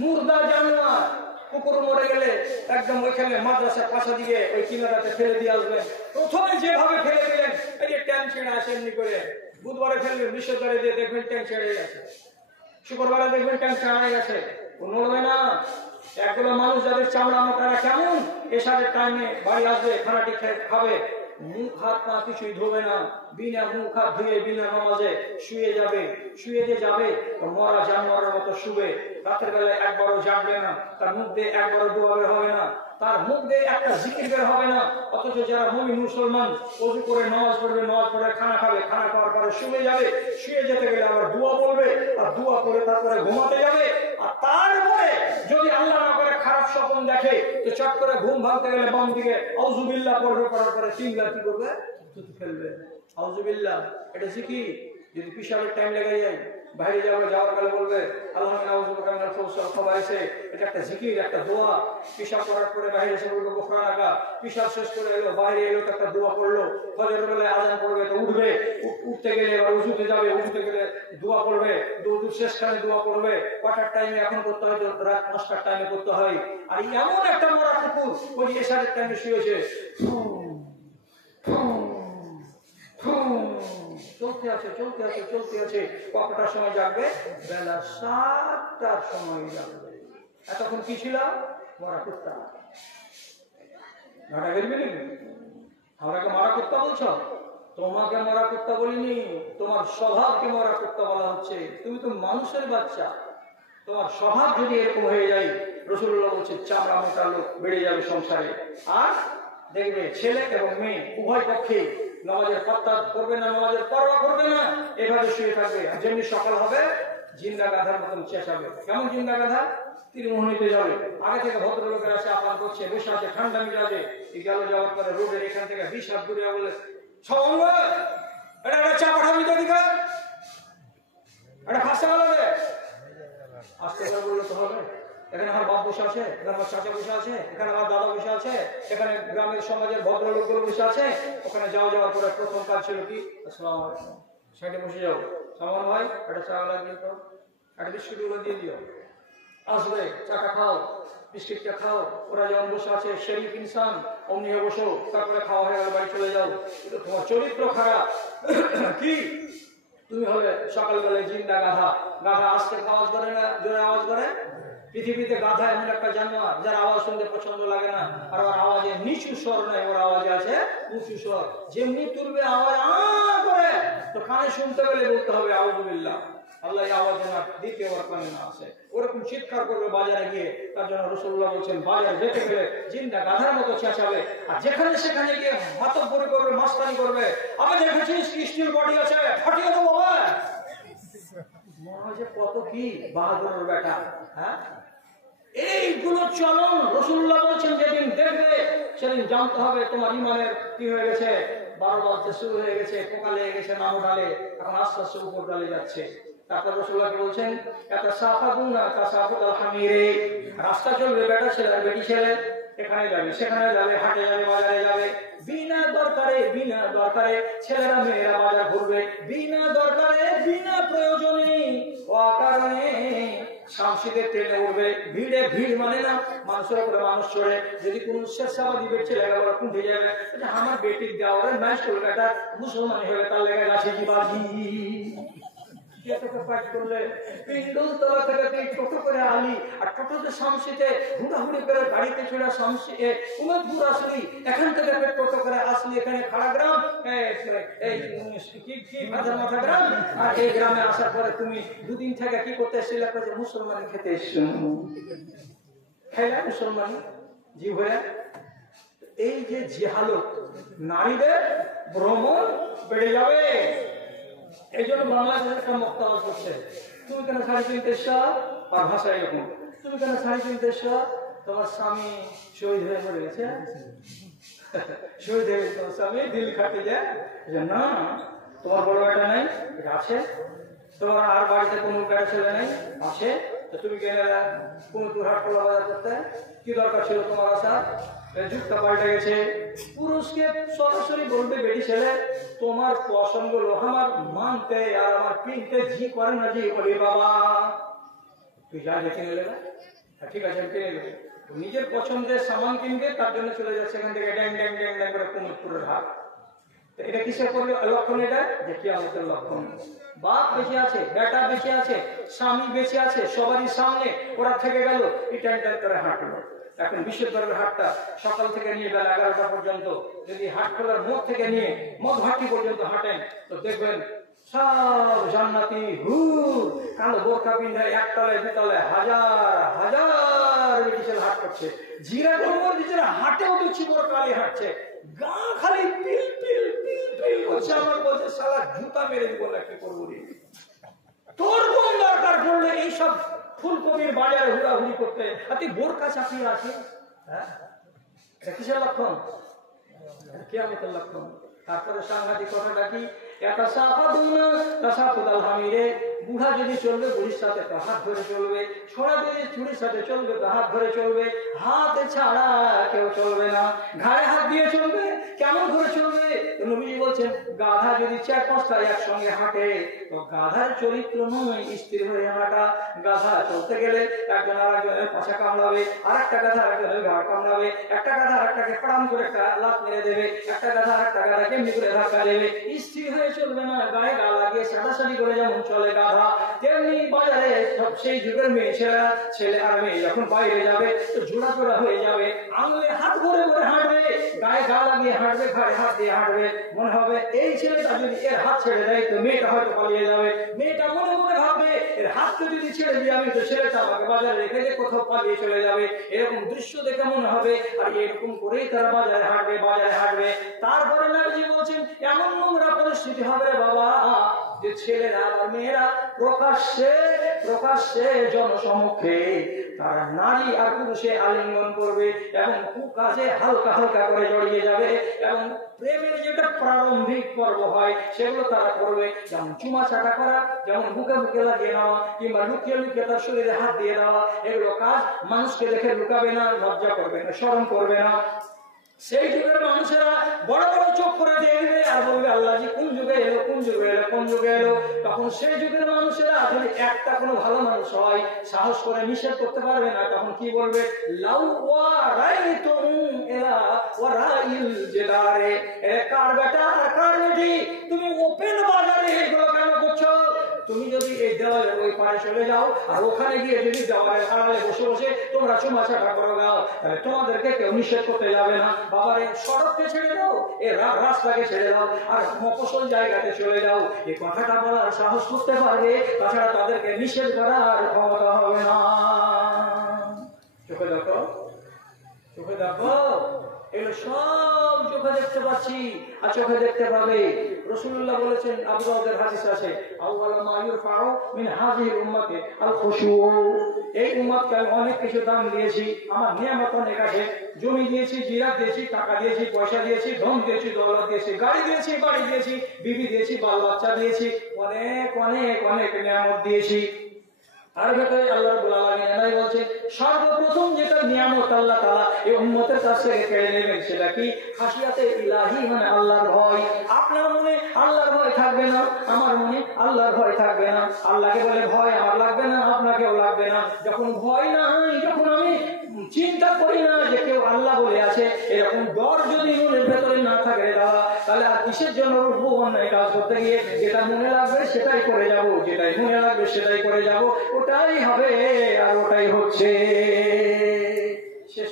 মুর্দা জানোয়ার। কুকুর মরে গেলে একদম ওইখানে মাদ্রাসার পাশা দিকে ওই কিনারাতে ফেলে দিয়ে আসবেন। প্রথমে যেভাবে ফেলে দিলেন এই যে ট্যাঙ্ক ছেড়ে আসে এমনি করে, বুধবারে ফেলবেন বৃহস্পতিবারে দিয়ে দেখবেন ট্যাঙ্ক ছেড়ে গেছে, শুক্রবারে দেখবেন ট্যাঙ্ক ছেড়ে গেছে, ও নড়বে না। একগুলো মানুষ যাদের চামড়া মোটারা কেমন এসারের টাইমে বাড়ি আসবে, খানাটি খাবে, মুখ হাত পা কিছুই ধোবে না, বিনা মুখ হাত ধুয়ে বিনা নামাজে শুয়ে যাবে। শুয়ে যে যাবে মরা জানোয়ারের মতো শুবে, রাতের বেলায় একবারও জাগবে না, তার মুখ দিয়ে একবারও দোয়া বের হবে না, তার মুখ দিয়ে একটা জিকির বের হবে না। অথচ যারা মুমিন মুসলমান ওযু করে নামাজ পড়বে, নামাজ পড়ে খানা খাবে, খানা খাওয়ার পরে শুয়ে যাবে, শুয়ে যেতে গেলে আবার দোয়া বলবে, আর দোয়া করে তারপরে ঘুমাতে যাবে। আর তারপরে যদি আল্লাহ না করে খারাপ স্বপ্ন দেখে তো চট করে ঘুম ভাঙতে গেলে বাম দিকে আউযুবিল্লাহ পড়বে, পড়ার পরে তিনবার কি করবে? থুতু ফেলবে। আউযুবিল্লাহ এটা জিকির। যদি পিশাবের টাইম লেগে যায়, বাইরে যাবে, যাওয়ার কালে বলবে আল্লাহ নাউযুবিকা মিনাল খুবুসি ওয়াল খাবাইসি, এটা একটা জিকির, একটা দোয়া। পিশাব করার পরে বাইরে এসে বলবে গুফরানাকা, পিশাব শেষ করে এলো, বাইরে এলো তো একটা দোয়া পড়লো, ফজরের বেলায় আযান পড়বে তো উঠবে, উঠতে গেলে এবার উযুতে যাবে, উঠতে গেলে দোয়া পড়বে, উযু শেষখানে দোয়া পড়বে। কটার টাইমে এখন করতে হয়? রাত 5টার টাইমে করতে হয়। আর এমন একটা মরা কুকুর ওই এশারের টাইমে শুয়েছে, চলতে আছে চলতে আছে চলতে আছে। কতটার সময় যাবে? বেলা 7টার সময় যাবে। এতক্ষণ কি ছিল? মরা কুত্তা। ঘাটা গেলবি নাকি? আমাকে মরা কুত্তা বলছ? তোমাকে মরা কুত্তা বলিনি, তোমার স্বভাবকে মরা কুত্তা বলা হচ্ছে। তুমি তো মানুষের বাচ্চা, তোমার স্বভাব যদি এরকম হয়ে যায়, রাসূলুল্লাহ বলছে চামড়া মোটা লোক বেড়ে যাবে সংসারে। আর দেখবে ছেলে এবং মেয়ে উভয় পক্ষে নামাজের পাত্তা করবে না, নামাজের পরোয়া করবে না, এভাবে শুয়ে থাকবে। আর যেমনি সকাল হবে জিন্দা গাধার মতন চেঁচাবে। কেমন জিন্দা গাধা? তীরমোহনীতে যাবে, আগে থেকে ভদ্রলোকের আসে আপান করছে, বসে আছে ঠান্ডা মিজাজে, গেল যাওয়ার পরে রোডের এখান থেকে 20 হাত দূরে বলে সঙ্গ এটা একটা চা পাঠাবি তো দিকে, এটা ফাঁসতে গেল রে, আসতে করে বললে তো হবে। এখানে আমার বাপ বসে আছে, এখানে আমার চাচা বসে আছে, এখানে আমার দাদা বসে আছে, এখানে গ্রামের সমাজের ভদ্রলোকগুলো বসে আছে। ওখানে যাওয়ার পরে প্রথম কাজ ছিল কি? আসসালামু আলাইকুম, সাইডে বসে যাও, সামান ভাই একটা চা লাগিয়ে তো, একটা বিস্কুটগুলো দিয়ে দিও, আসবে চাটা খাও, বিস্কিটটা খাও। ওরা যেমন বসে আছে শরীফ ইনসান, অমনি বসো, তারপরে খাওয়া হয়ে গেল বাড়ি চলে যাও। তোমার চরিত্র খারাপ। কি তুমি হলে সকালবেলায় জিন্দা গাধা। গাধা আজকে আওয়াজ করে না, জোরে আওয়াজ করে। পৃথিবীতে গাধা এমন একটা জানোয়ার যার আওয়াজ শুনতে পছন্দ লাগে না, আর ওর আওয়াজে নিচু স্বর নাই, ওর আওয়াজে আছে উঁচু স্বর। যেমনি তুলবে আওয়াজ করে তো কানে শুনতে গেলে বলতে হবে আউযুবিল্লাহ, আল্লাহ এই আওয়াজ না দিতে ওর কানে না আসে, ওরকম চিৎকার করবে বাজারে গিয়ে। তার জন্য রাসূলুল্লাহ বলছেন বাজারে যেতে গেলে জিন্দা গাধার মতো চেঁচাবে। আর যেখানে সেখানে গিয়ে মাতব্বরি করবে, মাস্তানি করবে। আমি দেখেছিস কি স্টিল বডি আছে, ফাটিয়ে দেবো বাবা। মহাজে কত কি বাহাদুরের বেটা। হ্যাঁ, এইগুলো চলন রাসূলুল্লাহ বলছেন যেদিন দেখবে সেদিন জানতে হবে তোমার ইমানের কি হয়ে গেছে। 12 বাজতে শুরু হয়ে গেছে, পোকা লেগে গেছে নাম ডালে, এখন আস্তে আস্তে উপর ডালে যাচ্ছে। তারপর রাসূলুল্লাহ বলছেন তাসাফাদুনা তাসাফুল হামিরে, রাস্তা চলবে বেটা ছেলে আর বেটি ছেলে, এখানে যাবে সেখানে যাবে, হাটে যাবে, বাজারে যাবে, বিনা দরকারে ছেলেরা মেয়েরা বাজার ঘুরবে, বিনা দরকারে বিনা প্রয়োজনে অকারণে শামসিদের ট্রেনে উঠবে। ভিড় মানে না মানুষের উপরে মানুষ চড়ে। যদি কোন স্বেচ্ছাবাদী ব্যক্তি লেগে ওরা কুঁঠে যাবে, আমার বেটির দেওয়া নাই কলকাতা মুসলমান হয়ে তার লেগে আছে জীবাজি করলে পিন্ডুলতলা থেকে টোটো করে আলি, আর টোটোতে শামসিতে হুড়াহুড়ি করে গাড়িতে চড়ে শামসি উমেদপুর আসলি, এখান থেকে টোটো করে আসলি এখানে খাড়াগ্রাম মাথা গ্রাম। আর এই গ্রামে আসার পরে তুমি দুদিন থেকে কি করতে এসেছিলে? মুসলমানি খেতে এসছো, খেলা মুসলমানি জি ভরে। এই যে জিহালত, নারীদের ভ্রমণ বেড়ে যাবে। এই জন্য বাংলাদেশের একটা বক্তব্য করছে, তুমি কেন শাড়ি কিনতে এসছো? আর ভাষা এরকম, তুমি কেন শাড়ি কিনতে এসছো? তোমার স্বামী শহীদ হয়ে মরে গেছে, শহীদ হয়ে গেছে তোমার স্বামী, দিল খাটে যায় না। তোমার বড় বেটা নেই, এটা আছে। তোমার আর বাড়িতে কোনো বেটা ছেলে নেই, আছে। তো তুমি গেলে কোন হাট খোলা বাজার করতে, কি দরকার ছিল তোমার আসা? যুগটা পাল্টে গেছে। পুরুষকে সরাসরি বলবে বেটি ছেলে তোমার পছন্দ হলো আমার মানতে আর আমার কিনতে জি করে না, জি বলি বাবা তুই যা যে কিনে নেবে, ঠিক আছে আমি কিনে নেবে। নিজের পছন্দের সামান কিনবে, তার জন্য চলে যাচ্ছে এখান থেকে ড্যাং ড্যাং ড্যাং ড্যাং করে কুমুদপুরের হাট। এটা কিসের করবে লক্ষণ? এটা যে কিয়ামতের লক্ষণ। বাপ বেঁচে আছে, বেটা বেঁচে আছে, স্বামী বেঁচে আছে, সবারই সামনে ওরা থেকে গেল, টান টান করে হাঁটলো। এখন বিশ্বদরবার হাটটা সকাল থেকে নিয়ে বেলা 11টা পর্যন্ত যদি হাট খোলার মোড় থেকে নিয়ে মধুহাটি পর্যন্ত হাঁটেন তো দেখবেন সব জান্নাতি হুর কালো বোরকা পিন্ধে একতলায় দুতলায় হাজার হাজার বিটিশেল হাট করছে। জিরা ডোঙ্গর নিজেরা হাটেও দেখছি বোরকালি হাঁটছে, গা খালি পিল পিল পিল পিল করছে। আমার বলছে সালা জুতা মেরে দিব না, কি করবো রে? তোর কোন দরকার পড়লে এইসব ফুলকপির বাজারে হুড়াহুড়ি করতে, আর তুই বোরকা চাপিয়ে আছে? হ্যাঁ, এটা কিসের লক্ষণ? কিয়ামতের লক্ষণ। তারপরে সাংঘাতিক কথাটা কি? বুড়া যদি চলবে বুড়ির সাথে তো হাত ধরে চলবে, ছোড়া যদি ছুরির সাথে চলবে তো হাত ধরে চলবে, হাত ছাড়া কেউ চলবে না, ঘাড়ে হাত দিয়ে চলবে। কেমন করে চলবে? নবীজি বলছেন গাধা যদি 4-5টা একসঙ্গে হাঁটে তো গাধার চরিত্র নয় স্থির হয়ে হাঁটা। গাধা চলতে গেলে একজন আর একজনের পাছা কামড়াবে, আর একটা গাধা একজনের ঘাড় কামড়াবে, একটা গাধা আর একটাকে ফাড়াম করে একটা লাত মেরে দেবে, একটা গাধা আর একটা গাধাকে এমনি করে ধাক্কা দেবে। স্থির হয়ে চলবে না, গায়ে গা লাগিয়ে সাটাসাটি করে যেমন চলে গাধা, তেমনি বাজারে সেই যুগের মেয়ে ছেলে আর মেয়ে যখন বাইরে যাবে তো জোড়া জোড়া হয়ে যাবে, আঙুলে হাত ভরে ভরে হাঁটবে, গায়ে গা লাগিয়ে হাঁটবে, ঘাড়ে হাত দিয়ে হাঁটবে। মনে হবে এই ছেলেটা যদি এর হাত ছেড়ে দেয় তো মেয়েটা হয়তো পালিয়ে যাবে। মেয়েটা মনে মনে ভাববে এর হাতকে যদি ছেড়ে দিয়ে আমি তো ছেলেটা আমাকে বাজারে রেখে দিয়ে কোথাও পালিয়ে চলে যাবে। এরকম দৃশ্য দেখে মনে হবে, আর এরকম করেই তারা বাজারে হাঁটবে। তারপরে নবীজি বলছেন এমন নোংরা পরিস্থিতি হবে বাবা যে ছেলেরা আর মেয়েরা প্রকাশ্যে জনসমক্ষে তারা নারী আর পুরুষে আলিঙ্গন করবে এবং কুকাজে হালকা হালকা করে জড়িয়ে যাবে, এবং প্রেমের যেটা প্রারম্ভিক পর্ব হয় সেগুলো তারা করবে, যেমন চুমা চাটা করা, যেমন বুকে বুকে লাগিয়ে নেওয়া, কিংবা লুকিয়ে লুকিয়ে তার শরীরে হাত দিয়ে দেওয়া। এগুলো কাজ মানুষকে দেখে লুকাবে না, লজ্জা করবে না, শরম করবে না। সেই যুগের মানুষেরা বড় বড় চোখ করে দেখবে আর বলবে আল্লাহজি কোন যুগে এলো, কোন যুগে এলো, কোন যুগে এলো। তখন সেই যুগের মানুষেরা যদি একটা কোনো ভালো মানুষ হয় সাহস করে নিষেধ করতে পারবে না, তখন কি বলবে? লাউ ওয়ারাইতুম ইলা ওয়ারাইল জিদারে, এ কার বেটা আর কার বেটি, তুমি ওপেন বাজারে এগুলো কেন করছো? তুমি যদি এই দেওয়ালের ওই পারে চলে যাও আর ওখানে গিয়ে যদি দেওয়ালের আড়ালে বসে বসে তোমরা চুমাচাটা করো গাও, তাহলে তোমাদেরকে কেউ নিষেধ করতে যাবে না। বাবারে সড়ককে ছেড়ে দাও, এ রাস্তাকে ছেড়ে দাও, আর মফস্বল জায়গাতে চলে যাও, এই কথাটা বলার সাহস করতে পারবে, তাছাড়া তাদেরকে নিষেধ করার ক্ষমতা হবে না। চোখে দেখো এগুলো সব চোখে দেখতে পাচ্ছি আর চোখে দেখতে পাবে। রাসূলুল্লাহ বলেছেন, আবু দাউদের হাদিস আছে, আউয়ালু মা ইরফাউ মিন হাযিহিল উম্মতি আল খুশু। এই উম্মতকে আমি অনেক কিছু দান দিয়েছি, আমার নিয়ামত অনেক আছে, জমি দিয়েছি, জিরাত দিয়েছি, টাকা দিয়েছি, পয়সা দিয়েছি, ধন দিয়েছি, দৌলত দিয়েছি, গাড়ি দিয়েছি, বাড়ি দিয়েছি, বিবি দিয়েছি, বাল বাচ্চা দিয়েছি, অনেক অনেক অনেক নিয়ামত দিয়েছি। আর ভেতরে আল্লাহ রাব্বুল আলামিন এরাই বলছে সর্বপ্রথম যেটা নিয়ামত আল্লাহ তাআলা এই উম্মতের কাছ থেকে কেড়ে নেবেন সেটা কি? খাশিয়াতে ইলাহি, মানে আল্লাহর ভয়। আপনার মনে আল্লাহর ভয় থাকবে না, আমার মনে আল্লাহর ভয় থাকবে না। আল্লাহকে বলে ভয় আমার লাগবে না, আপনাকেও লাগবে না। যখন ভয় নাই, যখন আমি চিন্তা করি না যে কেউ আল্লাহ বলে আছে, এরকম ডর যদি মনের ভেতরে না থাকে দাদা, তাহলে আর কিসের জন্য উঠবো অন্যায় কাজ করতে গিয়ে? যেটা মনে লাগবে সেটাই করে যাব, যেটাই মনে লাগবে সেটাই করে যাব, ওটাই হবে আর ওটাই হচ্ছে। শেষ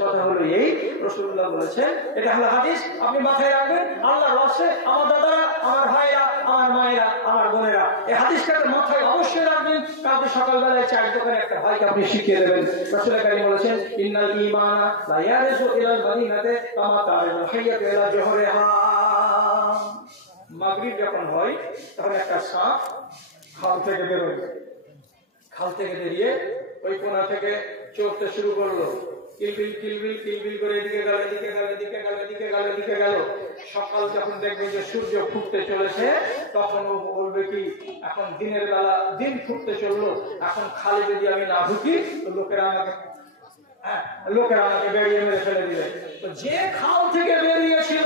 কথা হলো এই, রাসূলুল্লাহ বলেছেন, এটা হলো হাদিস, আপনি মাথায় রাখবেন। আল্লাহর ওয়াসে আমার দাদারা, আমার ভাইরা, আমার মায়েরা, আমার বোনেরা এই হাদিসটাকে মাথায় অবশ্যই রাখবেন। কালকে সকালবেলায় চায়ের দোকানে একটা ভাইকে আপনি শিখিয়ে দেবেন। রাসূল কারীম বলেছেন, ইন্নাল ঈমানা লা ইয়ারিজু ইলাল মাদিনাতি কামা তারিজুল হাইয়াতু ইলা জুহরিহা। মাগরিব যখন হয় তখন একটা সাপ খাল থেকে বেরোয়, খাল থেকে বেরিয়ে ওই কোণা থেকে চলতে শুরু করলো, কিলবিল কিলবিল কিলবিল করে এদিকে গেল। সকাল যখন দেখবে যে সূর্য ফুটতে চলেছে তখন ও বলবে কি, এখন দিনের বেলা দিন ফুটতে চললো, এখন খালি যদি আমি না ঢুকি তো লোকেরা আমাকে লোকেরা আমাকে বেরিয়ে মেরে ফেলে দিবে। তো যে খাল থেকে বেরিয়েছিল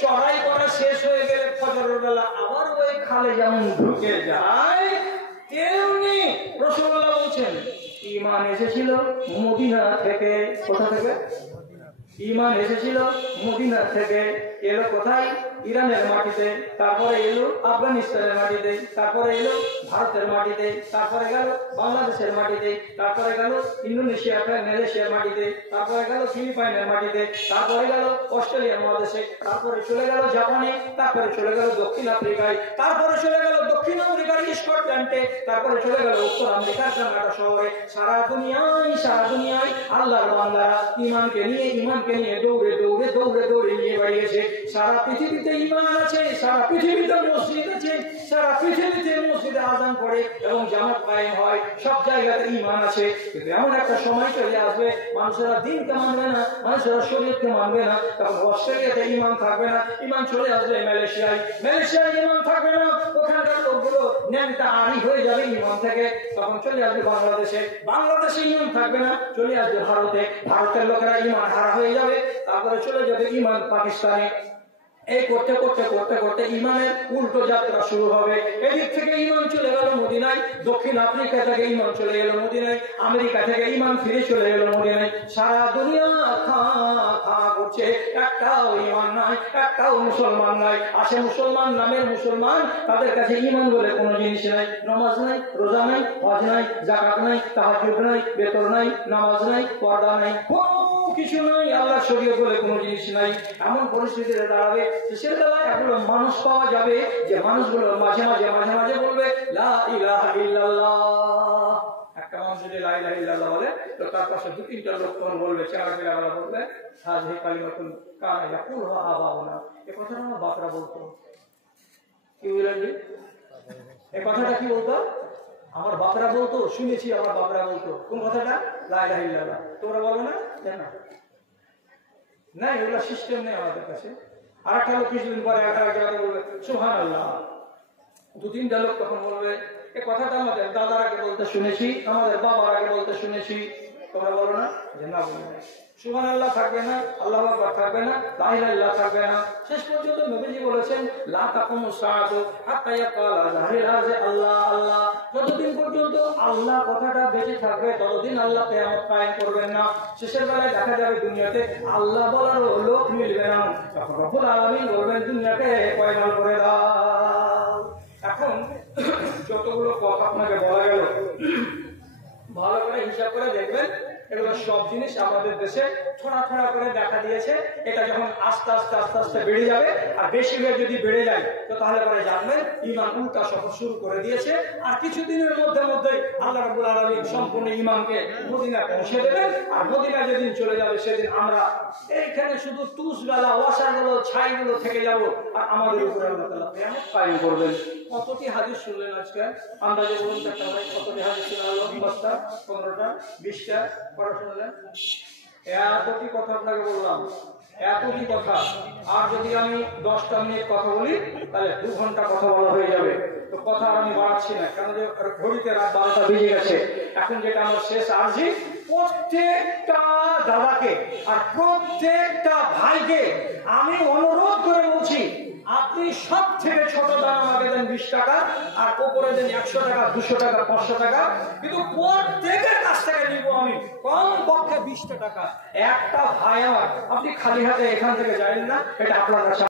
চড়াই করা শেষ হয়ে গেলে ফজরের বেলা আবার ওই খালে যেমন ঢুকে যায়, তেমনি রাসূলুল্লাহ বলছেন ঈমান এসেছিল মদিনা থেকে। কোথা থেকে? ঈমান এসেছিল মদিনা থেকে। এলো কোথায়? ইরানের মাটিতে, তারপরে এলো আফগানিস্তানের মাটিতে, তারপরে এলো ভারতের মাটিতে, তারপরে গেল বাংলাদেশের মাটিতে, তারপরে গেল ইন্দোনেশিয়া মালয়েশিয়ার মাটিতে, তারপরে গেল ফিলিপাইনের মাটিতে, তারপরে গেল অস্ট্রেলিয়া মহাদেশে, তারপরে চলে গেল জাপানে, তারপরে চলে গেল দক্ষিণ আফ্রিকায়, তারপরে চলে গেল দক্ষিণ আমেরিকার স্কটল্যান্ডে, তারপরে চলে গেল উত্তর আমেরিকার কানাডা শহরে। সারা দুনিয়ায় আল্লাহর বান্দারা ঈমানকে নিয়ে দৌড়ে নিয়ে বেরিয়েছে। সারা পৃথিবীতে ঈমান আছে, সারা পৃথিবীতে মসজিদ আছে, সারা পৃথিবীতে মসজিদে আযান পড়ে এবং জামাত কায়েম হয়, সব জায়গাতে ঈমান আছে। কিন্তু এমন একটা সময় চলে আসবে মানুষেরা দিনকে মানবে না, মানুষেরা শরীয়তকে মানবে না। তখন অস্ট্রেলিয়াতে ঈমান থাকবে না, ঈমান চলে আসবে মালয়েশিয়ায় ঈমান থাকবে না, ওখানকার লোকগুলো ন্যাংটা আড়ি হয়ে যাবে ঈমান থেকে। তখন চলে আসবে বাংলাদেশে ঈমান থাকবে না, চলে আসবে ভারতের লোকেরা ঈমান হারা হয়ে যাবে। তারপরে চলে যাবে ঈমান পাকিস্তানে। এই করতে করতে ঈমানের উল্টো যাত্রা শুরু হবে। এদিক থেকে ঈমান চলে গেল মদিনায়, দক্ষিণ আফ্রিকা থেকে ঈমান চলে গেল মদিনায়, আমেরিকা থেকে ঈমান ফিরে চলে গেল মদিনায়। সারা দুনিয়া খা করছে, একটাও ঈমান নাই, একটাও মুসলমান নাই। আসে মুসলমান নামের মুসলমান, তাদের কাছে ঈমান বলে কোনো জিনিস নাই। নামাজ নাই, রোজা নাই, হজ নাই, যাকাত নাই, তাহাজ্জুদ নাই, বেতন নাই, নামাজ নাই, পর্দা নাই, কিছু নাই। আল্লাহর শরীয়ত বলে কোনো জিনিস নাই। এমন পরিস্থিতিতে দাঁড়াবে শেষের বেলায় এগুলো মানুষ পাওয়া যাবে যে মানুষগুলো মাঝে মাঝে বলবে লা ইলাহা ইল্লাল্লাহ। একটা মানুষ যদি লা ইলাহা ইল্লাল্লাহ বলে তো তার পাশে দু তিনটা লোক তখন বলবে, চেহারা বলবে হাযিহি কালিমাতুন কানা ইয়াকুলুহা আবাউনা। এই কথাটা আমার বাপরা বলতো। কি বললেন জি? এই কথাটা কি বলতো? আমার বাপরা বলতো, শুনেছি আমার বাপরা বলতো। কোন কথাটা? লা ইলাহা ইল্লাল্লাহ। তোমরা বলো না? না, এগুলো সিস্টেম নেই আমাদের কাছে। আর একটা লোক কিছুদিন পরে বলবে সুবহানাল্লাহ। দু তিনটা লোক তখন বলবে এই কথাটা আমাদের দাদার আগে বলতে শুনেছি, আমাদের বাবার আগে বলতে শুনেছি। তোমরা বলো না? যে না, বলো না। সুবহানাল্লাহ থাকবে না, আল্লাহু আকবার থাকবে না, লা ইলাহা ইল্লাল্লাহ থাকবে না। শেষ পর্যন্ত নবীজি বলেছেন লা তাকুমু সাআতু হাত্তা ইয়াকালা যাহিরাজে আল্লাহ আল্লাহ। যতদিন পর্যন্ত আল্লাহ কথাটা বেঁচে থাকবে ততদিন আল্লাহ কিয়ামত কায়েম করবেন না। শেষের বেলায় দেখা যাবে দুনিয়াতে আল্লাহ বলার লোক মিলবে না। তখন রব্বুল আলামিন বলবেন দুনিয়াকে পয়গাল করে দাও। এখন যতগুলো কথা আপনাকে বলা গেল ভালো করে হিসাব করে দেখবেন, এগুলো সব জিনিস আমাদের দেশে থোড়া করে দেখা দিয়েছে। এটা যখন আস্তে আস্তে বেড়ে যাবে, আর বেশি যদি বেড়ে যায় তো তাহলে পরে জানবেন ঈমান উল্টা সফর শুরু করে দিয়েছে। আর কিছুদিনের মধ্যে আল্লাহ রাব্বুল আলামিন সম্পূর্ণ ঈমানকে মদিনা পৌঁছে দেবেন। আর মদিনা যেদিন চলে যাবে সেদিন আমরা এইখানে শুধু তুষবেলা ওয়াসাগুলো ছাইগুলো থেকে যাব, আর আমাদের উপরে আল্লাহ তাআলা কিয়ামত কায়েম করবেন। কতটি হাদিস শুনলেন আজকে? আন্দাজে বলুন তো একটা ভাই, কতটি হাদিস শুনলেন? 10টা, 15টা, 20টা পড়া শুনলেন? এতটি কথা আপনাকে বললাম, এতটি কথা। আর যদি আমি 10টা মিনিট কথা বলি তাহলে 2 ঘন্টা কথা বলা হয়ে যাবে। তো কথা আমি বাড়াচ্ছি না, কারণ ঘড়িতে রাত 12টা বেজে গেছে। এখন যেটা আমার শেষ আর্জি, প্রত্যেকটা দাদাকে আর প্রত্যেকটা ভাইকে আমি অনুরোধ করে বলছি, আপনি সব থেকে ছোট দাম আমাকে দেন 20 টাকা, আর উপরে দেন 100 টাকা, 200 টাকা, 500 টাকা, কিন্তু প্রত্যেকের কাছ থেকে নিব আমি কম পক্ষে 20 টাকা। একটা ভাই আমার, আপনি খালি হাতে এখান থেকে যাবেন না, এটা আপনার কাছে